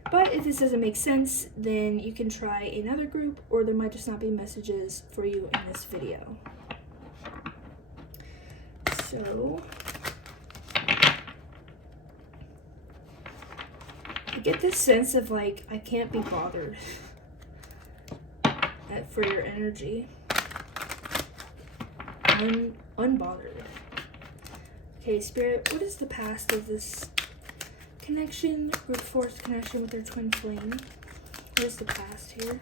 But if this doesn't make sense, then you can try another group, or there might just not be messages for you in this video. So, I get this sense of like, I can't be bothered for your energy. Unbothered. Okay, Spirit, what is the past of this connection, group force connection with their twin flame? What is the past here?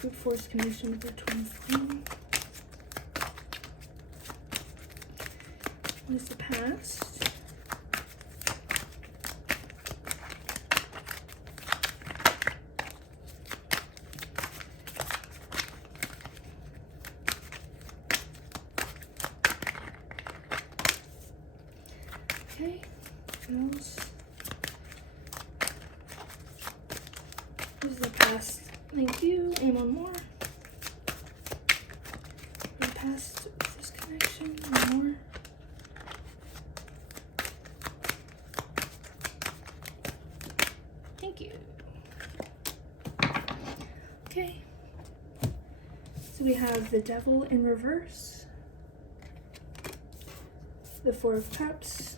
Group force connection with their twin flame. What is the past? Okay, what else? This is the past. Thank you. And one more. The past with this connection. One more. Thank you. Okay. So we have the Devil in reverse, the Four of Cups,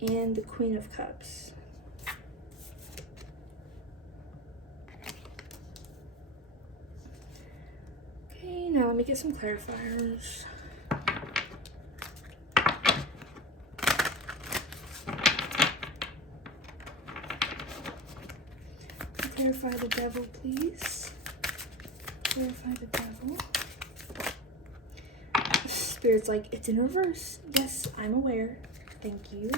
and the Queen of Cups. Okay, now let me get some clarifiers. Clarify the Devil, please. Clarify the Devil. Spirit's like, it's in reverse. Yes, I'm aware. Thank you.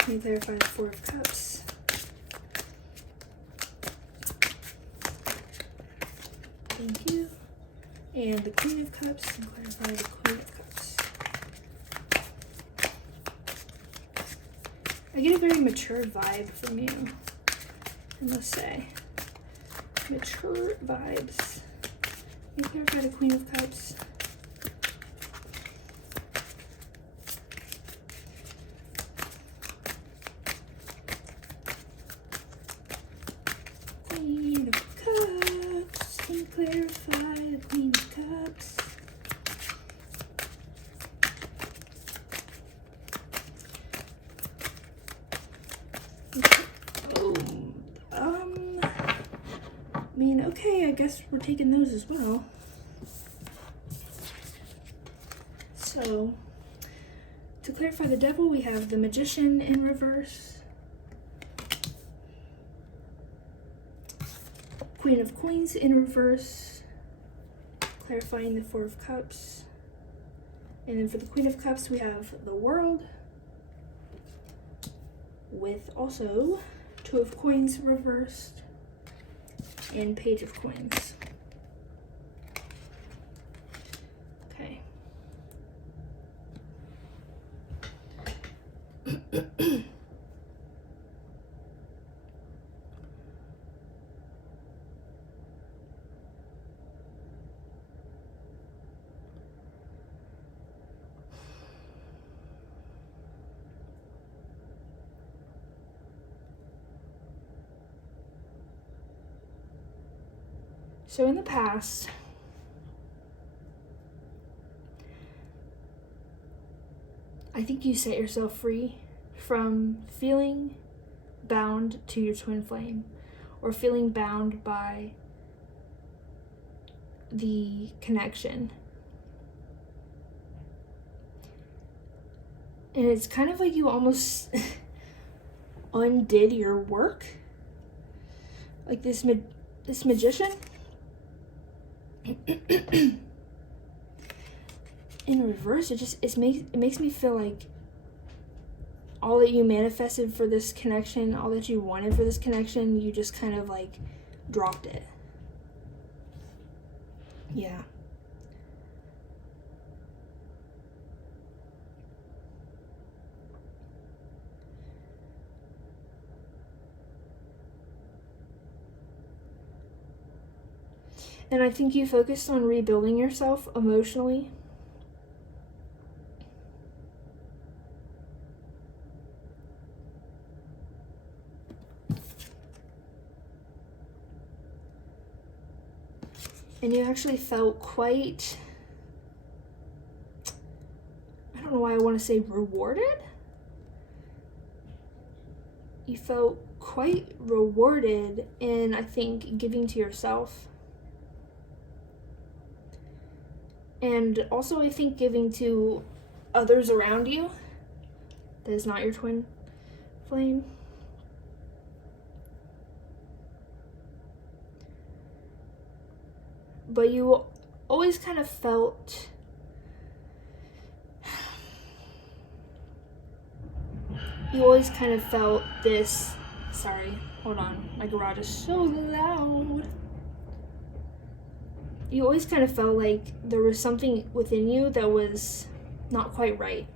Let me clarify the Four of Cups. Thank you. And the Queen of Cups, and clarify the Queen of Cups. I get a very mature vibe from you, I must say. Mature vibes. Let me clarify the Queen of Cups. Queen of Cups. Can you clarify the Queen of Cups? Oh, I mean, okay, I guess we're taking those as well. So, to clarify the devil, we have the Magician in reverse, Queen of Coins in reverse, clarifying the Four of Cups. And then for the Queen of Cups, we have the World, with also Two of Coins reversed, and Page of Coins. Okay. So in the past, I think you set yourself free from feeling bound to your twin flame, or feeling bound by the connection. And it's kind of like you almost undid your work. Like this magician in reverse, it makes me feel like all that you manifested for this connection, all that you wanted for this connection, you just kind of like dropped it. Yeah. And I think you focused on rebuilding yourself emotionally. And you actually felt quite, I don't know why I want to say rewarded. You felt quite rewarded in, I think, giving to yourself. And also, I think, giving to others around you that is not your twin flame. But you always kind of felt this, sorry, hold on, my garage is so loud. You always kind of felt like there was something within you that was not quite right.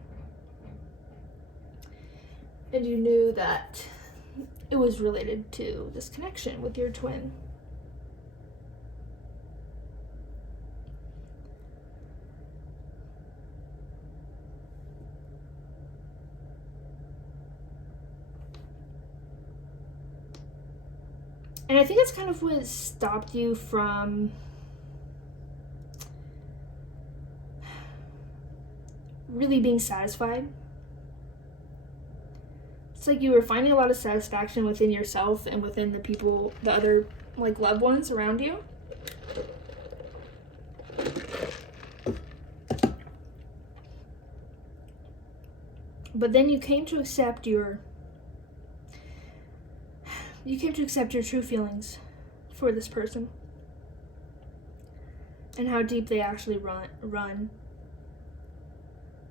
And you knew that it was related to this connection with your twin. And I think that's kind of what stopped you from really being satisfied. It's like you were finding a lot of satisfaction within yourself and within the people, the other like loved ones around you. But then you came to accept your true feelings for this person and how deep they actually run.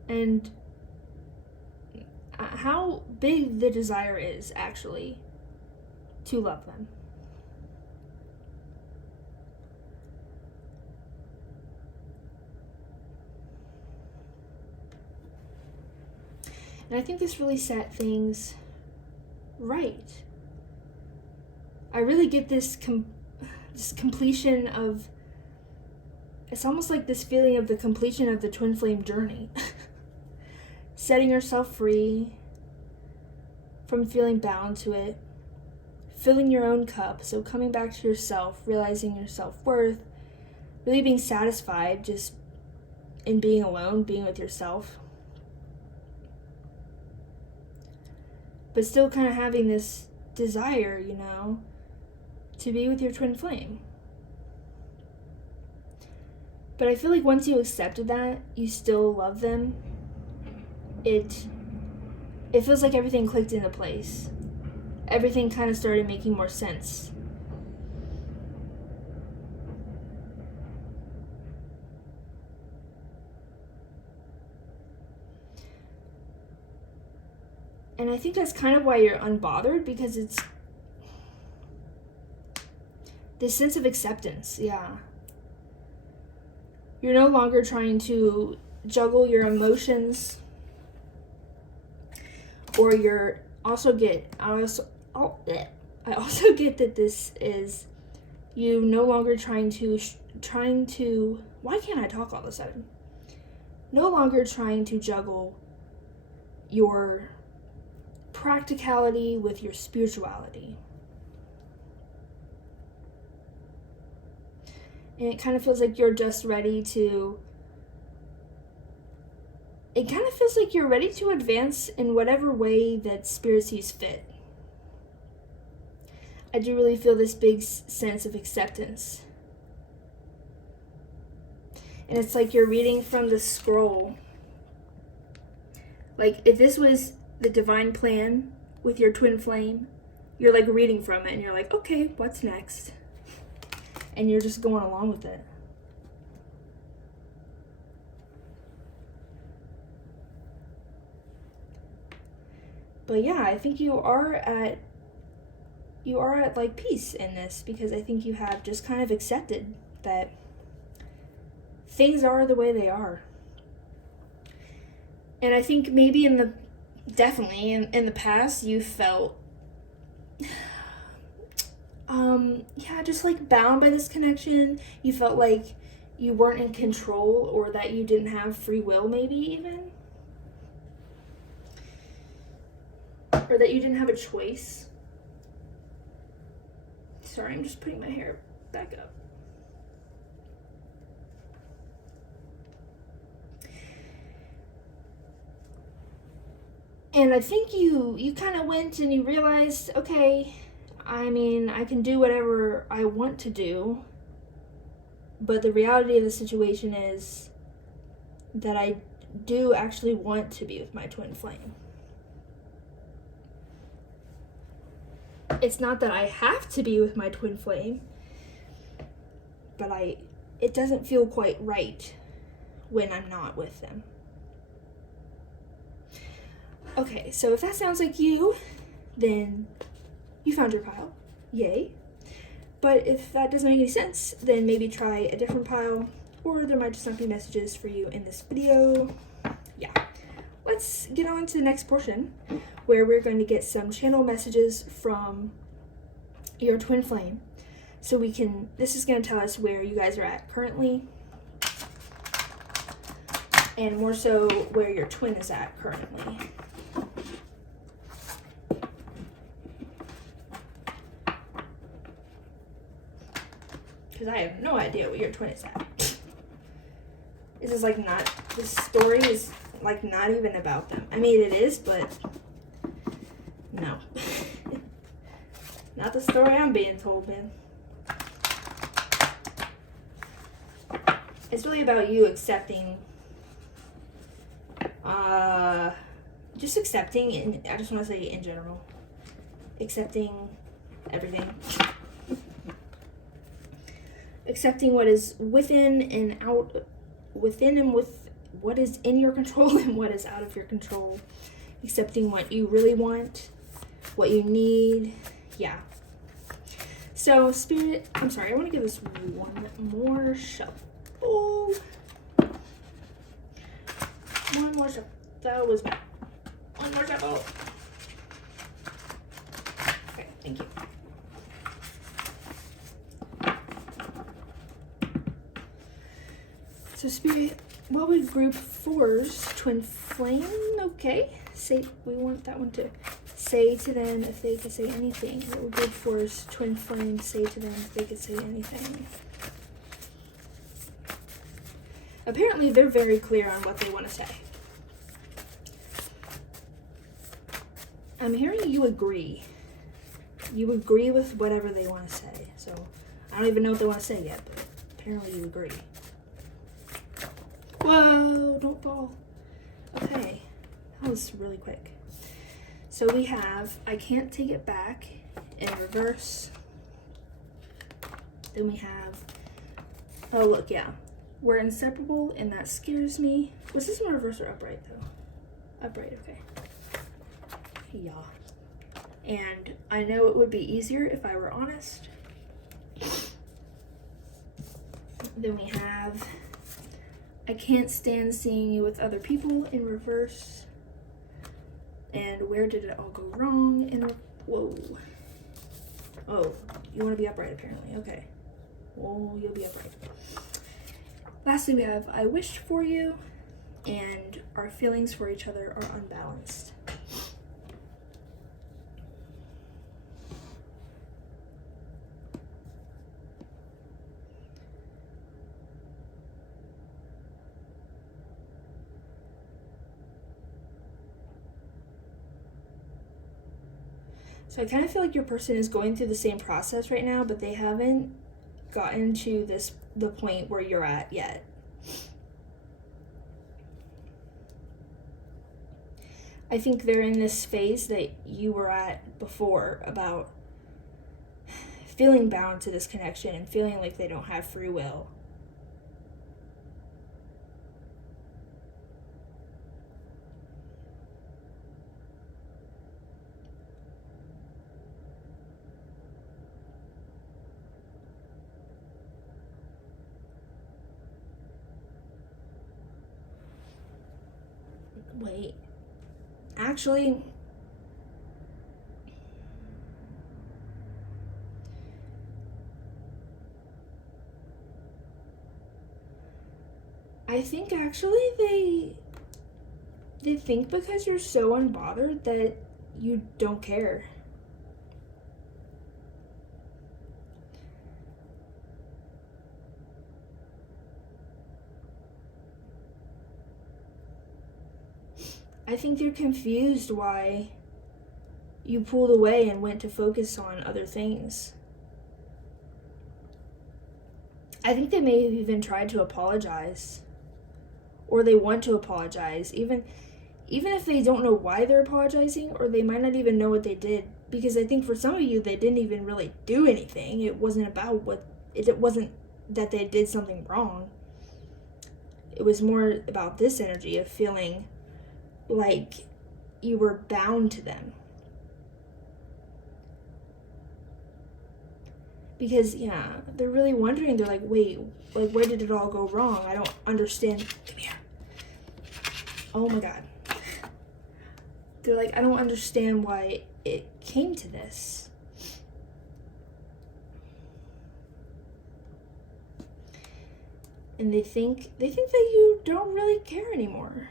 And how big the desire is actually to love them. And I think this really set things right. I really get this completion of, it's almost like this feeling of the completion of the twin flame journey. Setting yourself free from feeling bound to it, filling your own cup, so coming back to yourself, realizing your self-worth, really being satisfied just in being alone, being with yourself. but still kind of having this desire, to be with your twin flame. But I feel like once you accepted that, you still love them, it feels like everything clicked into place. Everything kind of started making more sense. And I think that's kind of why you're unbothered, because it's this sense of acceptance, yeah. You're no longer trying to juggle your emotions, or I also get that this is you no longer trying to, why can't I talk all of a sudden? No longer trying to juggle your practicality with your spirituality. And it kind of feels like you're just ready to advance in whatever way that spirit sees fit. I do really feel this big sense of acceptance. And it's like you're reading from the scroll. Like, if this was the divine plan with your twin flame, you're like reading from it and you're like, okay, what's next? And you're just going along with it. But yeah, I think you are at like peace in this, because I think you have just kind of accepted that things are the way they are. And I think maybe in the past you felt just like bound by this connection. You felt like you weren't in control, or that you didn't have free will, maybe even. Or that you didn't have a choice. Sorry, I'm just putting my hair back up. And I think you kind of went and you realized, okay, I mean, I can do whatever I want to do, but the reality of the situation is that I do actually want to be with my twin flame. It's not that I have to be with my twin flame, but it doesn't feel quite right when I'm not with them. Okay, so if that sounds like you, then you found your pile. Yay. But if that doesn't make any sense, then maybe try a different pile, or there might just not be messages for you in this video. Yeah. Let's get on to the next portion, where we're going to get some channel messages from your twin flame. So this is going to tell us where you guys are at currently, and more so where your twin is at currently. Because I have no idea what your twin is at. This story is like not even about them. I mean, it is, but no. Not the story I'm being told, man. It's really about you accepting, just accepting, and I just want to say in general, accepting everything. Accepting what is within and out, within and with what is in your control and what is out of your control. Accepting what you really want, what you need. Yeah. So, Spirit, I'm sorry, I want to give this one more shuffle. One more shuffle. That was bad. One more shuffle. Okay, thank you. So, Spirit, what would group 4's twin flame, okay, say, we want that one to say to them if they could say anything. What would group 4's twin flame say to them if they could say anything? Apparently, they're very clear on what they want to say. I'm hearing you agree. You agree with whatever they want to say. So I don't even know what they want to say yet, but apparently you agree. Whoa, don't fall. Okay, that was really quick. So we have, I can't take it back in reverse. Then we have, oh look, yeah. We're inseparable and that scares me. Was this in reverse or upright though? Upright, okay. Yeah. And I know it would be easier if I were honest. Then we have, I can't stand seeing you with other people in reverse. And where did it all go wrong? Whoa. Oh, you want to be upright apparently. Okay. Well, you'll be upright. Lastly, we have I wished for you, and our feelings for each other are unbalanced. So I kind of feel like your person is going through the same process right now, but they haven't gotten to the point where you're at yet. I think they're in this phase that you were at before about feeling bound to this connection and feeling like they don't have free will. Wait. Actually, I think actually they think because you're so unbothered that you don't care. I think they're confused why you pulled away and went to focus on other things. I think they may have even tried to apologize, or they want to apologize, even if they don't know why they're apologizing, or they might not even know what they did, because I think for some of you they didn't even really do anything. It wasn't that they did something wrong. It was more about this energy of feeling like you were bound to them. Because, yeah, they're really wondering. They're like, wait, like, where did it all go wrong? I don't understand. Come here. Oh my God. They're like, I don't understand why it came to this. And they think that you don't really care anymore.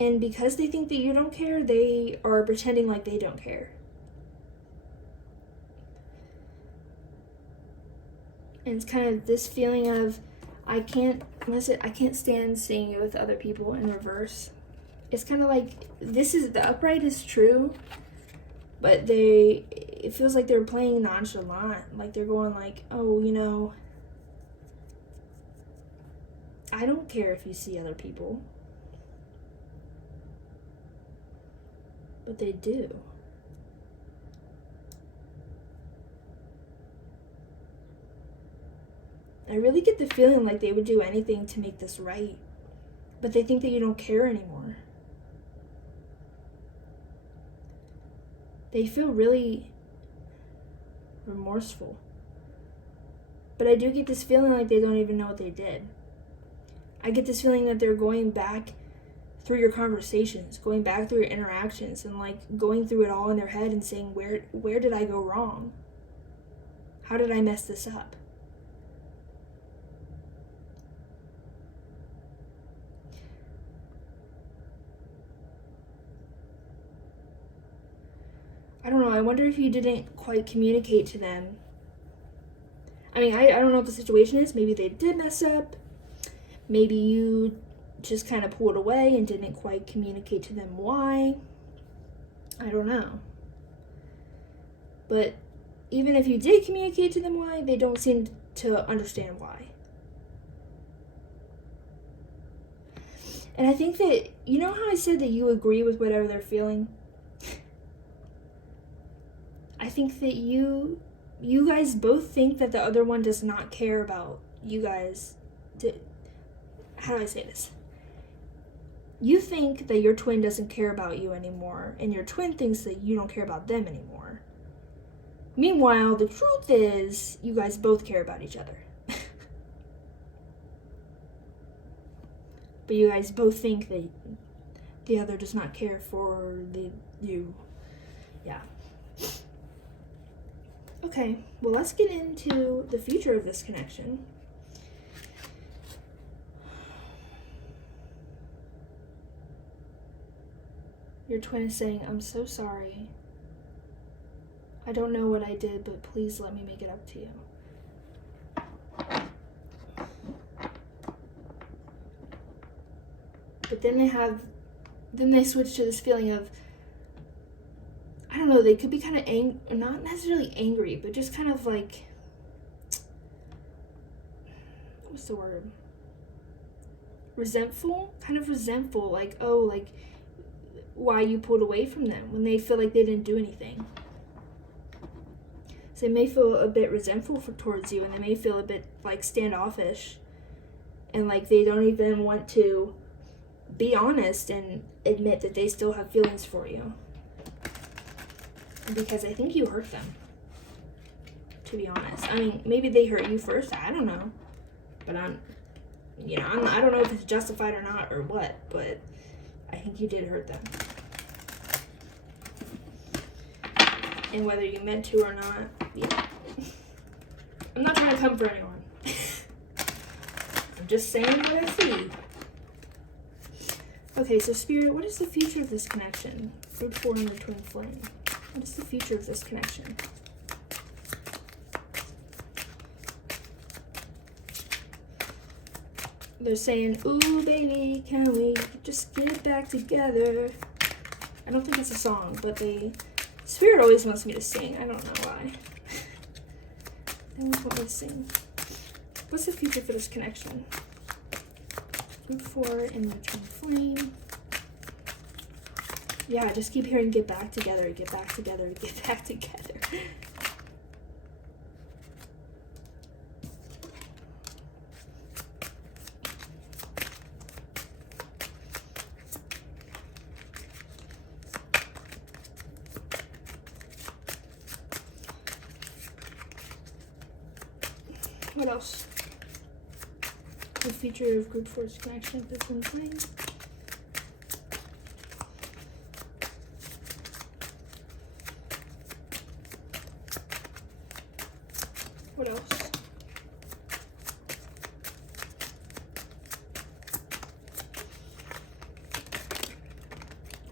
And because they think that you don't care, they are pretending like they don't care. And it's kind of this feeling of, I can't stand seeing you with other people in reverse. It's kind of like, the upright is true, but it feels like they're playing nonchalant. Like they're going like, oh, I don't care if you see other people. But they do. I really get the feeling like they would do anything to make this right, but they think that you don't care anymore. They feel really remorseful. But I do get this feeling like they don't even know what they did. I get this feeling that they're going back through your conversations, going back through your interactions, and like going through it all in their head and saying, where did I go wrong? How did I mess this up? I don't know, I wonder if you didn't quite communicate to them. I mean, I don't know what the situation is. Maybe they did mess up. Maybe you just kind of pulled away and didn't quite communicate to them why. I don't know. But even if you did communicate to them why, they don't seem to understand why. And I think that, you know how I said that you agree with whatever they're feeling? I think that you guys both think that the other one does not care about you guys. How do I say this? You think that your twin doesn't care about you anymore, and your twin thinks that you don't care about them anymore. Meanwhile, the truth is, you guys both care about each other. But you guys both think that the other does not care for you. Yeah. Okay, well, let's get into the future of this connection. Your twin is saying, I'm so sorry. I don't know what I did, but please let me make it up to you. But then they switch to this feeling of, I don't know, they could be kind of not necessarily angry, but just kind of like, what's the word? Resentful? Kind of resentful, like, oh, like, why you pulled away from them when they feel like they didn't do anything. So they may feel a bit resentful towards you, and they may feel a bit like standoffish, and like they don't even want to be honest and admit that they still have feelings for you. Because I think you hurt them, to be honest. I mean, maybe they hurt you first, I don't know. But I don't know if it's justified or not or what, but I think you did hurt them. And whether you meant to or not, yeah. I'm not trying to come for anyone. I'm just saying what I see. Okay, so Spirit, what is the future of this connection? Group 4 and the twin flame. What is the future of this connection? They're saying, ooh, baby, can we just get back together? I don't think it's a song, but Spirit always wants me to sing. I don't know why. They always want me to sing. What's the future for this connection? Group 4 and the twin flame. Yeah, I just keep hearing get back together, get back together, get back together. What else? The future of Group 4's connection with the twin flame. What else?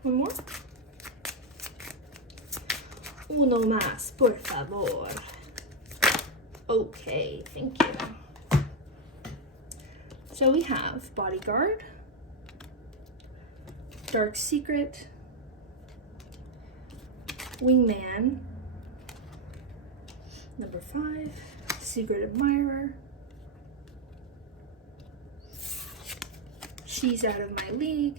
One more? Uno más, por favor. Okay, thank you. So we have Bodyguard, Dark Secret, Wingman, number 5, Secret Admirer, She's Out of My League,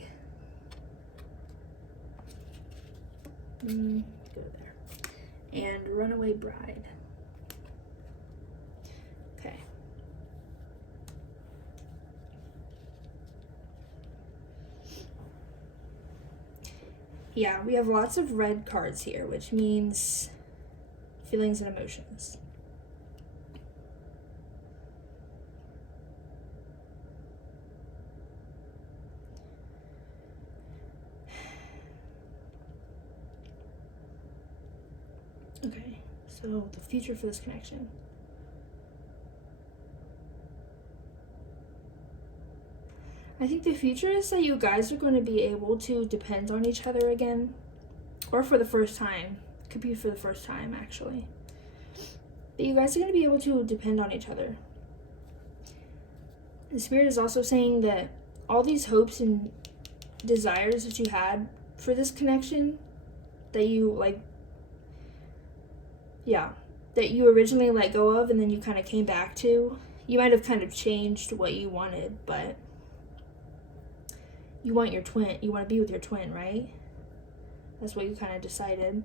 go there, and Runaway Bride. Okay. Yeah, we have lots of red cards here, which means feelings and emotions. Okay, so the future for this connection. I think the future is that you guys are going to be able to depend on each other again. Or for the first time. Could be for the first time, actually. But you guys are going to be able to depend on each other. The Spirit is also saying that all these hopes and desires that you had for this connection that you that you originally let go of and then you kind of came back to. You might have kind of changed what you wanted, but you want your twin. You want to be with your twin, right? That's what you kind of decided.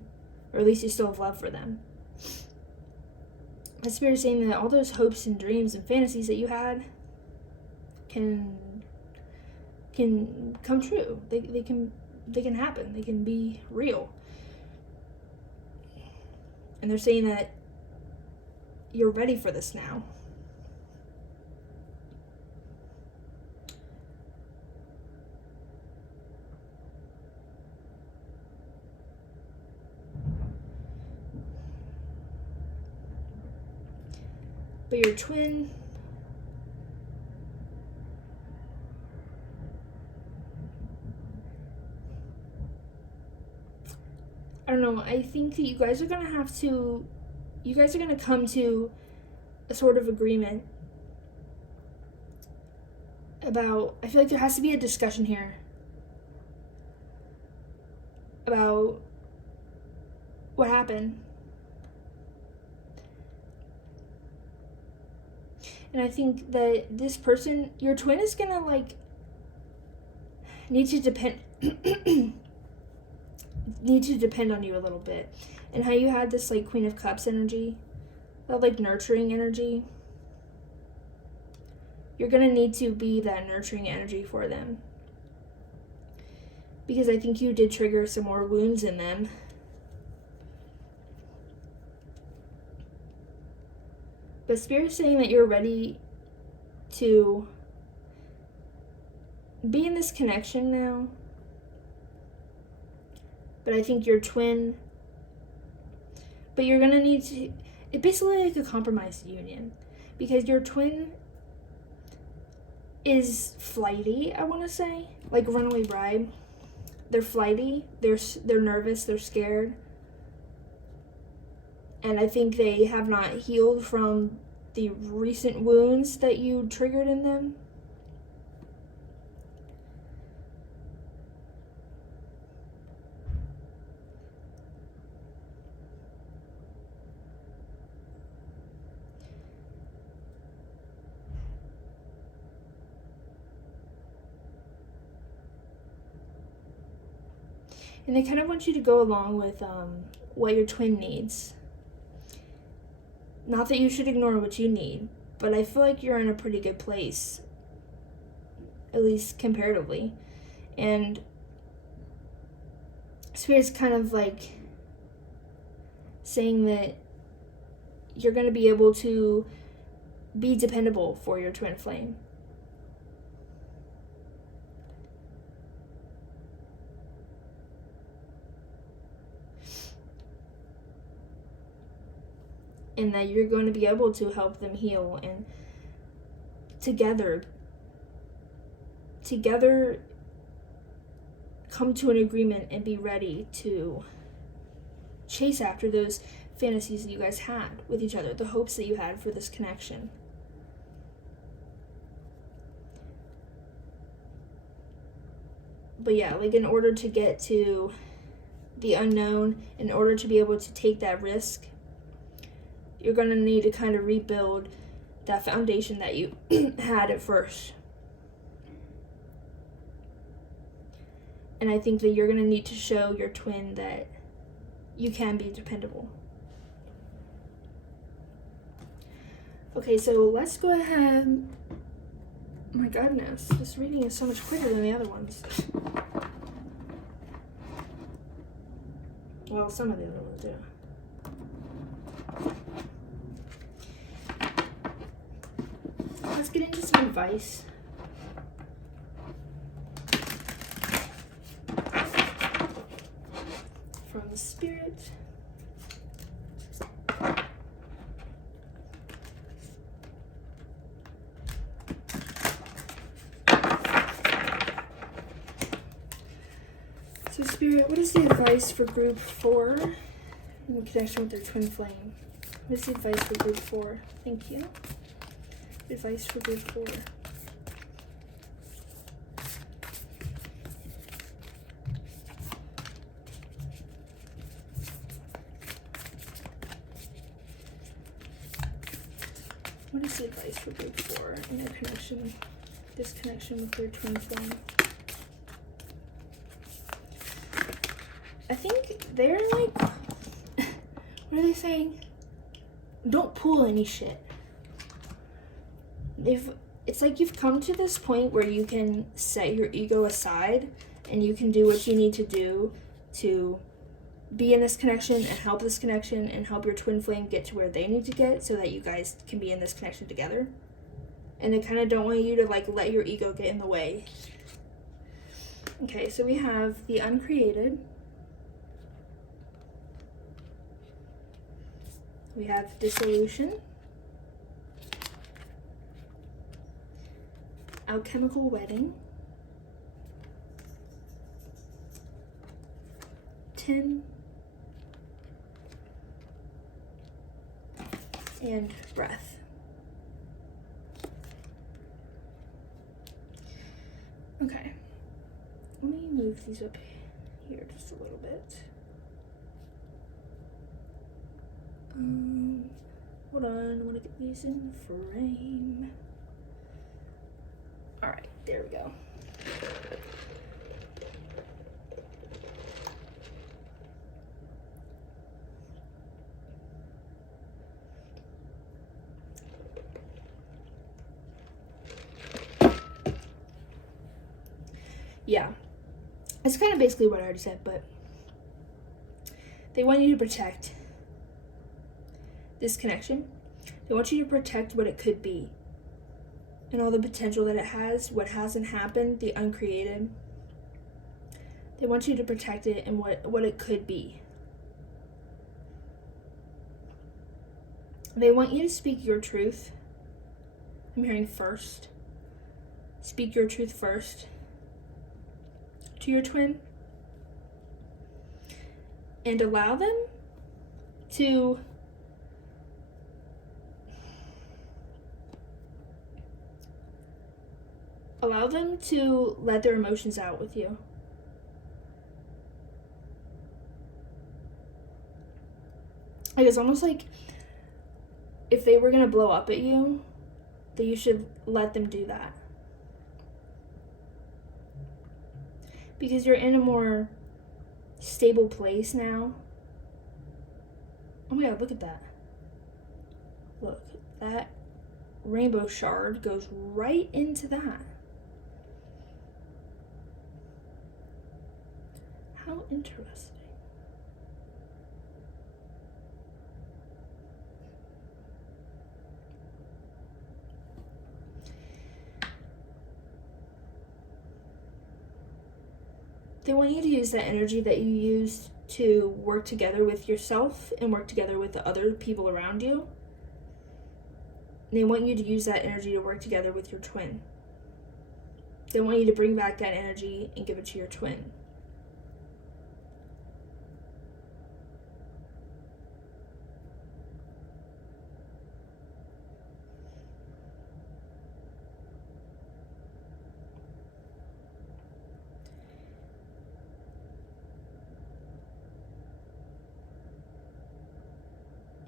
Or at least you still have love for them. The Spirit is saying that all those hopes and dreams and fantasies that you had can come true. They can happen. They can be real. And they're saying that you're ready for this now. But your twin, I don't know, I think that you guys are going to come to a sort of agreement about, I feel like there has to be a discussion here about what happened. And I think that this person, your twin, is gonna need to depend on you a little bit. And how you had this Queen of Cups energy, that nurturing energy. You're gonna need to be that nurturing energy for them. Because I think you did trigger some more wounds in them. But Spirit's saying that you're ready to be in this connection now. But I think your twin, but you're going to need to, it's basically like a compromise union. Because your twin is flighty, I want to say. Like Runaway Bride. They're flighty, they're nervous, they're scared. And I think they have not healed from the recent wounds that you triggered in them. And they kind of want you to go along with what your twin needs. Not that you should ignore what you need, but I feel like you're in a pretty good place, at least comparatively. And Spirit's kind of saying that you're going to be able to be dependable for your twin flame. And that you're going to be able to help them heal, and together come to an agreement and be ready to chase after those fantasies that you guys had with each other, the hopes that you had for this connection. But yeah, in order to get to the unknown, in order to be able to take that risk, you're going to need to kind of rebuild that foundation that you had at first. And I think that you're going to need to show your twin that you can be dependable. Okay, so let's go ahead. Oh my goodness, this reading is so much quicker than the other ones. Well, some of the other ones do. Let's get into some advice. From the Spirit. So Spirit, what is the advice for group 4 in connection with their twin flame? What is the advice for group 4? Thank you. Advice for group 4. What is the advice for group 4 in their connection, this connection with their twin flame? I think they're like, what are they saying? Don't pull any shit. It's like you've come to this point where you can set your ego aside and you can do what you need to do to be in this connection and help this connection and help your twin flame get to where they need to get so that you guys can be in this connection together. And they kind of don't want you to like let your ego get in the way. Okay, so we have the uncreated. We have dissolution. Alchemical wedding. 10. And breath. Okay. Let me move these up here just a little bit. Hold on, I want to get these in frame. Alright, there we go. Yeah, it's kind of basically what I already said, but they want you to protect this connection. They want you to protect what it could be and all the potential that it has, what hasn't happened, the uncreated. They want you to protect it and what it could be. They want you to speak your truth. I'm hearing first. Speak your truth first to your twin. And allow them to let their emotions out with you. Like, it's almost like if they were going to blow up at you, that you should let them do that. Because you're in a more stable place now. Oh my god, look at that. Look, that rainbow shard goes right into that. How interesting. They want you to use that energy that you used to work together with yourself and work together with the other people around you. They want you to use that energy to work together with your twin. They want you to bring back that energy and give it to your twin.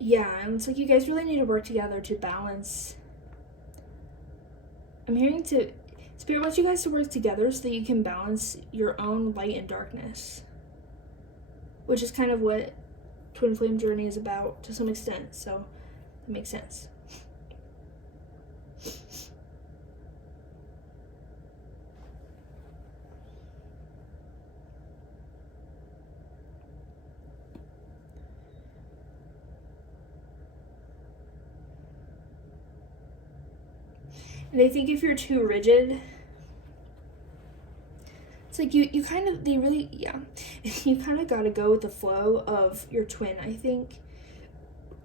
Yeah, and it's like you guys really need to work together to balance. I'm hearing Spirit wants you guys to work together so that you can balance your own light and darkness. Which is kind of what Twin Flame Journey is about to some extent, so it makes sense. And I think if you're too rigid, it's like you kind of, you kind of got to go with the flow of your twin, I think.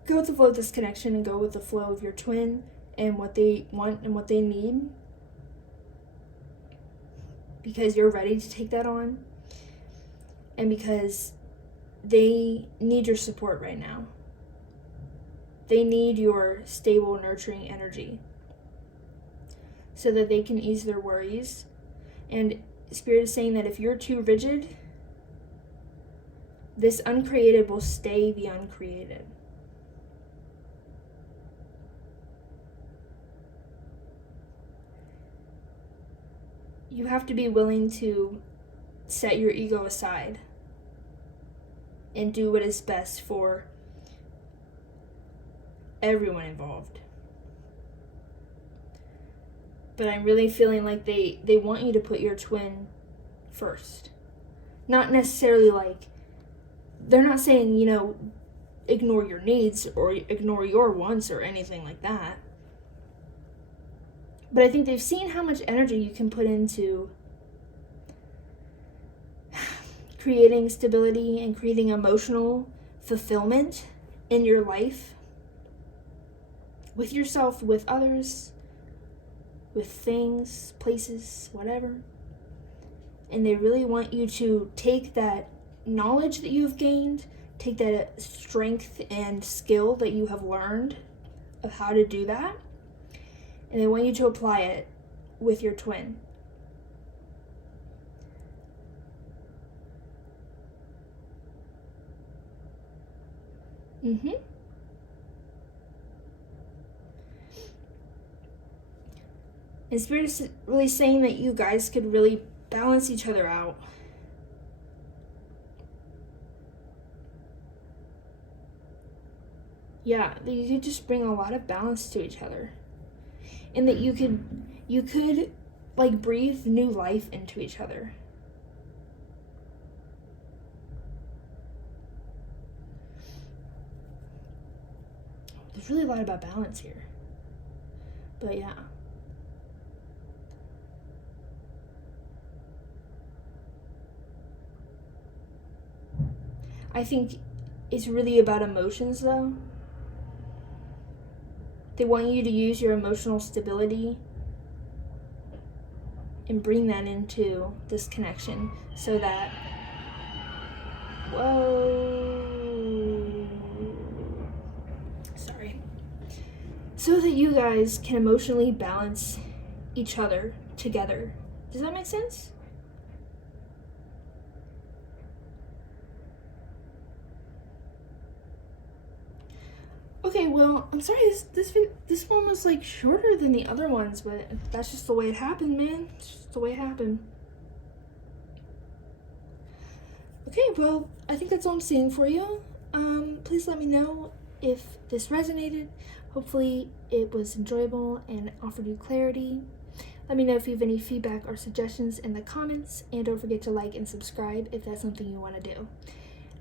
Go with the flow of this connection and go with the flow of your twin and what they want and what they need. Because you're ready to take that on. And because they need your support right now. They need your stable, nurturing energy so that they can ease their worries. And Spirit is saying that if you're too rigid, this uncreated will stay the uncreated. you have to be willing to set your ego aside and do what is best for everyone involved. But I'm really feeling like they want you to put your twin first. Not necessarily like, they're not saying, you know, ignore your needs or ignore your wants or anything like that. But I think they've seen how much energy you can put into creating stability and creating emotional fulfillment in your life, with yourself, with others, with things, places, whatever. And they really want you to take that knowledge that you've gained, take that strength and skill that you have learned of how to do that, and they want you to apply it with your twin. And Spirit is really saying that you guys could really balance each other out. Yeah, that you could just bring a lot of balance to each other. And that you could like breathe new life into each other. There's really a lot about balance here. But yeah. I think it's really about emotions though. They want you to use your emotional stability and bring that into this connection so that, so that you guys can emotionally balance each other together. Does that make sense? Okay, well, I'm sorry, this one was like shorter than the other ones, but that's just the way it happened, man. It's just the way it happened. Okay, well, I think that's all I'm seeing for you. Please let me know if this resonated. Hopefully it was enjoyable and offered you clarity. Let me know if you have any feedback or suggestions in the comments, and don't forget to like and subscribe if that's something you want to do.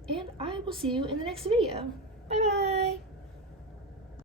And I will see you in the next video. Bye bye!